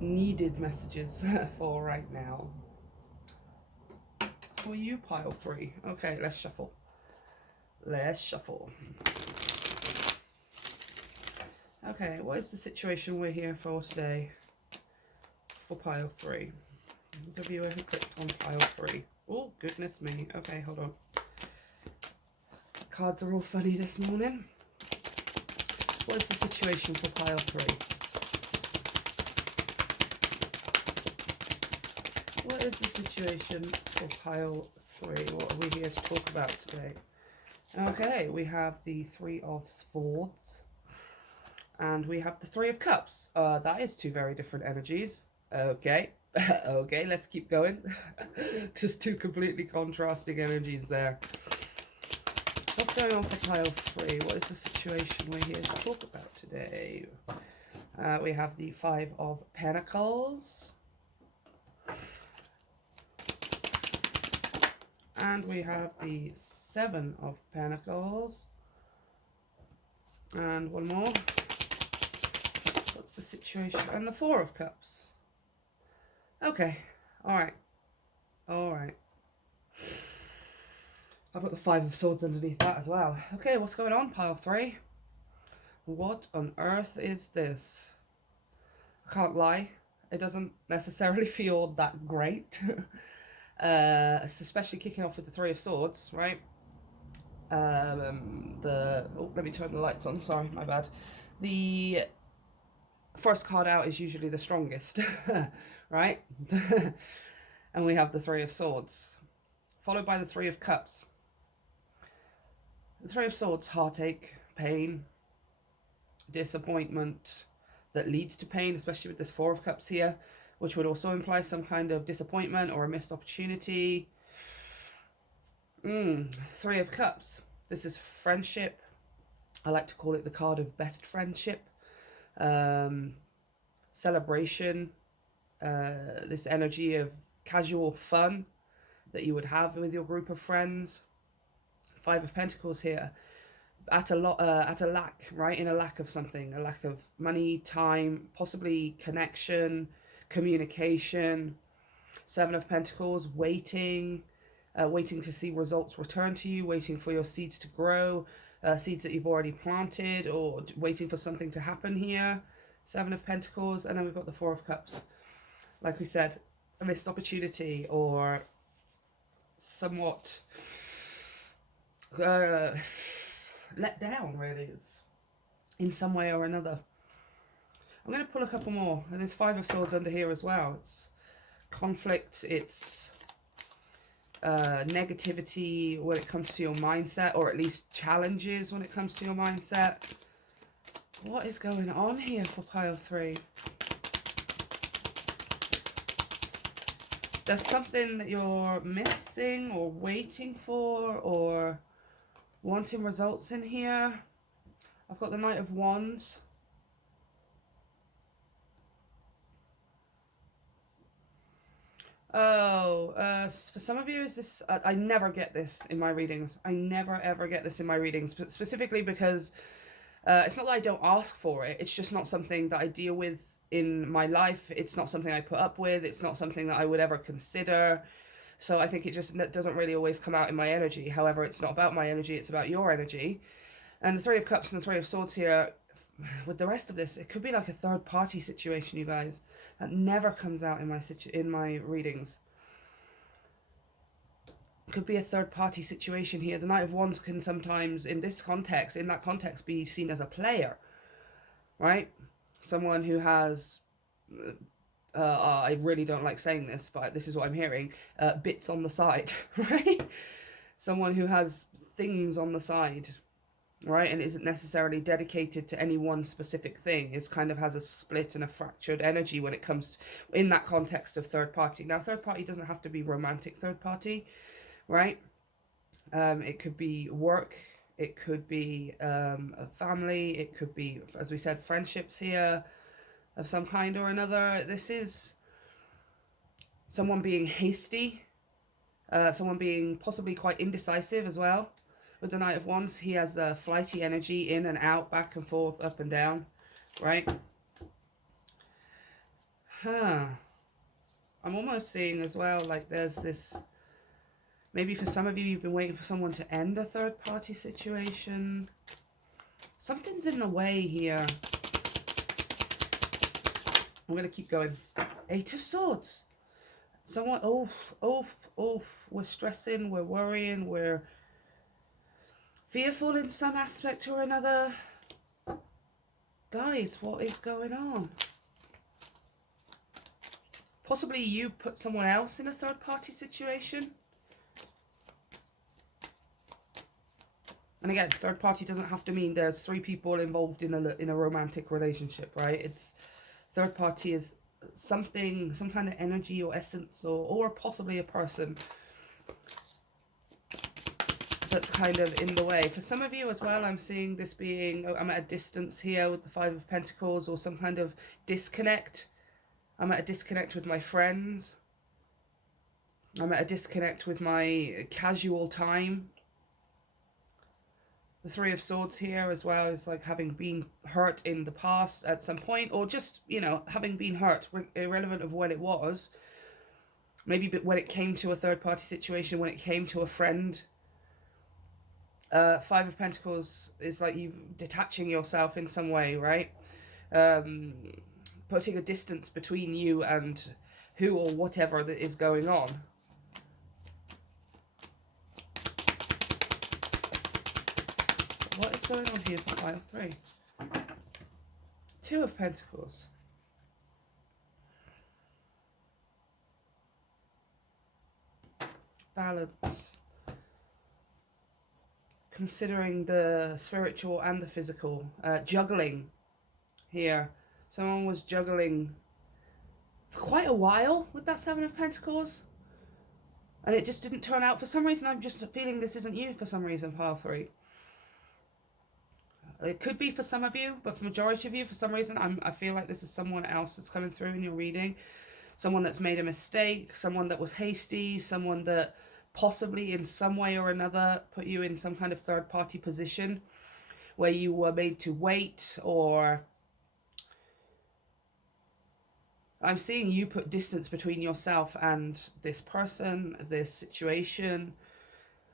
needed messages for right now. For you, pile 3. Okay, let's shuffle. Let's shuffle. Okay, what is the situation we're here for today for pile 3? The viewer who clicked on pile 3. Oh, goodness me. Okay, hold on. Cards are all funny this morning. What is the situation for pile 3? What is the situation for pile 3? What are we here to talk about today? Okay, we have the 3 of Swords. And we have the 3 of Cups. That is 2 very different energies. Okay. Okay, let's keep going. Just 2 completely contrasting energies there. What's going on for pile 3? What is the situation we're here to talk about today? We have the 5 of Pentacles. And we have the 7 of Pentacles. And one more. What's the situation? And the 4 of Cups. Okay. Alright. Alright. I've got the 5 of Swords underneath that as well. Okay, what's going on, pile 3? What on earth is this? I can't lie. It doesn't necessarily feel that great. Especially kicking off with the 3 of Swords, right? Oh, let me turn the lights on. Sorry, my bad. The first card out is usually the strongest, right? And we have the 3 of Swords, followed by the 3 of Cups. The 3 of Swords, heartache, pain, disappointment that leads to pain, especially with this 4 of Cups here, which would also imply some kind of disappointment or a missed opportunity. 3 of Cups. This is friendship. I like to call it the card of best friendship. Celebration. This energy of casual fun that you would have with your group of friends. 5 of Pentacles here. At a lack, right? In a lack of something. A lack of money, time, possibly connection, communication. 7 of Pentacles, waiting. Waiting to see results return to you, waiting for your seeds to grow, seeds that you've already planted, or waiting for something to happen here. 7 of Pentacles, and then we've got the 4 of Cups. Like we said, a missed opportunity, or somewhat let down, really, in some way or another. I'm going to pull a couple more, and there's 5 of Swords under here as well. It's conflict, it's negativity when it comes to your mindset, or at least challenges when it comes to your mindset. What is going on here for pile 3? There's something that you're missing or waiting for or wanting results in here. I've got the Knight of Wands. Oh, for some of you, is this... I never get this in my readings. I never, ever get this in my readings. But specifically because it's not that I don't ask for it. It's just not something that I deal with in my life. It's not something I put up with. It's not something that I would ever consider. So I think it just doesn't really always come out in my energy. However, it's not about my energy. It's about your energy. And the 3 of Cups and the 3 of Swords here, with the rest of this, it could be like a third-party situation, you guys. That never comes out in my readings. It could be a third-party situation here. The Knight of Wands can sometimes, in that context, be seen as a player, right? Someone who has, I really don't like saying this, but this is what I'm hearing, bits on the side, right? Someone who has things on the side. right? And isn't necessarily dedicated to any one specific thing. It kind of has a split and a fractured energy when it comes in that context of third party. Now, third party doesn't have to be romantic third party, right? It could be work, it could be a family, it could be, as we said, friendships here of some kind or another. This is someone being hasty, someone being possibly quite indecisive as well. With the Knight of Wands, he has a flighty energy, in and out, back and forth, up and down, right? I'm almost seeing as well, like there's this, maybe for some of you, you've been waiting for someone to end a third party situation. Something's in the way here. I'm going to keep going. 8 of Swords. Someone, we're stressing, we're worrying, we're fearful in some aspect or another. Guys, what is going on? Possibly you put someone else in a third party situation. And again, third party doesn't have to mean there's 3 people involved in a romantic relationship, right? It's third party is something, some kind of energy or essence, or possibly a person that's kind of in the way. For some of you as well, I'm seeing this being, I'm at a distance here with the 5 of Pentacles, or some kind of disconnect. I'm at a disconnect with my friends. I'm at a disconnect with my casual time. The 3 of Swords here as well is like having been hurt in the past at some point, or just, you know, having been hurt, irrelevant of when it was. Maybe when it came to a third party situation, when it came to a friend. 5 of Pentacles is like you detaching yourself in some way, right? Putting a distance between you and who or whatever that is going on. What is going on here for pile 3? 2 of Pentacles. Balance. Considering the spiritual and the physical. Juggling here. Someone was juggling for quite a while with that 7 of Pentacles. And it just didn't turn out. For some reason, I'm just feeling this isn't you for some reason, pile 3. It could be for some of you, but for majority of you, for some reason, I feel like this is someone else that's coming through in your reading. Someone that's made a mistake, someone that was hasty, someone that possibly in some way or another put you in some kind of third party position where you were made to wait, or I'm seeing you put distance between yourself and this person, this situation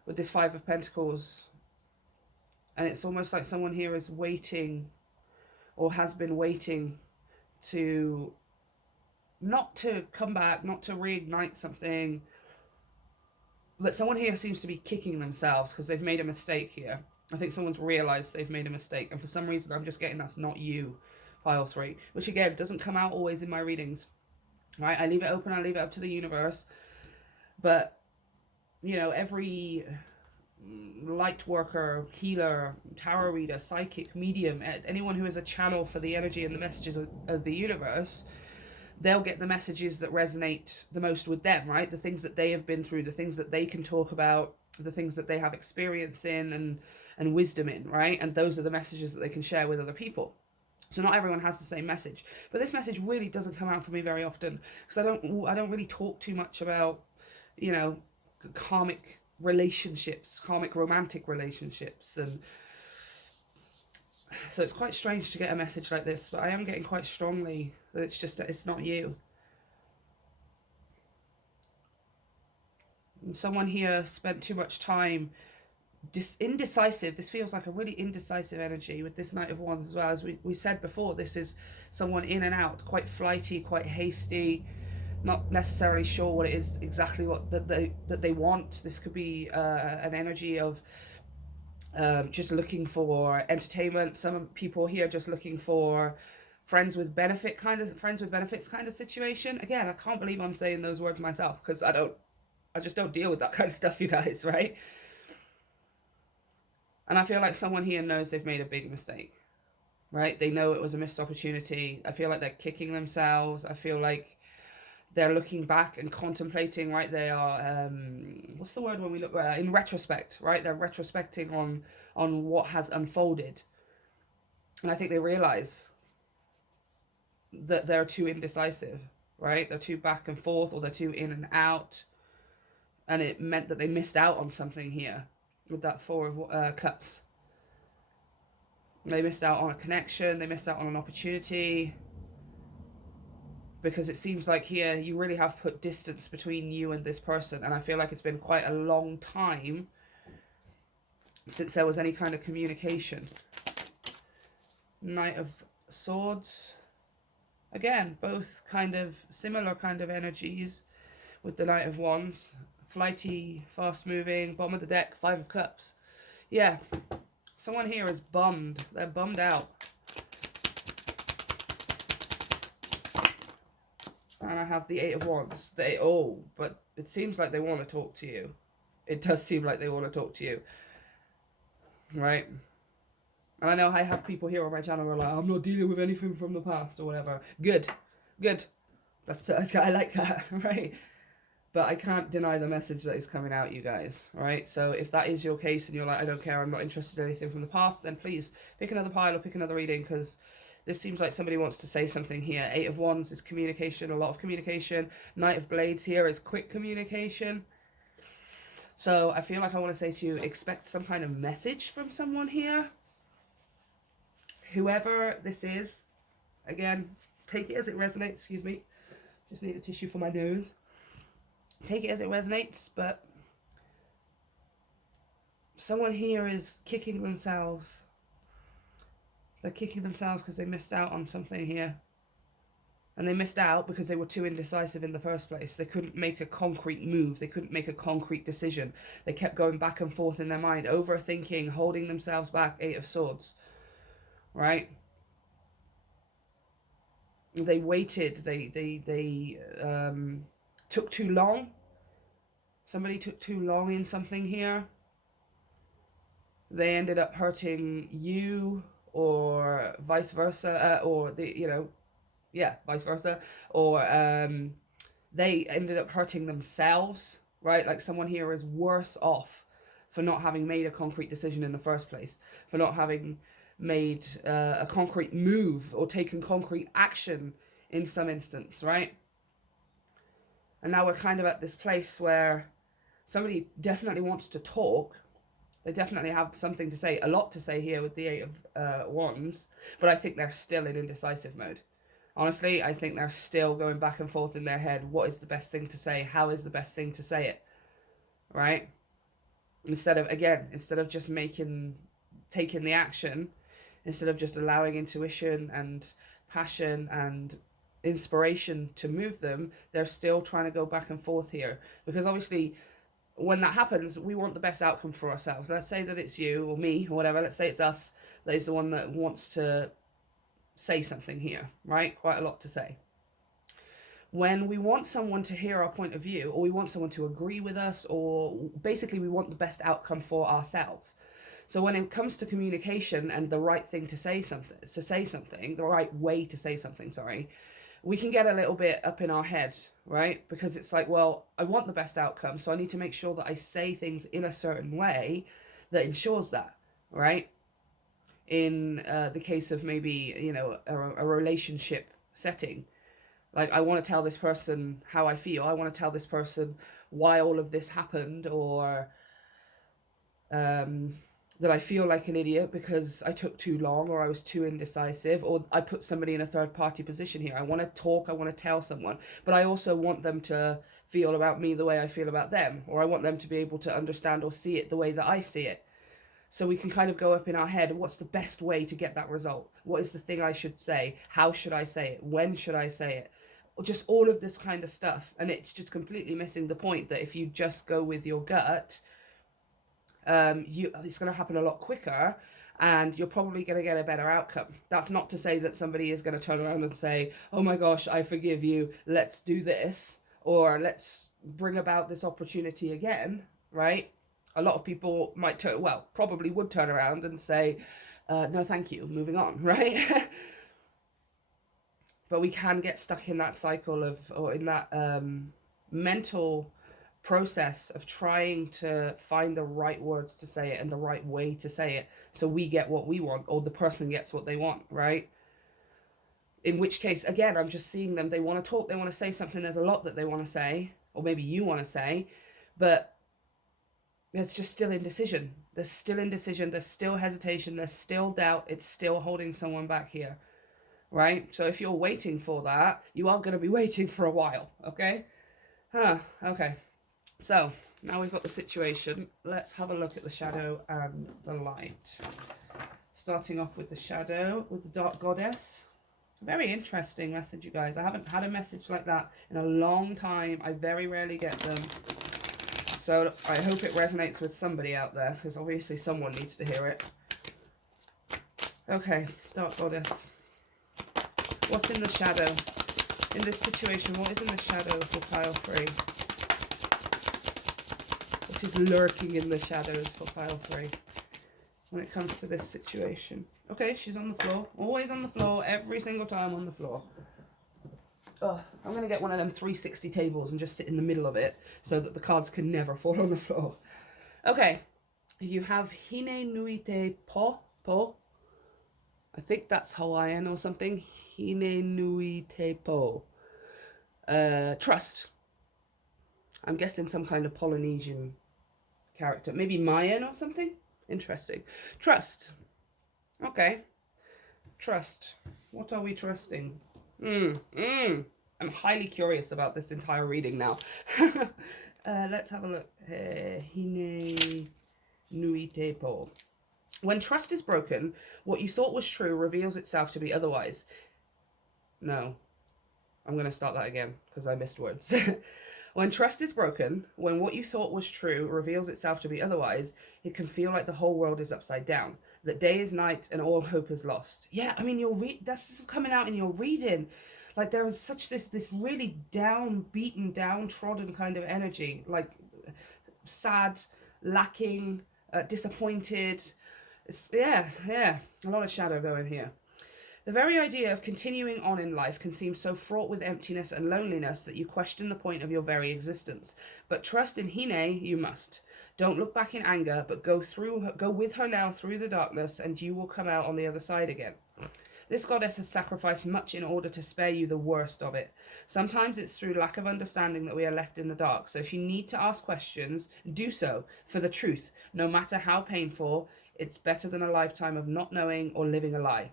with this 5 of Pentacles. And it's almost like someone here is waiting, or has been waiting to, not to come back, not to reignite something. But someone here seems to be kicking themselves because they've made a mistake here. I think someone's realised they've made a mistake. And for some reason, I'm just getting that's not you, pile 3. Which again, doesn't come out always in my readings. Right? I leave it open, I leave it up to the universe. But, you know, every light worker, healer, tarot reader, psychic, medium, anyone who is a channel for the energy and the messages of the universe, they'll get the messages that resonate the most with them, right? The things that they have been through, the things that they can talk about, the things that they have experience in and wisdom in, right? And those are the messages that they can share with other people. So not everyone has the same message, but this message really doesn't come out for me very often, because I don't really talk too much about, you know, karmic relationships, karmic romantic relationships, and so it's quite strange to get a message like this, but I am getting quite strongly that it's not you. Someone here spent too much time indecisive. This feels like a really indecisive energy with this Knight of Wands as well. As we said before, this is someone in and out, quite flighty, quite hasty, not necessarily sure what it is exactly what that they want. This could be an energy of just looking for entertainment. Some people here just looking for friends with benefits kind of situation. Again, I can't believe I'm saying those words myself, because I just don't deal with that kind of stuff, you guys, right? And I feel like someone here knows they've made a big mistake, right? They know it was a missed opportunity. I feel like they're kicking themselves. I feel like they're looking back and contemplating, right? They are, what's the word when we look, in retrospect, right? They're retrospecting on what has unfolded. And I think they realize that they're too indecisive, right? They're too back and forth, or they're too in and out. And it meant that they missed out on something here with that Four of Cups. They missed out on a connection. They missed out on an opportunity. Because it seems like here you really have put distance between you and this person. And I feel like it's been quite a long time since there was any kind of communication. Knight of Swords. Again, both kind of similar kind of energies with the Knight of Wands. Flighty, fast moving, bottom of the deck, Five of Cups. Yeah, someone here is bummed. They're bummed out. And I have the Eight of Wands. But it seems like they want to talk to you. It does seem like they want to talk to you. Right? And I know I have people here on my channel who are like, I'm not dealing with anything from the past or whatever. Good. Good. I like that, right? But I can't deny the message that is coming out, you guys, right? So if that is your case and you're like, I don't care, I'm not interested in anything from the past, then please pick another pile or pick another reading, because this seems like somebody wants to say something here. Eight of Wands is communication, a lot of communication. Knight of Blades here is quick communication. So I feel like I want to say to you, expect some kind of message from someone here. Whoever this is, again, take it as it resonates. Excuse me. Just need a tissue for my nose. Take it as it resonates, but someone here is kicking themselves. They're kicking themselves because they missed out on something here. And they missed out because they were too indecisive in the first place. They couldn't make a concrete move. They couldn't make a concrete decision. They kept going back and forth in their mind, overthinking, holding themselves back. Eight of Swords. Right? They waited. They took too long. Somebody took too long in something here. They ended up hurting you, or vice versa, vice versa, or they ended up hurting themselves, right? Like someone here is worse off for not having made a concrete decision in the first place, for not having made a concrete move or taken concrete action in some instance, right? And now we're kind of at this place where somebody definitely wants to talk. They definitely have something to say, a lot to say here with the Eight of Wands, but I think they're still in indecisive mode. Honestly, I think they're still going back and forth in their head. What is the best thing to say? How is the best thing to say it? Right? Instead of just taking the action, instead of just allowing intuition and passion and inspiration to move them, they're still trying to go back and forth here. Because obviously, when that happens, we want the best outcome for ourselves. Let's say that it's you or me or whatever. Let's say it's us that is the one that wants to say something here, right? Quite a lot to say. When we want someone to hear our point of view, or we want someone to agree with us, or basically we want the best outcome for ourselves. So when it comes to communication and the right thing to say something, the right way to say something, we can get a little bit up in our head, right? Because it's like, well, I want the best outcome, so I need to make sure that I say things in a certain way that ensures that, right? In the case of maybe, a relationship setting, like I want to tell this person how I feel. I want to tell this person why all of this happened, or that I feel like an idiot because I took too long, or I was too indecisive, or I put somebody in a third party position here. I want to talk, I want to tell someone, but I also want them to feel about me the way I feel about them, or I want them to be able to understand or see it the way that I see it. So we can kind of go up in our head, what's the best way to get that result? What is the thing I should say? How should I say it? When should I say it? Just all of this kind of stuff. And it's just completely missing the point that if you just go with your gut, it's going to happen a lot quicker, and you're probably going to get a better outcome. That's not to say that somebody is going to turn around and say, oh my gosh, I forgive you, let's do this, or let's bring about this opportunity again, right? a lot of people might probably would turn around and say, no, thank you, moving on, right? But we can get stuck in that cycle or in that mental process of trying to find the right words to say it and the right way to say it so we get what we want or the person gets what they want, right? In which case, again, I'm just seeing them. They want to talk, they want to say something. There's a lot that they want to say, or maybe you want to say, but there's just still indecision. There's still indecision. There's still hesitation. There's still doubt. It's still holding someone back here, right? So if you're waiting for that, you are going to be waiting for a while, okay? Okay. So now we've got the situation. Let's have a look at the shadow and the light. Starting off with the shadow, with the dark goddess. Very interesting message, you guys. I haven't had a message like that in a long time. I very rarely get them. So I hope it resonates with somebody out there, because obviously someone needs to hear it. Okay, dark goddess. What's in the shadow? In this situation, what is in the shadow for pile 3? What is lurking in the shadows for pile 3 when it comes to this situation? Okay, she's on the floor. Always on the floor. Every single time on the floor. Oh, I'm going to get one of them 360 tables and just sit in the middle of it so that the cards can never fall on the floor. Okay, you have Hine Nui Te Po. I think that's Hawaiian or something. Hine Nui Te Po. Trust. I'm guessing some kind of Polynesian character. Maybe Mayan or something? Interesting. Trust. Okay. Trust. What are we trusting? I'm highly curious about this entire reading now. Let's have a look. Hine Nui Te Po. When trust is broken, what you thought was true reveals itself to be otherwise. No. I'm going to start that again because I missed words. When trust is broken, when what you thought was true reveals itself to be otherwise, it can feel like the whole world is upside down, that day is night and all hope is lost. Yeah, I mean, that's coming out in your reading. Like there is such this really beaten, downtrodden kind of energy, like sad, lacking, disappointed. Yeah, a lot of shadow going here. The very idea of continuing on in life can seem so fraught with emptiness and loneliness that you question the point of your very existence. But trust in Hine you must. Don't look back in anger, but go with her now through the darkness, and you will come out on the other side again. This goddess has sacrificed much in order to spare you the worst of it. Sometimes it's through lack of understanding that we are left in the dark. So if you need to ask questions, do so for the truth. No matter how painful, it's better than a lifetime of not knowing or living a lie.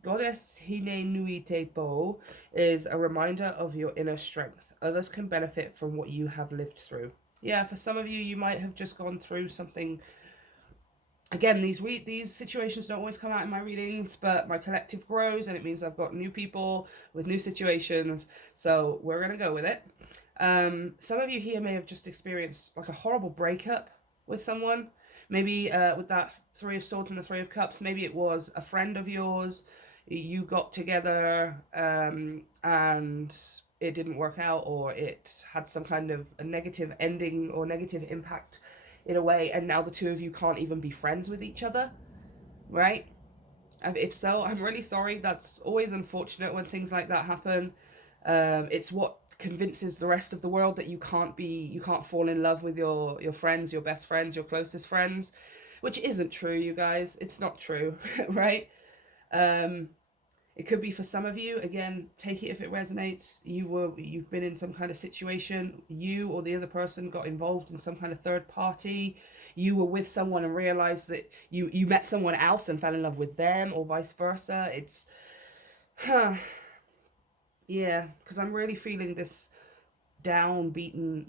Goddess Hine Nui Te Po is a reminder of your inner strength. Others can benefit from what you have lived through. Yeah, for some of you, you might have just gone through something. Again, these situations don't always come out in my readings, but my collective grows, and it means I've got new people with new situations. So we're going to go with it. Some of you here may have just experienced like a horrible breakup with someone. Maybe with that 3 of Swords and the 3 of Cups, maybe it was a friend of yours. You got together and it didn't work out, or it had some kind of a negative ending or negative impact in a way, and now the two of you can't even be friends with each other, right? If so, I'm really sorry. That's always unfortunate when things like that happen. It's what convinces the rest of the world that you can't fall in love with your friends, your best friends, your closest friends, which isn't true, you guys. It's not true, right? It could be for some of you. Again, take it if it resonates. You've been in some kind of situation. You or the other person got involved in some kind of third party. You were with someone and realized that you met someone else and fell in love with them, or vice versa. It's, yeah, because I'm really feeling this downbeaten,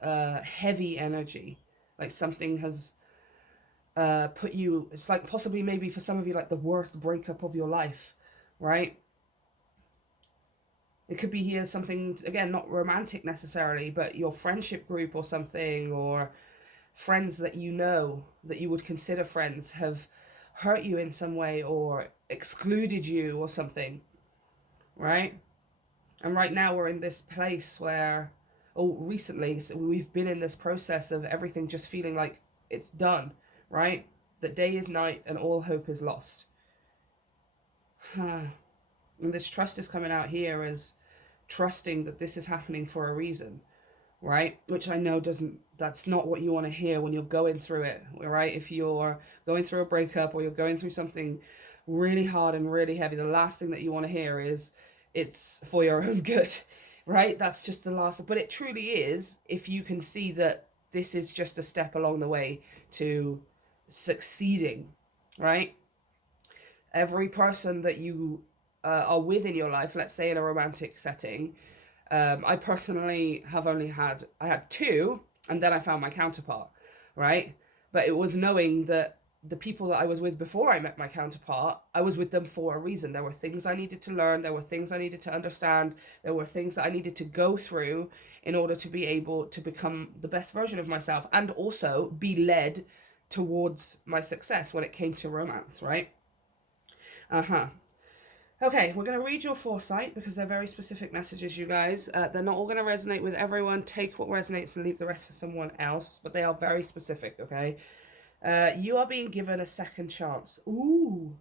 heavy energy. Like something has put you. It's like possibly maybe for some of you like the worst breakup of your life. Right? It could be here something, again, not romantic necessarily, but your friendship group or something, or friends that you know that you would consider friends have hurt you in some way or excluded you or something, right? And right now we're in this place where, recently we've been in this process of everything just feeling like It's done, right? The day is night and all hope is lost. And this trust is coming out here as trusting that this is happening for a reason, right? Which I know that's not what you want to hear when you're going through it, right? If you're going through a breakup or you're going through something really hard and really heavy, the last thing that you want to hear is it's for your own good, right? That's just the last, but it truly is if you can see that this is just a step along the way to succeeding, right? Every person that you are with in your life, let's say in a romantic setting, I personally have I had two, and then I found my counterpart, right? But it was knowing that the people that I was with before I met my counterpart, I was with them for a reason. There were things I needed to learn. There were things I needed to understand. There were things that I needed to go through in order to be able to become the best version of myself and also be led towards my success when it came to romance, right? Okay, we're going to read your foresight because they're very specific messages, you guys. They're not all going to resonate with everyone. Take what resonates and leave the rest for someone else, but they are very specific, okay? You are being given a second chance. Ooh.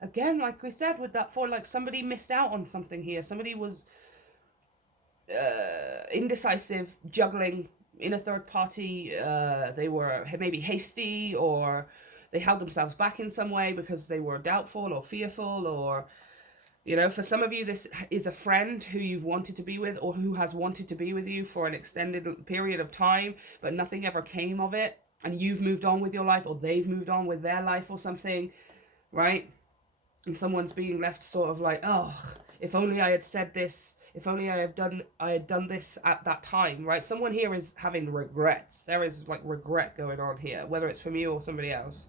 Again, like we said with that like somebody missed out on something here. Somebody was indecisive, juggling in a third party. They were maybe hasty, or they held themselves back in some way because they were doubtful or fearful, or, you know, for some of you, this is a friend who you've wanted to be with or who has wanted to be with you for an extended period of time, but nothing ever came of it. And you've moved on with your life, or they've moved on with their life or something, right? And someone's being left sort of like, oh, if only I had said this, if only I had done this at that time, right? Someone here is having regrets. There is like regret going on here, whether it's from you or somebody else.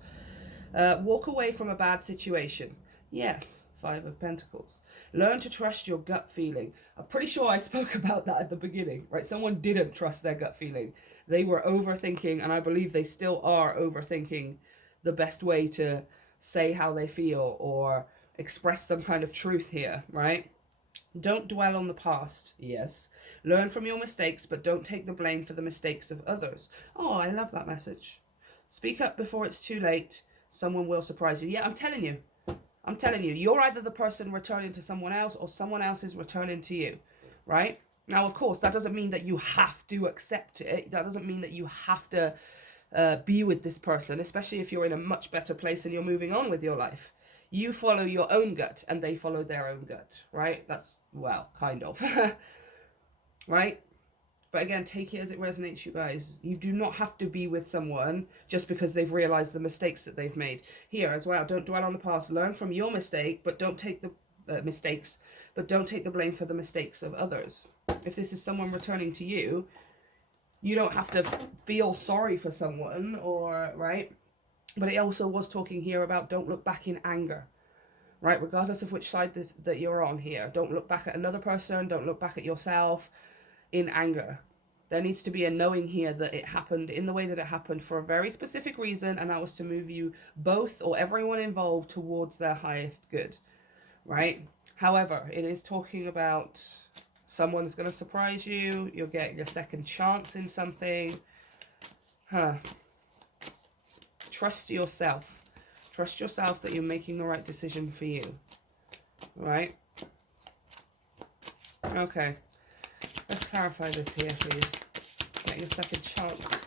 Walk away from a bad situation. Yes, 5 of Pentacles. Learn to trust your gut feeling. I'm pretty sure I spoke about that at the beginning, right? Someone didn't trust their gut feeling. They were overthinking, and I believe they still are overthinking the best way to say how they feel or express some kind of truth here, right? Don't dwell on the past. Yes. Learn from your mistakes, but don't take the blame for the mistakes of others. Oh, I love that message. Speak up before it's too late. Someone will surprise you. Yeah, I'm telling you. You're either the person returning to someone else or someone else is returning to you, right? Now, of course, that doesn't mean that you have to accept it. That doesn't mean that you have to be with this person, especially if you're in a much better place and you're moving on with your life. You follow your own gut and they follow their own gut, right? That's, well, kind of, right? But again, take it as it resonates, you guys. You do not have to be with someone just because they've realized the mistakes that they've made. Here as well, don't dwell on the past. Learn from your mistake, but don't take the mistakes, but don't take the blame for the mistakes of others. If this is someone returning to you, you don't have to feel sorry for someone, or, right? But it also was talking here about don't look back in anger, right? Regardless of which side that you're on here. Don't look back at another person. Don't look back at yourself in anger. There needs to be a knowing here that it happened in the way that it happened for a very specific reason, and that was to move you both or everyone involved towards their highest good, right? However, it is talking about someone's going to surprise you. You're getting a second chance in something. Trust yourself. Trust yourself that you're making the right decision for you. Right? Okay. Let's clarify this here, please. Getting a second chance.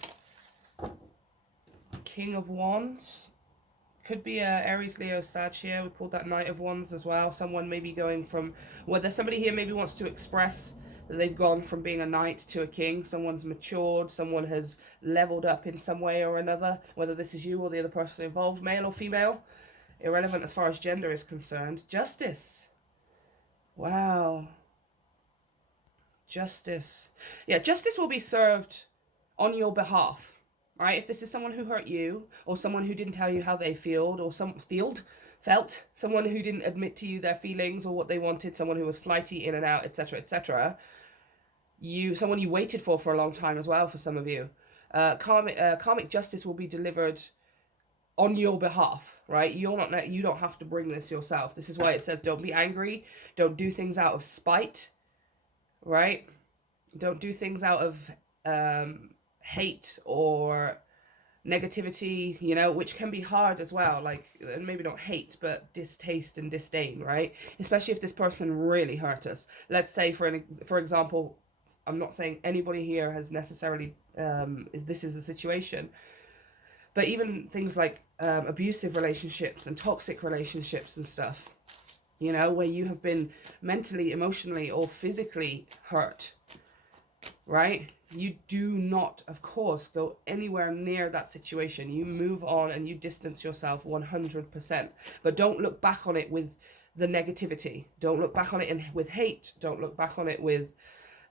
King of Wands. Could be a Aries, Leo, Sag here. We pulled that Knight of Wands as well. Someone maybe going from... Well, there's somebody here maybe wants to express that they've gone from being a knight to a king. Someone's matured. Someone has leveled up in some way or another. Whether this is you or the other person involved, male or female. Irrelevant as far as gender is concerned. Justice. Wow. Justice. Yeah, justice will be served on your behalf. Right? If this is someone who hurt you, or someone who didn't tell you how they felt, or felt, someone who didn't admit to you their feelings or what they wanted, someone who was flighty in and out, etc., etc., someone you waited for a long time as well, for some of you. Karmic justice will be delivered on your behalf, right? You don't have to bring this yourself. This is why it says don't be angry, don't do things out of spite, right? Don't do things out of hate or negativity, you know, which can be hard as well, like, and maybe not hate, but distaste and disdain, right? Especially if this person really hurt us. Let's say, for example, I'm not saying anybody here has necessarily, this is the situation, but even things like abusive relationships and toxic relationships and stuff, you know, where you have been mentally, emotionally, or physically hurt, right? You do not, of course, go anywhere near that situation. You move on and you distance yourself 100%. But don't look back on it with the negativity. Don't look back on it with hate. Don't look back on it with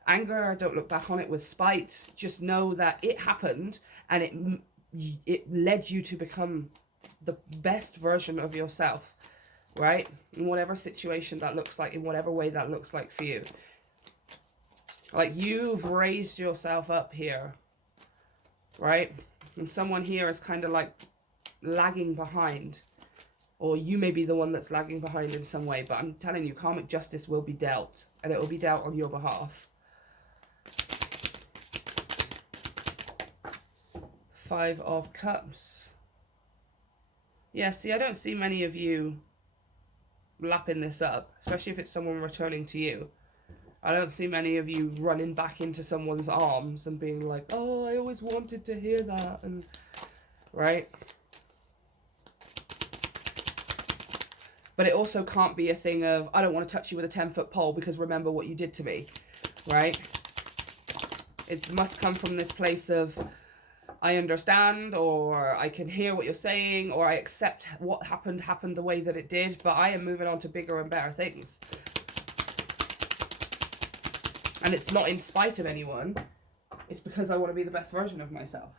anger. Don't look back on it with spite. Just know that it happened, and it led you to become the best version of yourself, right? In whatever situation that looks like, in whatever way that looks like for you. Like, you've raised yourself up here, right? And someone here is kind of like lagging behind, or you may be the one that's lagging behind in some way, but I'm telling you, karmic justice will be dealt, and it will be dealt on your behalf. 5 of Cups. Yeah, see, I don't see many of you lapping this up, especially if it's someone returning to you. I don't see many of you running back into someone's arms and being like, oh, I always wanted to hear that, and right? But it also can't be a thing of, I don't want to touch you with a 10-foot pole because remember what you did to me, right? It must come from this place of, I understand, or I can hear what you're saying, or I accept what happened the way that it did, but I am moving on to bigger and better things. And it's not in spite of anyone. It's because I want to be the best version of myself.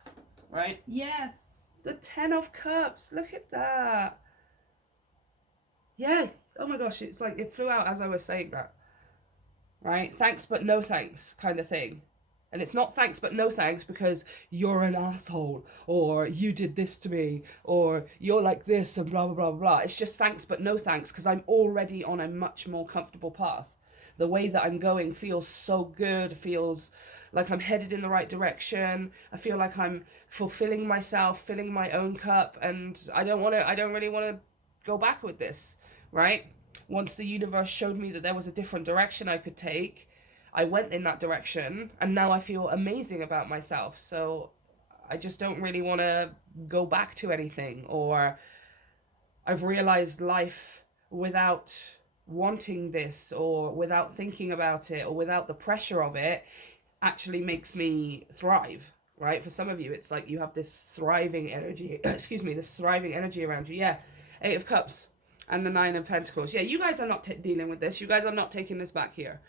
Right? Yes. The 10 of Cups. Look at that. Yeah. Oh my gosh. It's like it flew out as I was saying that. Right? Thanks but no thanks kind of thing. And it's not thanks but no thanks because you're an asshole, or you did this to me, or you're like this and blah, blah, blah, blah. It's just thanks but no thanks because I'm already on a much more comfortable path. The way that I'm going feels so good, feels like I'm headed in the right direction. I feel like I'm fulfilling myself, filling my own cup, and I don't really want to go back with this, right? Once the universe showed me that there was a different direction I could take, I went in that direction, and now I feel amazing about myself. So I just don't really want to go back to anything, or I've realized life without wanting this, or without thinking about it, or without the pressure of it, actually makes me thrive, right? For some of you, it's like you have this thriving energy, excuse me, this thriving energy around you. Yeah, 8 of Cups and the 9 of Pentacles. Yeah, you guys are not dealing with this. You guys are not taking this back here.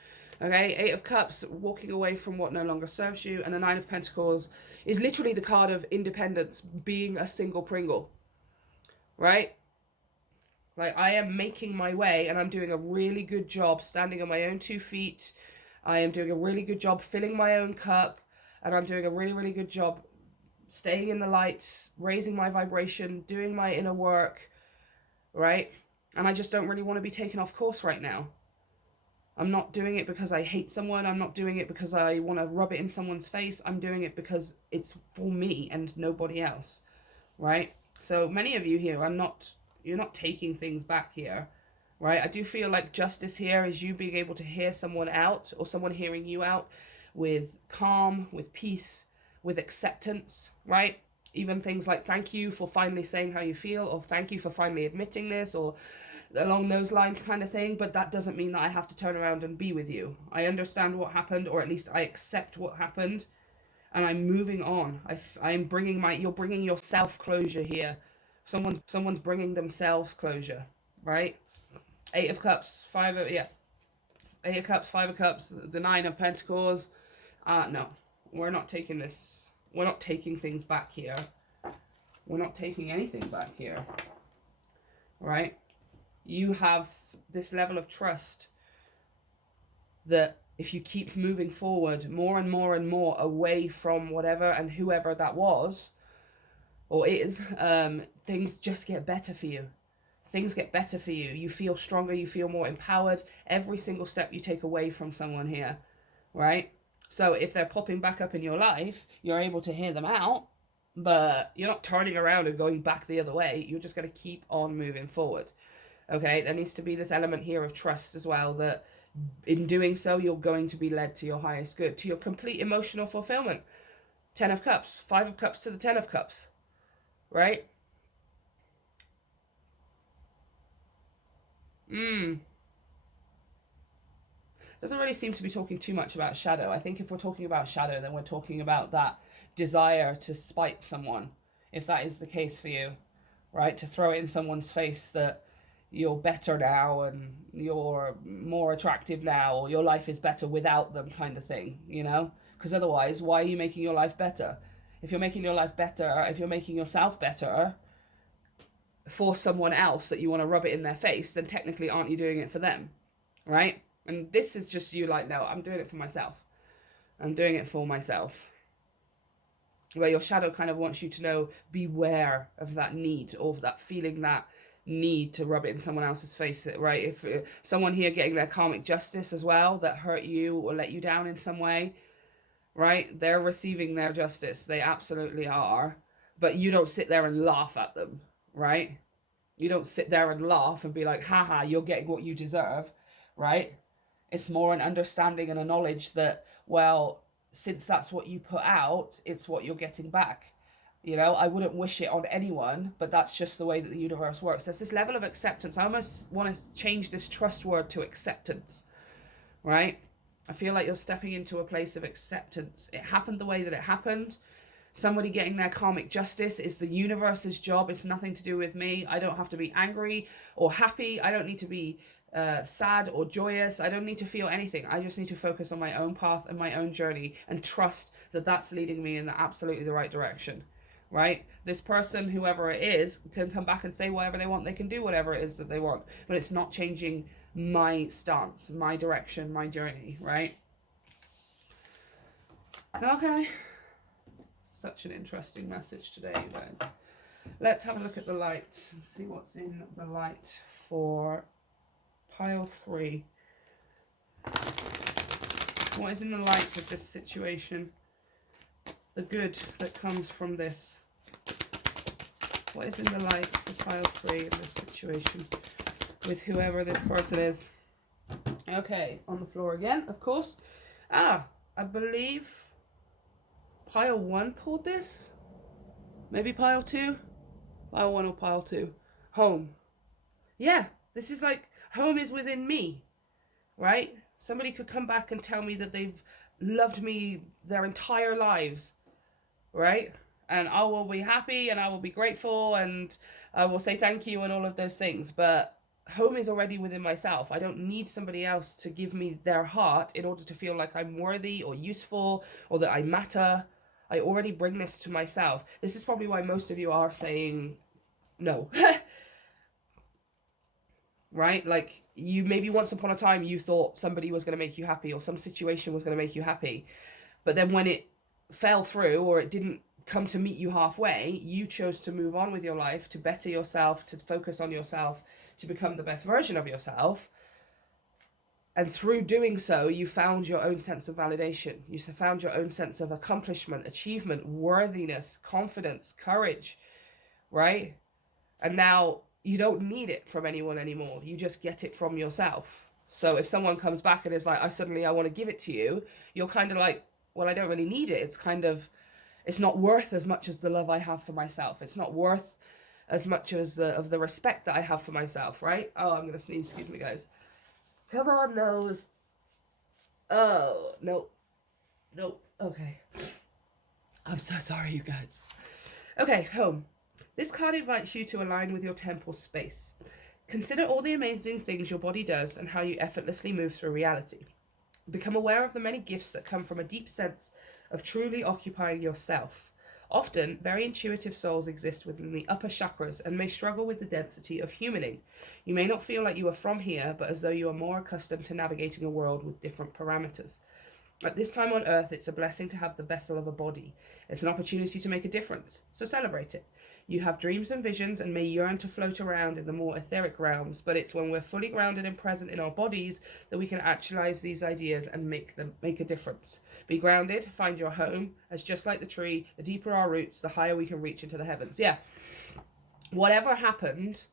Okay, 8 of Cups, walking away from what no longer serves you, and the 9 of Pentacles is literally the card of independence, being a single Pringle, right? Like, I am making my way, and I'm doing a really good job standing on my own 2 feet. I am doing a really good job filling my own cup, and I'm doing a really, really good job staying in the light, raising my vibration, doing my inner work, right? And I just don't really want to be taken off course right now. I'm not doing it because I hate someone. I'm not doing it because I want to rub it in someone's face. I'm doing it because it's for me and nobody else, right? So many of you here are not... You're not taking things back here, right? I do feel like justice here is you being able to hear someone out, or someone hearing you out with calm, with peace, with acceptance, right? Even things like thank you for finally saying how you feel, or thank you for finally admitting this, or along those lines kind of thing. But that doesn't mean that I have to turn around and be with you. I understand what happened, or at least I accept what happened, and I'm moving on. I'm bringing you're bringing yourself closure here. Someone's bringing themselves closure, right? 8 of Cups, 5 of, yeah. 8 of Cups, 5 of Cups, the 9 of Pentacles. No, we're not taking this. We're not taking things back here. We're not taking anything back here, right? You have this level of trust that if you keep moving forward more and more and more away from whatever and whoever that was, or is, things just get better for you. Things get better for you. You feel stronger. You feel more empowered. Every single step you take away from someone here, right? So if they're popping back up in your life, you're able to hear them out, but you're not turning around and going back the other way. You're just going to keep on moving forward. Okay, there needs to be this element here of trust as well, that in doing so, you're going to be led to your highest good, to your complete emotional fulfillment. 10 of Cups, 5 of Cups to the 10 of Cups, right? Doesn't really seem to be talking too much about shadow. I think if we're talking about shadow, then we're talking about that desire to spite someone, if that is the case for you, right? To throw it in someone's face that you're better now and you're more attractive now, or your life is better without them, kind of thing, you know? Because otherwise, why are you making your life better? If you're making your life better, if you're making yourself better for someone else that you want to rub it in their face, then technically aren't you doing it for them, right? And this is just you like, no, I'm doing it for myself. I'm doing it for myself. Where your shadow kind of wants you to know, beware of that need, or that feeling, that need to rub it in someone else's face, right? If someone here getting their karmic justice as well, that hurt you or let you down in some way, right? They're receiving their justice. They absolutely are. But you don't sit there and laugh at them, right? You don't sit there and laugh and be like, haha, you're getting what you deserve, right? It's more an understanding and a knowledge that, well, since that's what you put out, it's what you're getting back. You know, I wouldn't wish it on anyone, but that's just the way that the universe works. There's this level of acceptance. I almost want to change this trust word to acceptance, right? I feel like you're stepping into a place of acceptance. It happened the way that it happened. Somebody getting their karmic justice is the universe's job. It's nothing to do with me. I don't have to be angry or happy. I don't need to be sad or joyous. I don't need to feel anything. I just need to focus on my own path and my own journey and trust that that's leading me in absolutely the right direction, right? This person, whoever it is, can come back and say whatever they want. They can do whatever it is that they want, but it's not changing my stance, my direction, my journey, right? Okay. Such an interesting message today, you guys. Let's have a look at the light and see what's in the light for pile 3. What is in the light of this situation? The good that comes from this. What is in the light for pile 3 in this situation with whoever this person is? Okay, on the floor again, of course. I believe pile 1 pulled this. Maybe pile 2. Pile 1 or pile 2. Home. Yeah, this is like, home is within me, right? Somebody could come back and tell me that they've loved me their entire lives, right? And I will be happy and I will be grateful and I will say thank you and all of those things. But home is already within myself. I don't need somebody else to give me their heart in order to feel like I'm worthy or useful or that I matter. I already bring this to myself. This is probably why most of you are saying no. Right? Like, you maybe once upon a time you thought somebody was going to make you happy or some situation was going to make you happy. But then when it fell through or it didn't come to meet you halfway, you chose to move on with your life, to better yourself, to focus on yourself, to become the best version of yourself. And through doing so, you found your own sense of validation. You found your own sense of accomplishment, achievement, worthiness, confidence, courage, right? And now you don't need it from anyone anymore. You just get it from yourself. So if someone comes back and is like, I want to give it to you, you're kind of like, well, I don't really need it. It's kind of, it's not worth as much as the love I have for myself. It's not worth as much as the respect that I have for myself, right? Oh, I'm going to sneeze. Excuse me, guys. Come on, nose. Oh, nope. Nope. Okay. I'm so sorry, you guys. Okay, home. This card invites you to align with your temporal space. Consider all the amazing things your body does and how you effortlessly move through reality. Become aware of the many gifts that come from a deep sense of truly occupying yourself. Often, very intuitive souls exist within the upper chakras and may struggle with the density of humaning. You may not feel like you are from here, but as though you are more accustomed to navigating a world with different parameters. At this time on earth, it's a blessing to have the vessel of a body. It's an opportunity to make a difference, so celebrate it. You have dreams and visions and may yearn to float around in the more etheric realms, but it's when we're fully grounded and present in our bodies that we can actualize these ideas and make a difference. Be grounded, find your home, as just like the tree, the deeper our roots, the higher we can reach into the heavens. Yeah. Whatever happened,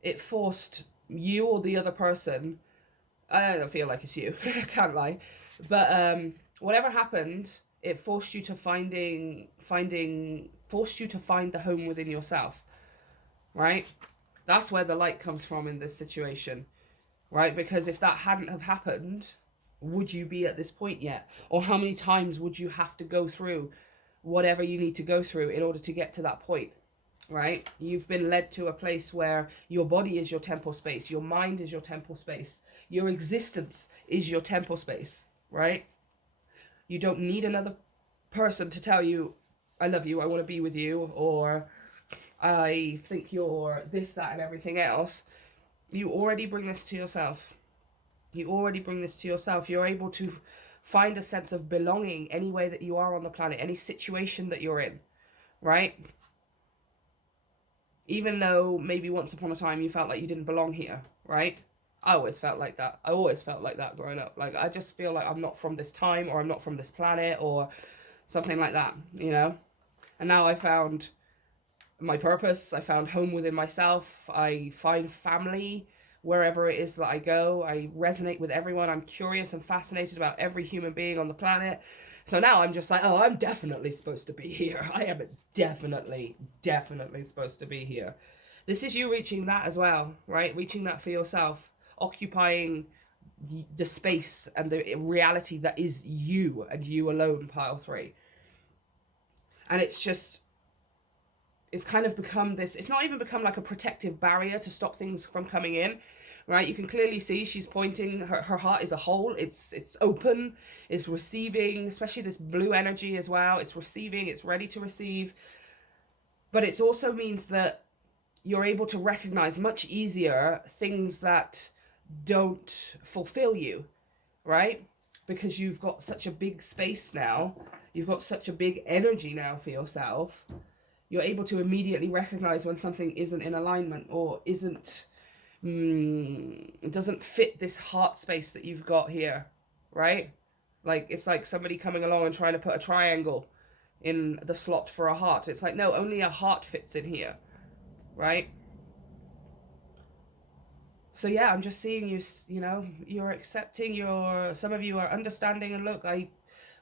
it forced you or the other person, I don't feel like it's you, I can't lie, but whatever happened, it forced you to find the home within yourself, right? That's where the light comes from in this situation, right? Because if that hadn't have happened, would you be at this point yet? Or how many times would you have to go through whatever you need to go through in order to get to that point? Right? You've been led to a place where your body is your temple space, your mind is your temple space, your existence is your temple space, right? You don't need another person to tell you, I love you, I want to be with you, or I think you're this, that, and everything else. You already bring this to yourself. You're able to find a sense of belonging any way that you are on the planet, any situation that you're in, right? Even though maybe once upon a time you felt like you didn't belong here, right? I always felt like that. Growing up. Like, I just feel like I'm not from this time, or I'm not from this planet, or something like that, you know? And now I found my purpose. I found home within myself. I find family wherever it is that I go. I resonate with everyone. I'm curious and fascinated about every human being on the planet. So now I'm just like, oh, I'm definitely supposed to be here. I am definitely supposed to be here. This is you reaching that as well, right? Reaching that for yourself, occupying the space and the reality that is you and you alone, pile 3. And it's kind of become this, it's not even become like a protective barrier to stop things from coming in, right? You can clearly see she's pointing, her heart is a hole, it's open, it's receiving, especially this blue energy as well. It's receiving, it's ready to receive. But it also means that you're able to recognize much easier things that don't fulfill you, right? Because you've got such a big space now, you've got such a big energy now for yourself. You're able to immediately recognize when something isn't in alignment, or it doesn't fit this heart space that you've got here, right? Like, it's like somebody coming along and trying to put a triangle in the slot for a heart. It's like, no, only a heart fits in here, right? So yeah, I'm just seeing you, you know, you're accepting, some of you are understanding, and look,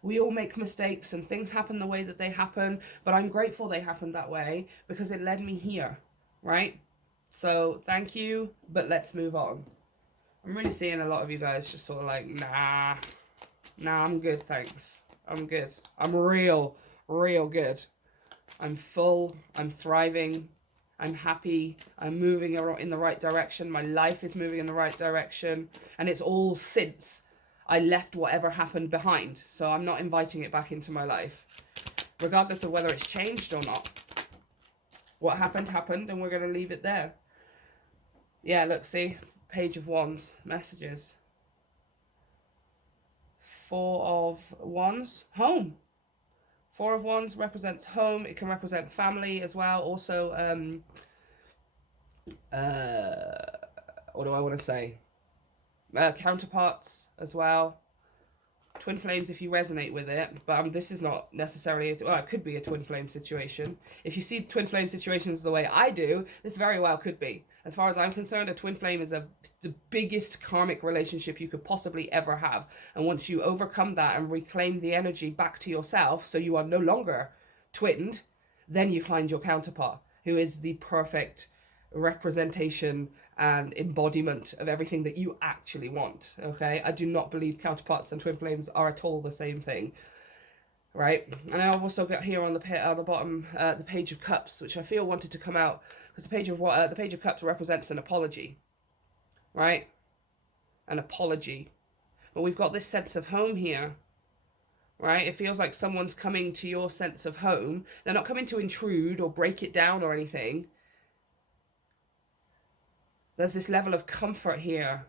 we all make mistakes and things happen the way that they happen, but I'm grateful they happened that way because it led me here, right? So thank you, but let's move on. I'm really seeing a lot of you guys just sort of like, nah, I'm good, thanks. I'm good. I'm real good. I'm full, I'm thriving, I'm happy, I'm moving in the right direction, my life is moving in the right direction, and it's all since I left whatever happened behind. So I'm not inviting it back into my life, regardless of whether it's changed or not. What happened, and we're going to leave it there. Yeah, look, see, Page of Wands, messages. 4 of Wands, home. 4 of Wands represents home. It can represent family as well. Also, what do I want to say? Counterparts as well. Twin flames if you resonate with it, but this is not necessarily, it could be a twin flame situation. If you see twin flame situations the way I do, this very well could be. As far as I'm concerned, a twin flame is the biggest karmic relationship you could possibly ever have. And once you overcome that and reclaim the energy back to yourself, so you are no longer twinned, then you find your counterpart, who is the perfect representation and embodiment of everything that you actually want. Okay, I do not believe counterparts and twin flames are at all the same thing, right? And I've also got here on the bottom the Page of Cups, which I feel wanted to come out because the Page of Cups represents an apology, right? An apology. But we've got this sense of home here, right? It feels like someone's coming to your sense of home. They're not coming to intrude or break it down or anything. There's this level of comfort here,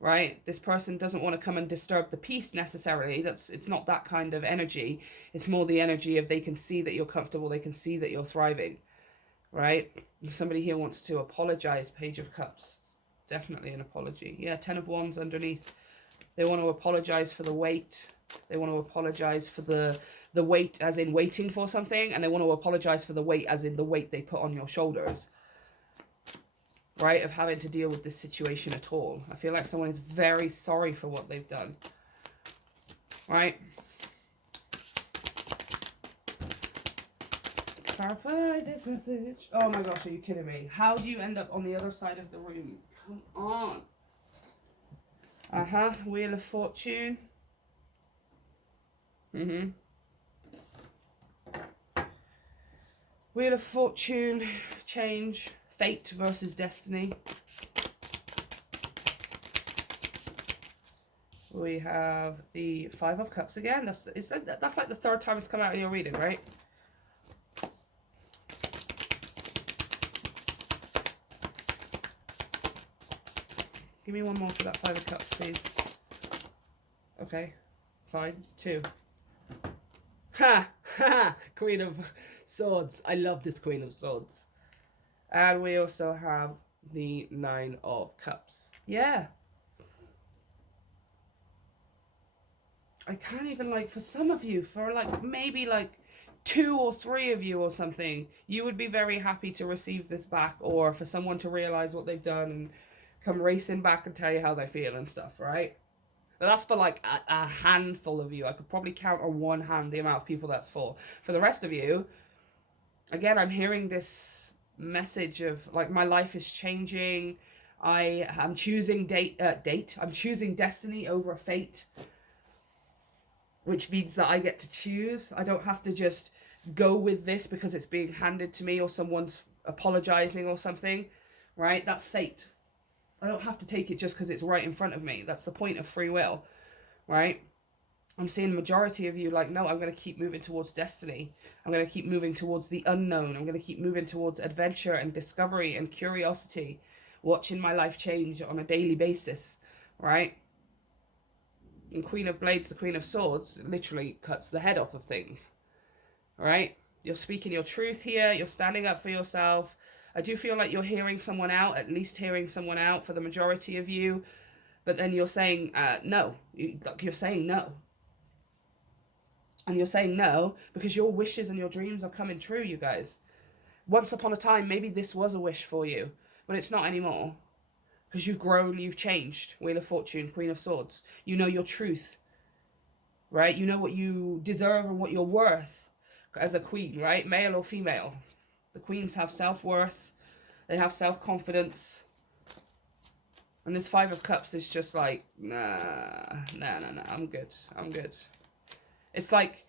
right? This person doesn't want to come and disturb the peace necessarily. It's not that kind of energy. It's more the energy of they can see that you're comfortable, they can see that you're thriving, right? Somebody here wants to apologize. Page of Cups. It's definitely an apology. Yeah, Ten of Wands underneath. They want to apologize for the wait. They want to apologize for the weight as in waiting for something, and they want to apologize for the weight as in the weight they put on your shoulders, right, of having to deal with this situation at all. I feel like someone is very sorry for what they've done, right? Clarify this message. Oh my gosh, are you kidding me? How do you end up on the other side of the room? Come on. Wheel of Fortune. Wheel of Fortune, change, fate versus destiny. We have the Five of Cups again. That's like the third time it's come out in your reading, right? Give me one more for that Five of Cups, please. Okay, fine. 2. Ha! Ha! Queen of Swords. I love this Queen of Swords. And we also have the Nine of Cups. Yeah. I can't even, like, for some of you, for like maybe like 2 or 3 of you or something, you would be very happy to receive this back, or for someone to realize what they've done and come racing back and tell you how they feel and stuff, right? But that's for like a handful of you. I could probably count on one hand the amount of people that's for. For the rest of you, again, I'm hearing this message of like, my life is changing. I am choosing I'm choosing destiny over fate, which means that I get to choose. I don't have to just go with this because it's being handed to me or someone's apologizing or something, right? That's fate. I don't have to take it just because it's right in front of me. That's the point of free will, right? I'm seeing the majority of you like, no, I'm going to keep moving towards destiny. I'm going to keep moving towards the unknown. I'm going to keep moving towards adventure and discovery and curiosity, watching my life change on a daily basis, right? And Queen of Blades, the Queen of Swords, literally cuts the head off of things, right? You're speaking your truth here. You're standing up for yourself. I do feel like you're hearing someone out, at least hearing someone out for the majority of you. But then you're saying no. You're saying no. And you're saying no because your wishes and your dreams are coming true, you guys. Once upon a time, maybe this was a wish for you, but it's not anymore. Because you've grown, you've changed. Wheel of Fortune, Queen of Swords. You know your truth, right? You know what you deserve and what you're worth as a queen, right? Male or female. The queens have self-worth. They have self-confidence. And this Five of Cups is just like, nah, I'm good. It's like,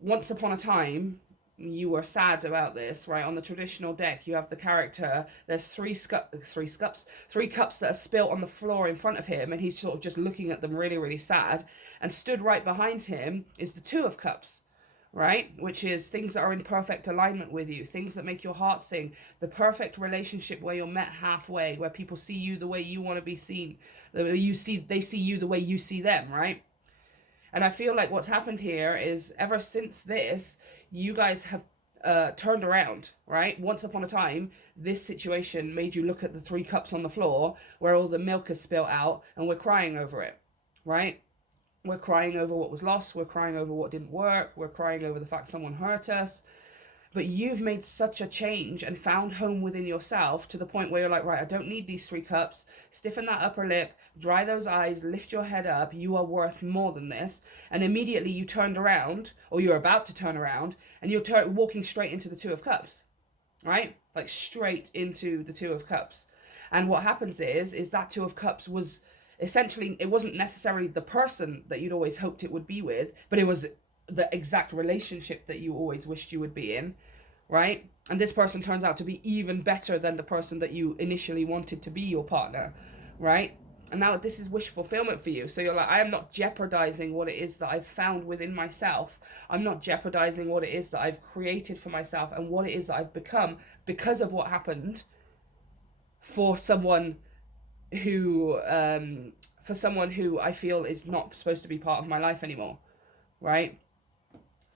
once upon a time, you were sad about this, right? On the traditional deck, you have the character, there's three cups that are spilt on the floor in front of him, and he's sort of just looking at them really, really sad. And stood right behind him is the Two of Cups, right? Which is things that are in perfect alignment with you, things that make your heart sing, the perfect relationship where you're met halfway, where people see you the way you want to be seen, they see you the way you see them, right? And I feel like what's happened here is ever since this, you guys have turned around, right? Once upon a time, this situation made you look at the 3 cups on the floor where all the milk is spilt out, and we're crying over it, right? We're crying over what was lost. We're crying over what didn't work. We're crying over the fact someone hurt us. But you've made such a change and found home within yourself to the point where you're like, right, I don't need these 3 cups. Stiffen that upper lip, dry those eyes, lift your head up. You are worth more than this. And immediately you turned around, or you're about to turn around, and you're walking straight into the Two of Cups, right? Like straight into the Two of Cups. And what happens is that Two of Cups was essentially, it wasn't necessarily the person that you'd always hoped it would be with, but it was the exact relationship that you always wished you would be in, right? And this person turns out to be even better than the person that you initially wanted to be your partner, right? And now this is wish fulfillment for you. So you're like, I am not jeopardizing what it is that I've found within myself. I'm not jeopardizing what it is that I've created for myself and what it is that I've become because of what happened, for someone who, for someone who I feel is not supposed to be part of my life anymore, right?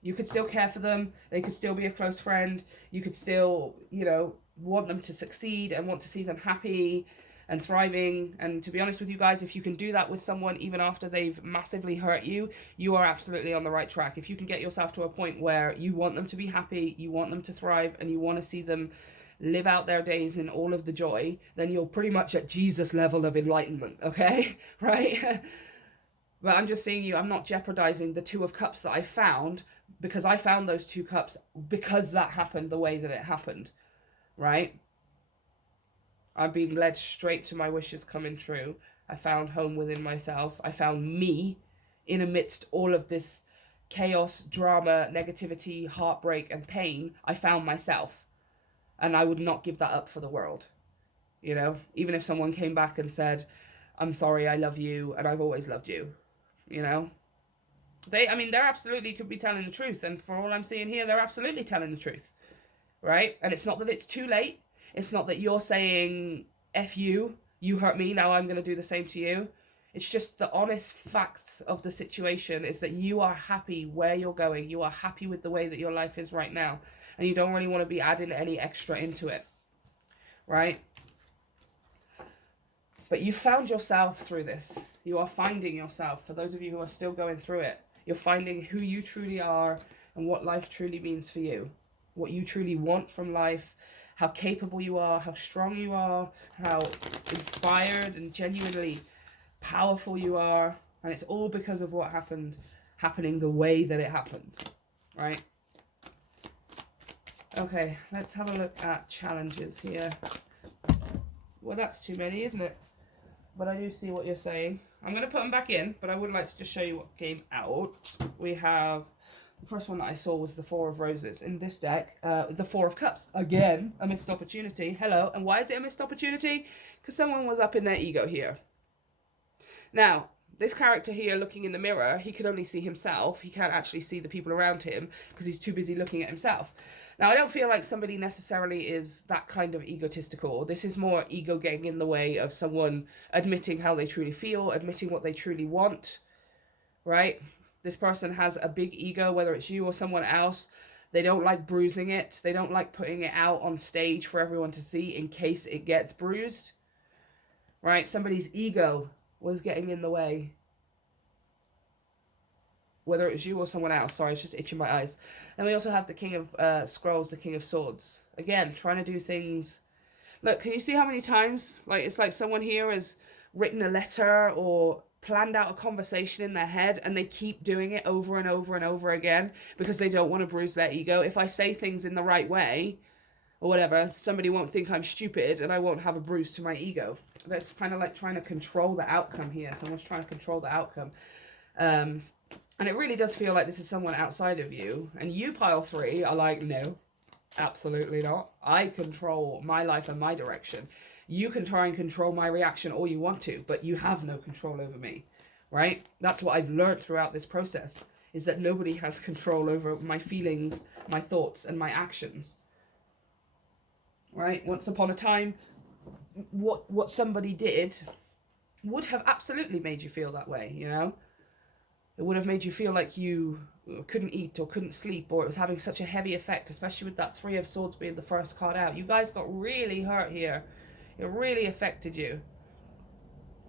You could still care for them. They could still be a close friend. You could still, you know, want them to succeed and want to see them happy and thriving. And to be honest with you guys, if you can do that with someone even after they've massively hurt you, you are absolutely on the right track. If you can get yourself to a point where you want them to be happy, you want them to thrive, and you want to see them live out their days in all of the joy, then you're pretty much at Jesus level of enlightenment, okay? Right? But I'm just saying I'm not jeopardizing the Two of Cups that I found, because I found those 2 cups because that happened the way that it happened, right? I'm being led straight to my wishes coming true. I found home within myself. I found me in amidst all of this chaos, drama, negativity, heartbreak, and pain. I found myself. And I would not give that up for the world. You know, even if someone came back and said, I'm sorry, I love you, and I've always loved you, you know? They're absolutely could be telling the truth. And for all I'm seeing here, they're absolutely telling the truth, right? And it's not that it's too late. It's not that you're saying, F you hurt me, now I'm going to do the same to you. It's just the honest facts of the situation is that you are happy where you're going. You are happy with the way that your life is right now. And you don't really want to be adding any extra into it, right? But you found yourself through this. You are finding yourself. For those of you who are still going through it, you're finding who you truly are and what life truly means for you. What you truly want from life, how capable you are, how strong you are, how inspired and genuinely powerful you are. And it's all because of what happening the way that it happened, right? Okay, let's have a look at challenges here. Well, that's too many, isn't it? But I do see what you're saying. I'm going to put them back in, but I would like to just show you what came out. We have, the first one that I saw was the Four of Roses. In this deck, the Four of Cups. Again, a missed opportunity. Hello. And why is it a missed opportunity? Because someone was up in their ego here. Now, this character here looking in the mirror, he could only see himself. He can't actually see the people around him because he's too busy looking at himself. Now, I don't feel like somebody necessarily is that kind of egotistical. This is more ego getting in the way of someone admitting how they truly feel, admitting what they truly want, right? This person has a big ego, whether it's you or someone else. They don't like bruising it. They don't like putting it out on stage for everyone to see in case it gets bruised, right? Somebody's ego was getting in the way. Whether it was you or someone else. Sorry, it's just itching my eyes. And we also have the King of Scrolls, the King of Swords. Again, trying to do things. Look, can you see how many times? Like, it's like someone here has written a letter or planned out a conversation in their head and they keep doing it over and over and over again because they don't want to bruise their ego. If I say things in the right way or whatever, somebody won't think I'm stupid and I won't have a bruise to my ego. That's kind of like trying to control the outcome here. Someone's trying to control the outcome. And it really does feel like this is someone outside of you. And you, pile 3, are like, no, absolutely not. I control my life and my direction. You can try and control my reaction all you want to, but you have no control over me, right? That's what I've learned throughout this process, is that nobody has control over my feelings, my thoughts, and my actions, right? Once upon a time, what somebody did would have absolutely made you feel that way, you know? It would have made you feel like you couldn't eat or couldn't sleep, or it was having such a heavy effect, especially with that Three of Swords being the first card out. You guys got really hurt here. It really affected you.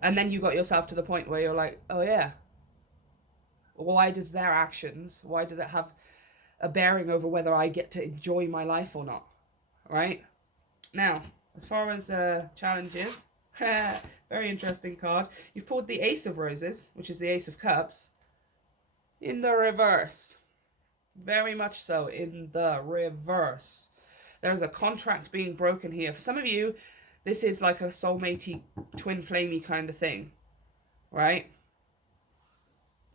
And then you got yourself to the point where you're like, oh yeah, why does their actions, why does it have a bearing over whether I get to enjoy my life or not, right? Now, as far as challenges, very interesting card. You've pulled the Ace of Roses, which is the Ace of Cups, in the reverse. Very much so, in the reverse. There's a contract being broken here. For some of you, this is like a soulmatey, twin flamey kind of thing, right?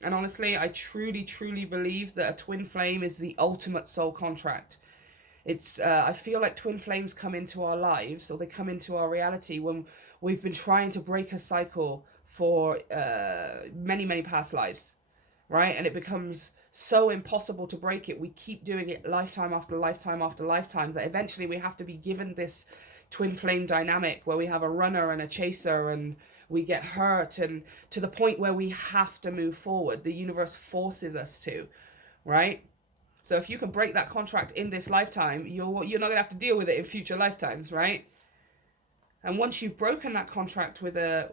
And honestly, I truly, truly believe that a twin flame is the ultimate soul contract. It's, I feel like twin flames come into our lives, or they come into our reality when we've been trying to break a cycle for many, many past lives, right? And it becomes so impossible to break it. We keep doing it lifetime after lifetime after lifetime that eventually we have to be given this twin flame dynamic where we have a runner and a chaser, and we get hurt, and to the point where we have to move forward. The universe forces us to, right? So if you can break that contract in this lifetime, you're not gonna have to deal with it in future lifetimes, right? And once you've broken that contract with a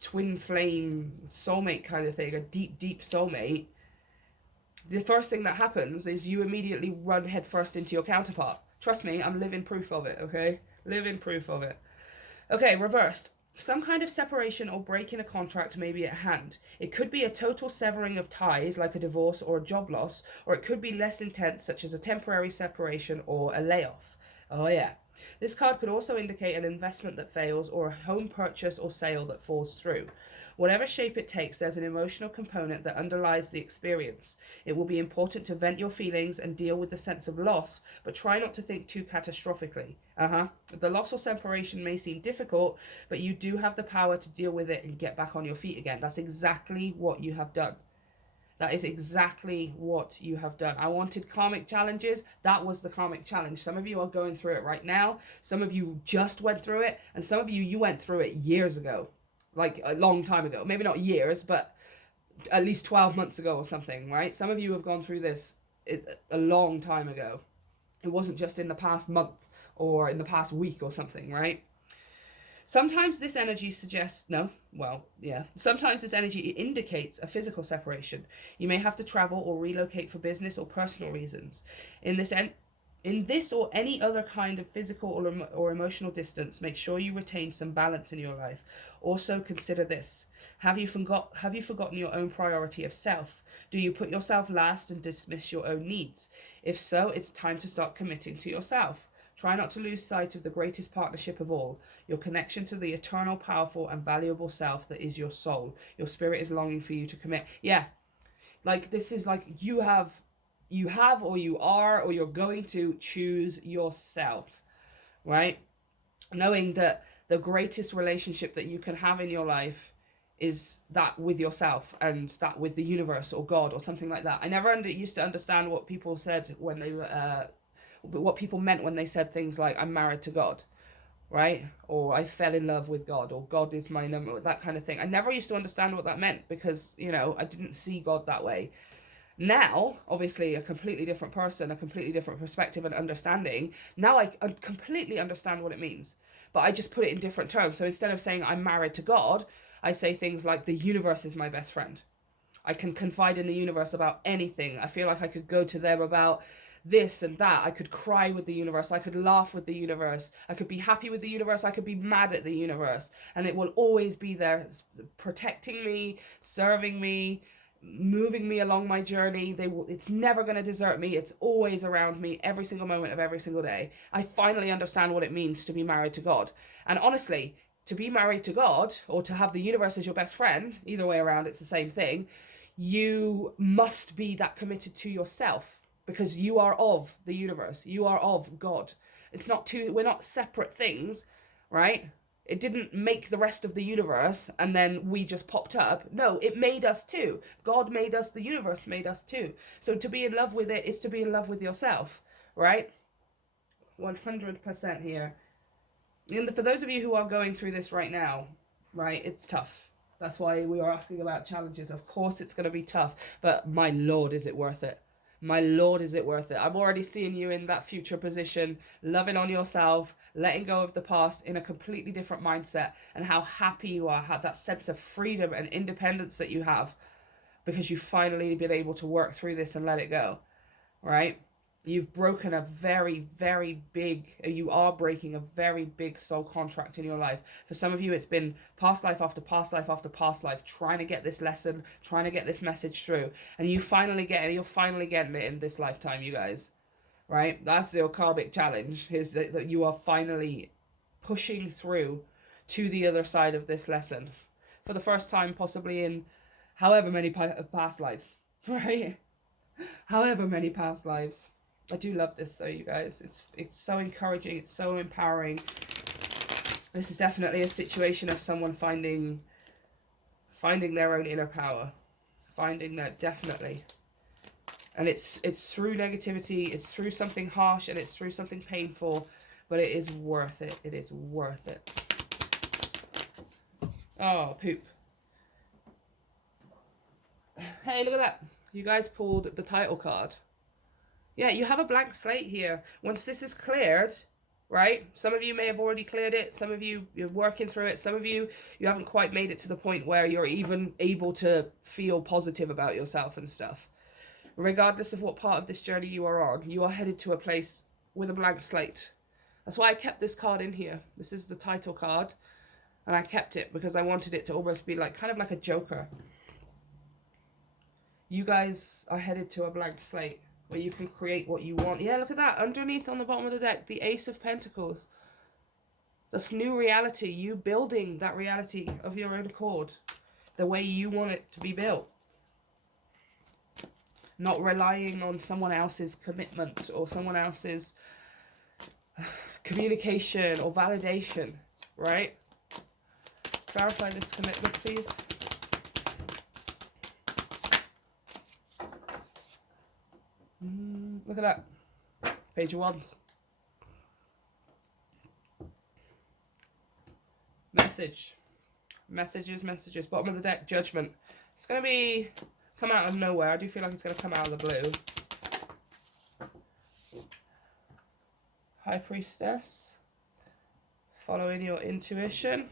twin flame soulmate kind of thing, a deep soulmate, the first thing that happens is you immediately run headfirst into your counterpart. Trust me, I'm living proof of it, okay? Living proof of it. Okay, reversed. Some kind of separation or break in a contract may be at hand. It could be a total severing of ties, like a divorce or a job loss, or it could be less intense, such as a temporary separation or a layoff. Oh yeah. This card could also indicate an investment that fails or a home purchase or sale that falls through. Whatever shape it takes, there's an emotional component that underlies the experience. It will be important to vent your feelings and deal with the sense of loss, but try not to think too catastrophically. The loss or separation may seem difficult, but you do have the power to deal with it and get back on your feet again. That's exactly what you have done. That is exactly what you have done. I wanted karmic challenges. That was the karmic challenge. Some of you are going through it right now. Some of you just went through it. And some of you went through it years ago. Like a long time ago. Maybe not years, but at least 12 months ago or something, right? Some of you have gone through this a long time ago. It wasn't just in the past month or in the past week or something, right? Sometimes this energy suggests, sometimes this energy indicates a physical separation. You may have to travel or relocate for business or personal reasons. In this or any other kind of physical or emotional distance, make sure you retain some balance in your life. Also consider this. Have you forgotten your own priority of self? Do you put yourself last and dismiss your own needs? If so, it's time to start committing to yourself. Try not to lose sight of the greatest partnership of all, your connection to the eternal, powerful, and valuable self that is your soul. Your spirit is longing for you to commit. Yeah, like this is like you have or you are or you're going to choose yourself, right? Knowing that the greatest relationship that you can have in your life is that with yourself and that with the universe or God or something like that. I never used to understand what people said when they what people meant when they said things like, I'm married to God, right? Or I fell in love with God, or God is my number, that kind of thing. I never used to understand what that meant because, I didn't see God that way. Now, obviously, a completely different person, a completely different perspective and understanding. Now I completely understand what it means, but I just put it in different terms. So instead of saying I'm married to God, I say things like the universe is my best friend. I can confide in the universe about anything. I feel like I could go to them about this and that. I could cry with the universe. I could laugh with the universe. I could be happy with the universe. I could be mad at the universe. And it will always be there, protecting me, serving me, moving me along my journey. It's never going to desert me. It's always around me every single moment of every single day. I finally understand what it means to be married to God. And honestly, to be married to God or to have the universe as your best friend, either way around, it's the same thing. You must be that committed to yourself. Because you are of the universe. You are of God. We're not separate things, right? It didn't make the rest of the universe and then we just popped up. No, it made us too. God made us, the universe made us too. So to be in love with it is to be in love with yourself, right? 100% here. And for those of you who are going through this right now, right, it's tough. That's why we are asking about challenges. Of course it's going to be tough, but my Lord, is it worth it? My Lord, is it worth it? I'm already seeing you in that future position, loving on yourself, letting go of the past in a completely different mindset, and how happy you are, how that sense of freedom and independence that you have because you've finally been able to work through this and let it go, right? You've broken a very, very big, you are breaking a very big soul contract in your life. For some of you, it's been past life after past life after past life, trying to get this lesson, trying to get this message through. And you're finally getting it in this lifetime, you guys, right? That's your karmic challenge, is that you are finally pushing through to the other side of this lesson. For the first time, possibly in however many past lives, right? However many past lives. I do love this though, you guys. It's so encouraging. It's so empowering. This is definitely a situation of someone finding their own inner power. Finding that, definitely. And it's through negativity. It's through something harsh and it's through something painful. but it is worth it. It is worth it. Oh, poop. Hey, look at that. You guys pulled the title card. Yeah, you have a blank slate here. Once this is cleared, right? Some of you may have already cleared it. Some of you, you're working through it. Some of you, you haven't quite made it to the point where you're even able to feel positive about yourself and stuff. Regardless of what part of this journey you are on, you are headed to a place with a blank slate. That's why I kept this card in here. This is the title card. And I kept it because I wanted it to almost be like, kind of like a joker. You guys are headed to a blank slate where you can create what you want. Yeah, look at that. Underneath on the bottom of the deck, the Ace of Pentacles. That's new reality. You building that reality of your own accord. The way you want it to be built. Not relying on someone else's commitment or someone else's communication or validation, right? Clarify this commitment, please. Look at that. Page of Wands. Message. Messages. Bottom of the deck, Judgment. It's going to come out of nowhere. I do feel like it's going to come out of the blue. High Priestess. Following your intuition.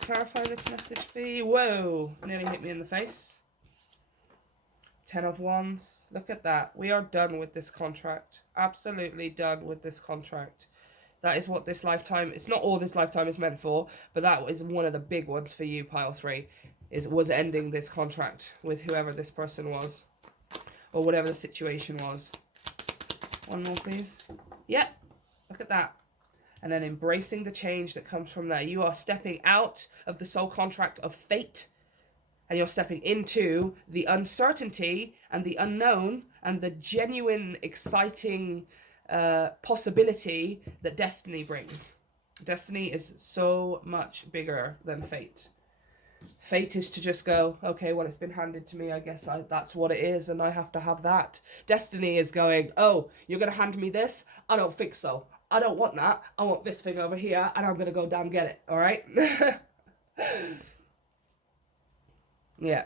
Clarify this message, please. Whoa! Nearly hit me in the face. 10 of Wands. Look at that. We are done with this contract. Absolutely done with this contract. That is what this lifetime... It's not all this lifetime is meant for, but that is one of the big ones for you, pile 3. Was ending this contract with whoever this person was. Or whatever the situation was. One more, please. Yep. Look at that. And then embracing the change that comes from there. You are stepping out of the soul contract of fate. And you're stepping into the uncertainty and the unknown and the genuine, exciting possibility that destiny brings. Destiny is so much bigger than fate. Fate is to just go, okay, well, it's been handed to me. I guess that's what it is, and I have to have that. Destiny is going, oh, you're going to hand me this? I don't think so. I don't want that. I want this thing over here, and I'm going to go down and get it, all right? Yeah.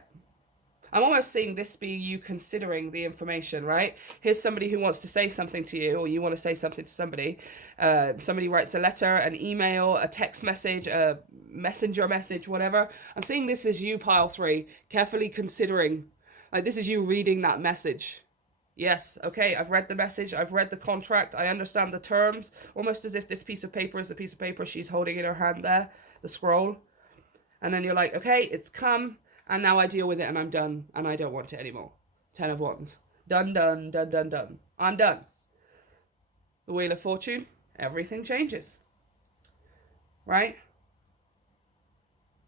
I'm almost seeing this be you considering the information, right? Here's somebody who wants to say something to you, or you want to say something to somebody. Somebody writes a letter, an email, a text message, a messenger message, whatever. I'm seeing this as you, pile 3, carefully considering. Like, this is you reading that message. Yes, okay, I've read the message, I've read the contract, I understand the terms, almost as if this piece of paper is the piece of paper she's holding in her hand there, the scroll. And then you're like, okay, it's come. And now I deal with it and I'm done and I don't want it anymore. 10 of Wands. Done, done, done, done, done. I'm done. The Wheel of Fortune. Everything changes. Right?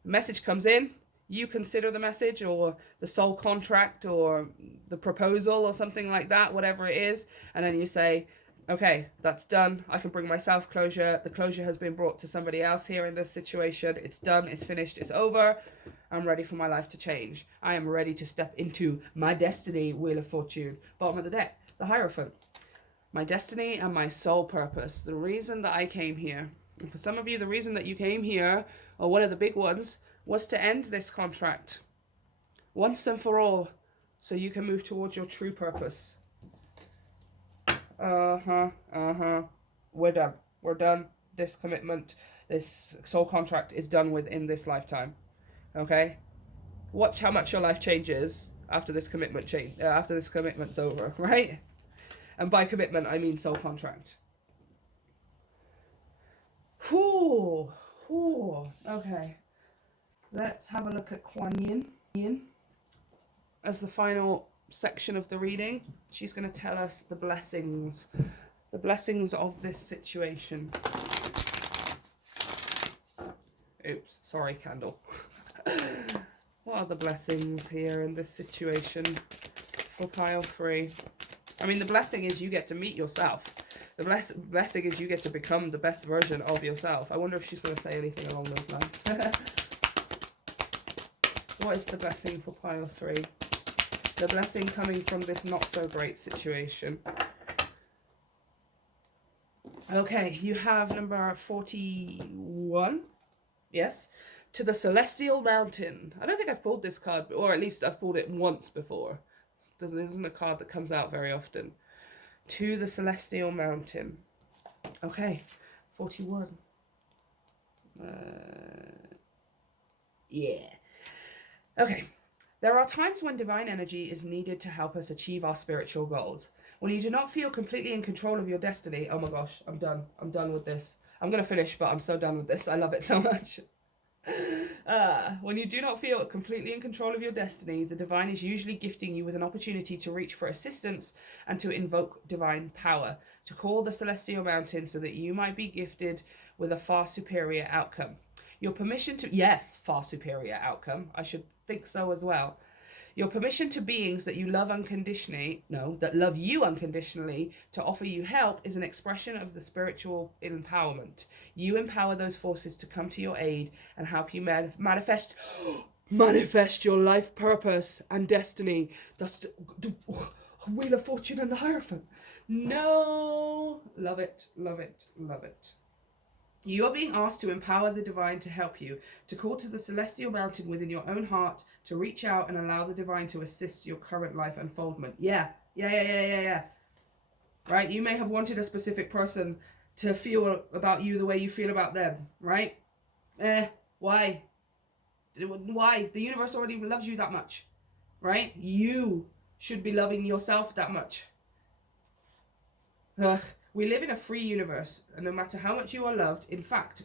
The message comes in. You consider the message or the soul contract or the proposal or something like that, whatever it is. And then you say, okay, that's done. I can bring myself closure. The closure has been brought to somebody else here in this situation. It's done. It's finished. It's over. I'm ready for my life to change. I am ready to step into my destiny, Wheel of Fortune. Bottom of the deck, the Hierophant. My destiny and my soul purpose. The reason that I came here. And for some of you, the reason that you came here, or one of the big ones, was to end this contract. Once and for all. So you can move towards your true purpose. We're done. We're done. This commitment, this soul contract is done with in this lifetime. Okay? Watch how much your life changes after this commitment after this commitment's over, right? And by commitment, I mean soul contract. Whew. Okay. Let's have a look at Kuan Yin as the final section of the reading. She's going to tell us the blessings of this situation. Oops, sorry, candle. What are the blessings here in this situation for pile 3? I mean, the blessing is you get to meet yourself. The blessing is you get to become the best version of yourself. I wonder if she's going to say anything along those lines. What is the blessing for pile 3? The blessing coming from this not so great situation. Okay, you have number 41. Yes. To the Celestial Mountain. I don't think I've pulled this card, or at least I've pulled it once before. This isn't a card that comes out very often. To the Celestial Mountain. Okay, 41. Yeah. Okay. There are times when divine energy is needed to help us achieve our spiritual goals. When you do not feel completely in control of your destiny. Oh my gosh, I'm done. I'm done with this. I'm going to finish, but I'm so done with this. I love it so much. When you do not feel completely in control of your destiny, the divine is usually gifting you with an opportunity to reach for assistance and to invoke divine power, to call the celestial mountain so that you might be gifted with a far superior outcome. Your permission to, yes, far superior outcome. I should think so as well. Your permission to beings that you love unconditionally, that love you unconditionally, to offer you help is an expression of the spiritual empowerment. You empower those forces to come to your aid and help you manifest your life purpose and destiny. That's the Wheel of Fortune and the Hierophant. No. Love it, love it, love it. You are being asked to empower the divine to help you, to call to the celestial mountain within your own heart, to reach out and allow the divine to assist your current life unfoldment. Yeah. Right? You may have wanted a specific person to feel about you the way you feel about them, right? Why? Why? The universe already loves you that much, right? You should be loving yourself that much. We live in a free universe, and no matter how much you are loved, in fact,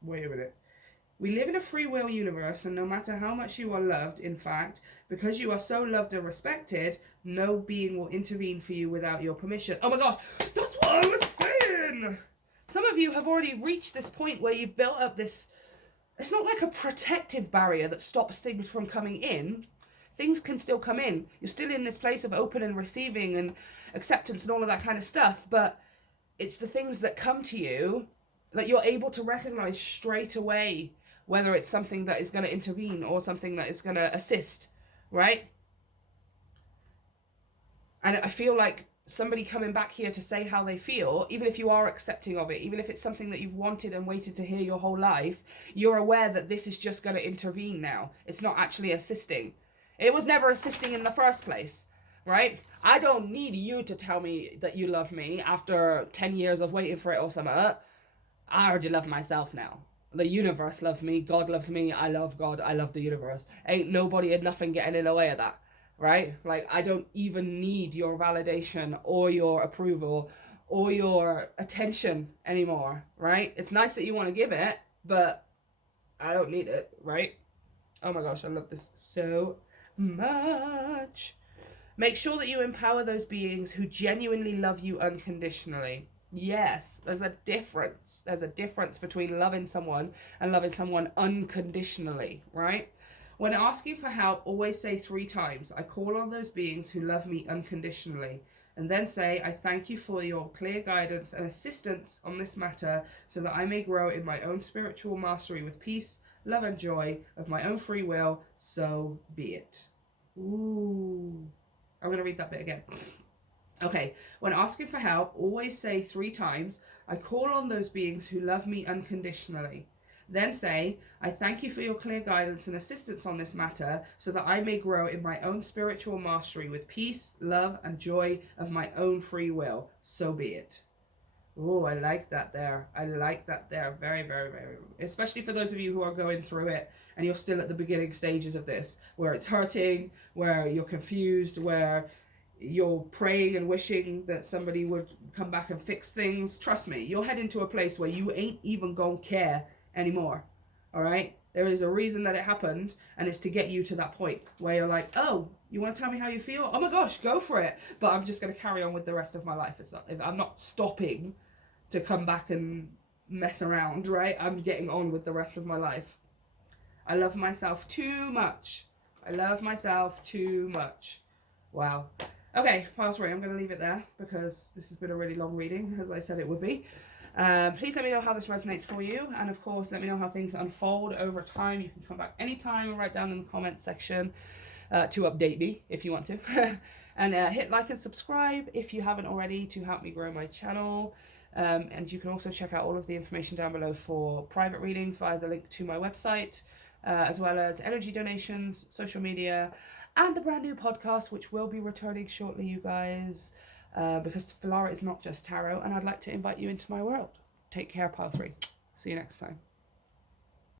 wait a minute. We live in a free will universe, and no matter how much you are loved, in fact, because you are so loved and respected, no being will intervene for you without your permission. Oh my gosh, that's what I was saying! Some of you have already reached this point where you've built up this, it's not like a protective barrier that stops things from coming in. Things can still come in. You're still in this place of open and receiving and acceptance and all of that kind of stuff, but it's the things that come to you that you're able to recognize straight away, whether it's something that is going to intervene or something that is going to assist, right? And I feel like somebody coming back here to say how they feel, even if you are accepting of it, even if it's something that you've wanted and waited to hear your whole life, you're aware that this is just going to intervene now. It's not actually assisting. It was never assisting in the first place, right? I don't need you to tell me that you love me after 10 years of waiting for it or something. I already love myself now. The universe loves me. God loves me. I love God. I love the universe. Ain't nobody and nothing getting in the way of that, right? Like, I don't even need your validation or your approval or your attention anymore, right? It's nice that you want to give it, but I don't need it, right? Oh my gosh, I love this so much. Make sure that you empower those beings who genuinely love you unconditionally. Yes, there's a difference. There's a difference between loving someone and loving someone unconditionally, right? When asking for help, always say 3 times, I call on those beings who love me unconditionally. And then say, I thank you for your clear guidance and assistance on this matter so that I may grow in my own spiritual mastery with peace, love and joy of my own free will, so be it. Ooh. I'm going to read that bit again. Okay, when asking for help, always say 3 times, I call on those beings who love me unconditionally. Then say, I thank you for your clear guidance and assistance on this matter so that I may grow in my own spiritual mastery with peace, love, and joy of my own free will. So be it. Oh, I like that there. I like that there. Very, very, very. Especially for those of you who are going through it and you're still at the beginning stages of this, where it's hurting, where you're confused, where you're praying and wishing that somebody would come back and fix things. Trust me, you'll head into a place where you ain't even gonna care anymore. All right? There is a reason that it happened, and it's to get you to that point where you're like, oh, you want to tell me how you feel? Oh my gosh, go for it. But I'm just going to carry on with the rest of my life. I'm not stopping to come back and mess around, right? I'm getting on with the rest of my life. I love myself too much. I love myself too much. Wow. Okay, pile 3. I'm going to leave it there because this has been a really long reading, as I said it would be. Please let me know how this resonates for you, and of course let me know how things unfold over time. You can come back anytime and write down in the comments section to update me if you want to. And hit like and subscribe if you haven't already to help me grow my channel. And you can also check out all of the information down below for private readings via the link to my website, as well as energy donations, social media, and the brand new podcast, which will be returning shortly, you guys, because Filara is not just tarot, and I'd like to invite you into my world. Take care, Pile 3. See you next time.